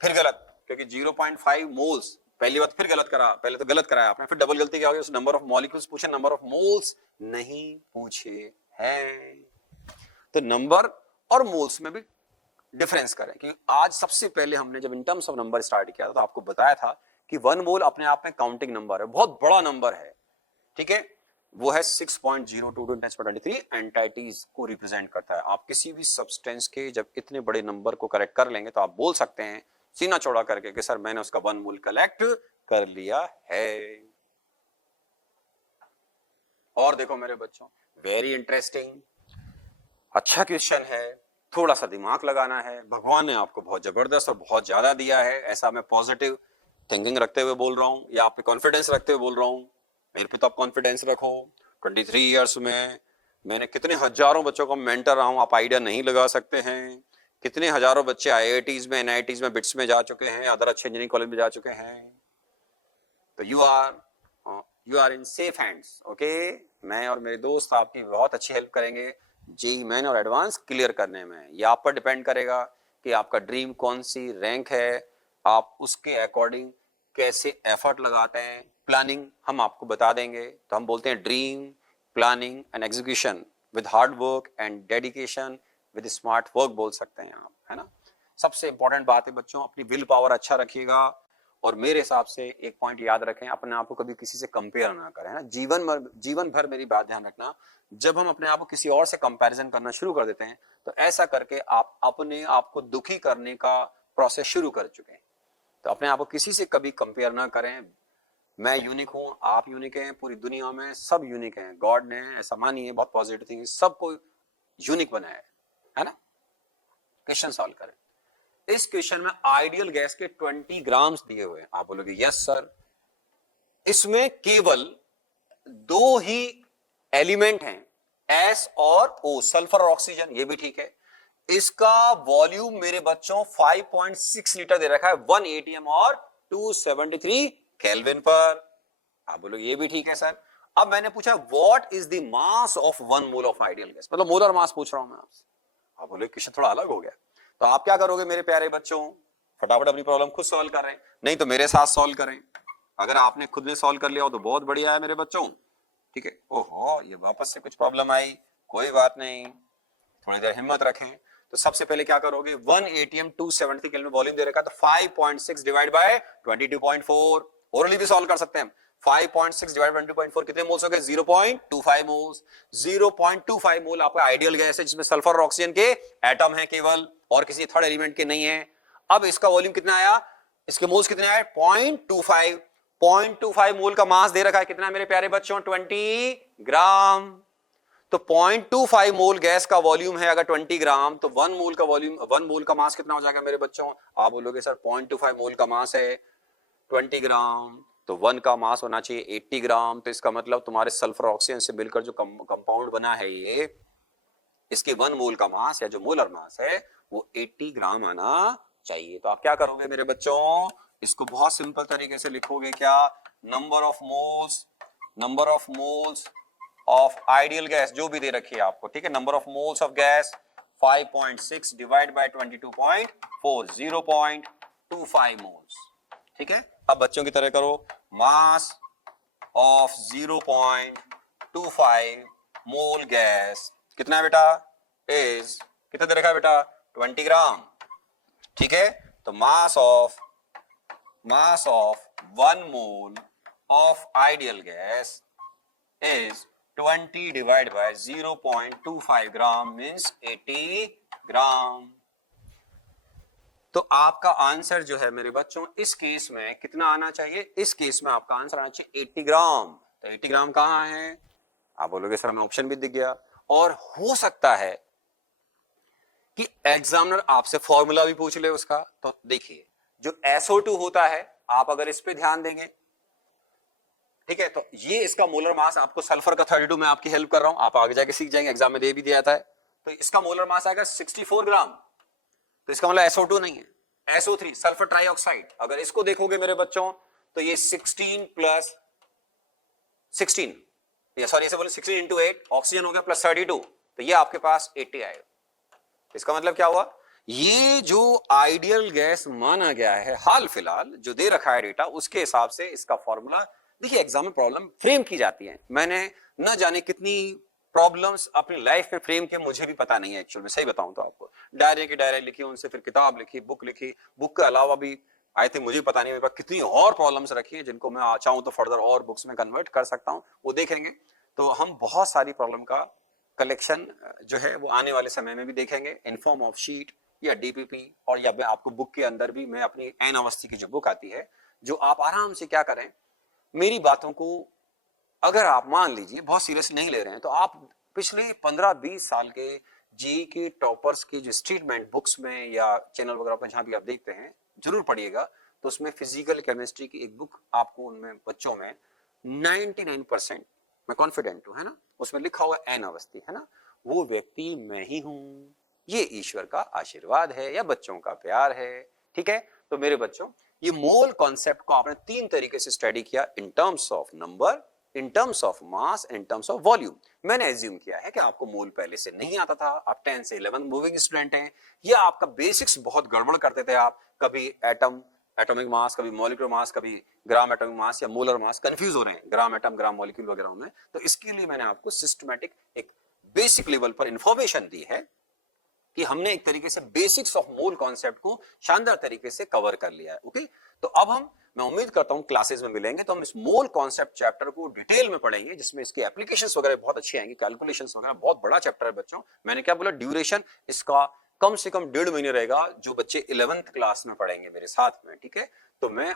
फिर गलत, क्योंकि 0.5 मोल्स पहली बात, फिर गलत करा, पहले तो गलत कराया आपने, फिर डबल गलती क्या होगी, उस नंबर ऑफ मॉलिक्यूल्स पूछे, नंबर ऑफ मोल्स नहीं पूछे हैं। तो नंबर और मोल्स में भी डिफरेंस करें, कि आज सबसे पहले हमने जब इन टर्म्स ऑफ नंबर स्टार्ट किया था तो आपको बताया था कि 1 मोल अपने आप में काउंटिंग नंबर है, बहुत बड़ा नंबर है, ठीक है, वो है 6.022 × 10^23 एंटाइटीज को रिप्रेजेंट करता है। आप किसी भी सब्सटेंस के जब इतने बड़े नंबर को करेक्ट कर लेंगे तो आप बोल सकते हैं सीना चौड़ा करके कि सर मैंने उसका 1 मोल कलेक्ट कर लिया है। और देखो मेरे बच्चों, वेरी इंटरेस्टिंग, अच्छा क्वेश्चन है, थोड़ा सा दिमाग लगाना है। भगवान ने आपको बहुत जबरदस्त और बहुत ज्यादा दिया है, ऐसा मैं पॉजिटिव थिंकिंग रखते हुए बोल रहा हूं या आप पे कॉन्फिडेंस रखते हुए बोल रहा हूं। मेरे पे तो आप कॉन्फिडेंस रखो। 23 इयर्स में मैंने कितने हजारों बच्चों का मेंटर रहा हूं, आप आइडिया नहीं लगा सकते हैं। कितने हजारों बच्चे IITs में, NITs में, बिट्स में जा चुके हैं, अदर अच्छे इंजीनियरिंग कॉलेज में जा चुके हैं। तो you are in safe hands, okay. मैं और मेरे दोस्त आपकी बहुत अच्छी हेल्प करेंगे जेईई मेन और एडवांस क्लियर करने में। ये आप पर डिपेंड करेगा कि आपका ड्रीम कौन सी रैंक है, आप उसके अकॉर्डिंग कैसे एफर्ट लगाते हैं। प्लानिंग हम आपको बता देंगे, तो हम बोलते हैं dream, planning and execution with hard work and dedication with smart work बोल सकते हैं आप, है ना। सबसे इंपॉर्टेंट बात है बच्चों, अपनी विल पावर अच्छा रखिएगा। और मेरे हिसाब से एक पॉइंट याद रखें, अपने आप को कभी किसी से कंपेयर ना करें, है ना। जीवन भर मेरी बात ध्यान रखना, जब हम अपने आप को किसी और से कंपैरिजन करना शुरू कर देते हैं तो ऐसा करके आप अपने आप को दुखी करने का प्रोसेस शुरू कर चुके हैं। तो अपने आप को किसी से कभी कंपेयर ना करें। मैं यूनिक हूं, आप यूनिक हैं, पूरी दुनिया में सब यूनिक हैं। गॉड ने ऐसा मानिए, बहुत पॉजिटिव थिंग, सबको यूनिक बनाया है ना। क्वेश्चन सॉल्व करें। इस क्वेश्चन में आइडियल गैस के 20 ग्राम्स दिए हुए हैं। आप बोलोगे यस सर, इसमें केवल 2 ही एलिमेंट हैं, एस और ओ, सल्फर और ऑक्सीजन, ये भी ठीक है। इसका वॉल्यूम मेरे बच्चों 5.6 लीटर दे रखा है 1 ATM और 273 केल्विन पर। आप बोलो ये भी ठीक है सर। अब मैंने पूछा what is the mass of 1 mole of ideal gas, मतलब मोलर मास पूछ रहा हूं मैं आपसे। आप बोले क्वेश्चन थोड़ा अलग हो गया, तो आप क्या करोगे मेरे प्यारे बच्चों, फटाफट अपनी प्रॉब्लम खुद सॉल्व कर रहे हैं, नहीं तो मेरे साथ सॉल्व करें। अगर आपने खुद ने सॉल्व कर लिया हो तो बहुत बढ़िया है मेरे बच्चों, ठीक है। ओहो, ये वापस से कुछ प्रॉब्लम आई, कोई बात नहीं, थोड़ी देर हिम्मत रखें। तो सबसे पहले क्या करोगे, 1 ATM 270 केल्विन वॉल्यूम दे रखा है, तो 5.6 डिवाइड बाय 22.4, ओरली भी सॉल्व कर सकते हैं। 5.6 डिवाइड बाय 22.4 कितने मोल्स हो गए, 0.25 मोल्स। 0.25 मोल आपका आइडियल गैस है जिसमें सल्फर और ऑक्सीजन के एटम है केवल, और किसी थर्ड एलिमेंट के नहीं है। अब इसका वॉल्यूम कितना आया, इसके मोल्स कितने आए, 0.25। 0.25 मोल का मास दे रखा है, कितना मेरे प्यारे बच्चों, 20 ग्राम। तो 0.25 मोल गैस का वॉल्यूम है अगर 20 ग्राम, तो 1 मोल का वॉल्यूम, 1 मोल का मास कितना हो जाएगा मेरे बच्चों। आप बोलोगे सर 0.25 मोल का मास है 20 ग्राम, तो 1 का मास होना चाहिए 80 ग्राम। तो इसका मतलब तुम्हारे सल्फर ऑक्सीजन से मिलकर जो कंपाउंड बना है ये, इसके 1 मोल का मास या जो मोलर मास है वो 80 ग्राम आना चाहिए। तो आप क्या करोगे मेरे बच्चों, इसको बहुत सिंपल तरीके से लिखोगे, क्या, number of moles of ideal gas जो भी दे रखी है आपको, ठीक है, number of moles of gas 5.6 divide by 22.4, 0.25 moles, ठीक है। अब बच्चों की तरह करो, मास ऑफ 0.25 मोल गैस कितना है बेटा, इज, कितना दे रखा है बेटा, 20 ग्राम, ठीक है। तो मास of 1 mole of ideal gas is 20 divided by 0.25 gram means 80 ग्राम। तो आपका आंसर जो है मेरे बच्चों इस केस में कितना आना चाहिए, इस केस में आपका आंसर आना चाहिए 80 ग्राम। तो 80 ग्राम कहां है, आप बोलोगे सर हमें ऑप्शन भी दिख गया। और हो सकता है कि एग्जामिनर आपसे फॉर्मूला भी पूछ ले उसका। तो देखिए जो SO2 होता है, आप अगर इस पे ध्यान देंगे, ठीक है, तो ये इसका मोलर मास आपको सल्फर का 32 में आपकी हेल्प कर रहा हूं, आप आगे जाके सीख जाएंगे, एग्जाम में दे भी दिया जाता है। तो इसका मोलर मास आएगा 64 ग्राम। तो इसका मतलब SO2 नहीं है, SO3 सल्फर ट्राइऑक्साइड। अगर इसको देखोगे मेरे बच्चों तो ये 16 प्लस 16, या सॉरी ऐसे बोले 16 इंटू 8 ऑक्सीजन हो गया प्लस 32, तो ये आपके पास 80 आएगा। इसका मतलब क्या हुआ, ये जो आइडियल गैस माना गया है हाल फिलहाल जो दे रखा है डेटा, उसके हिसाब से इसका फॉर्मूला देखिए, एग्जाम में प्रॉब्लम फ्रेम की जाती है। मैंने न जाने कितनी प्रॉब्लम्स अपनी लाइफ में फ्रेम के, मुझे भी पता नहीं है एक्चुअल में, सही बताऊं तो आपको। डायरी की डायरी लिखी, उनसे फिर किताब लिखी, बुक लिखी, बुक के अलावा भी आई थिंक मुझे पता नहीं मेरे पास कितनी और प्रॉब्लम्स रखी हैं जिनको मैं चाहूं तो फर्दर और बुक्स में कन्वर्ट कर सकता हूं, वो देखेंगे। तो हम बहुत सारी प्रॉब्लम का कलेक्शन जो है वो आने वाले समय में भी देखेंगे इन फॉर्म ऑफ शीट या डीपीपी, और या मैं आपको बुक के अंदर भी, मैं अपनी एन अवस्थी की जो बुक आती है, जो आप आराम से क्या करें, मेरी बातों को अगर आप मान लीजिए बहुत सीरियस नहीं ले रहे हैं, तो आप पिछले 15-20 साल के जी के टॉपर्स की जो स्टेटमेंट बुक्स में या चैनल वगैरह पर जहां भी आप देखते हैं जरूर पढ़िएगा। तो उसमें फिजिकल केमिस्ट्री की एक बुक आपको उनमें बच्चों में 99% मैं कॉन्फिडेंट हूं, है ना, उसमें लिखा हुआ एन अवस्थी, है ना, वो व्यक्ति मैं ही हूं, ये ईश्वर का आशीर्वाद है या बच्चों का प्यार है। ठीक है, तो मेरे बच्चों ये मोल कॉन्सेप्ट को आपने 3 तरीके से स्टडी किया, इन terms of number, in terms of mass, in terms of volume. मैंने एज्यूम किया है कि आपको मोल पहले से नहीं आता था, आप 10 से 11 मूविंग स्टूडेंट हैं, या आपका बेसिक्स बहुत गड़बड़ करते थे आप, कभी एटम एटॉमिक मास, कभी मॉलिक्यूलर मास, कभी ग्राम एटॉमिक मास या मोलर मास, कंफ्यूज हो रहे हैं ग्राम एटम ग्राम मॉलिक्यूल वगैरह में। तो इसके लिए मैंने आपको सिस्टमैटिक एक बेसिक लेवल पर इंफॉर्मेशन दी है कि हमने एक तरीके से बेसिक्स ऑफ मोल कॉन्सेप्ट को शानदार तरीके से कवर कर लिया है। ओके, तो अब मैं उम्मीद करता हूं क्लासेस में मिलेंगे तो हम इस मोल कॉन्सेप्ट चैप्टर को डिटेल में पढ़ेंगे, जिसमें इसके एप्लीकेशंस वगैरह बहुत अच्छी आएंगी, कैलकुलेशंस वगैरह, बहुत बड़ा चैप्टर है बच्चों। मैंने क्या बोला, ड्यूरेशन इसका कम से कम 1.5 महीने रहेगा, जो बच्चे 11th क्लास में पढ़ेंगे मेरे साथ में। ठीक है, तो मैं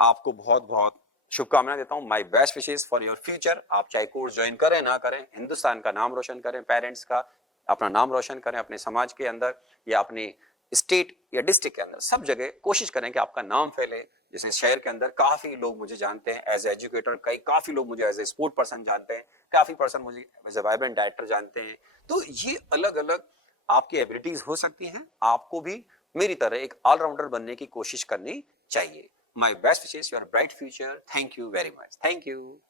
आपको बहुत बहुत शुभकामनाएं देता हूं, my best wishes for your future. आप चाहे कोर्स ज्वाइन करें ना करें, हिंदुस्तान का नाम रोशन करें, पेरेंट्स का अपना नाम रोशन करें, अपने समाज के अंदर या अपने स्टेट या डिस्ट्रिक्ट के अंदर, सब जगह कोशिश करें कि आपका नाम फैले। जैसे शहर के अंदर काफी लोग मुझे जानते हैं एज एजुकेटर, काफी लोग मुझे एज ए स्पोर्ट पर्सन जानते हैं, काफी पर्सन मुझे एज ए वाइब्रेंट डायरेक्टर जानते हैं। तो ये अलग अलग आपकी एबिलिटीज हो सकती हैं, आपको भी मेरी तरह एक ऑलराउंडर बनने की कोशिश करनी चाहिए। My best wishes, your bright future. Thank you very much, thank you.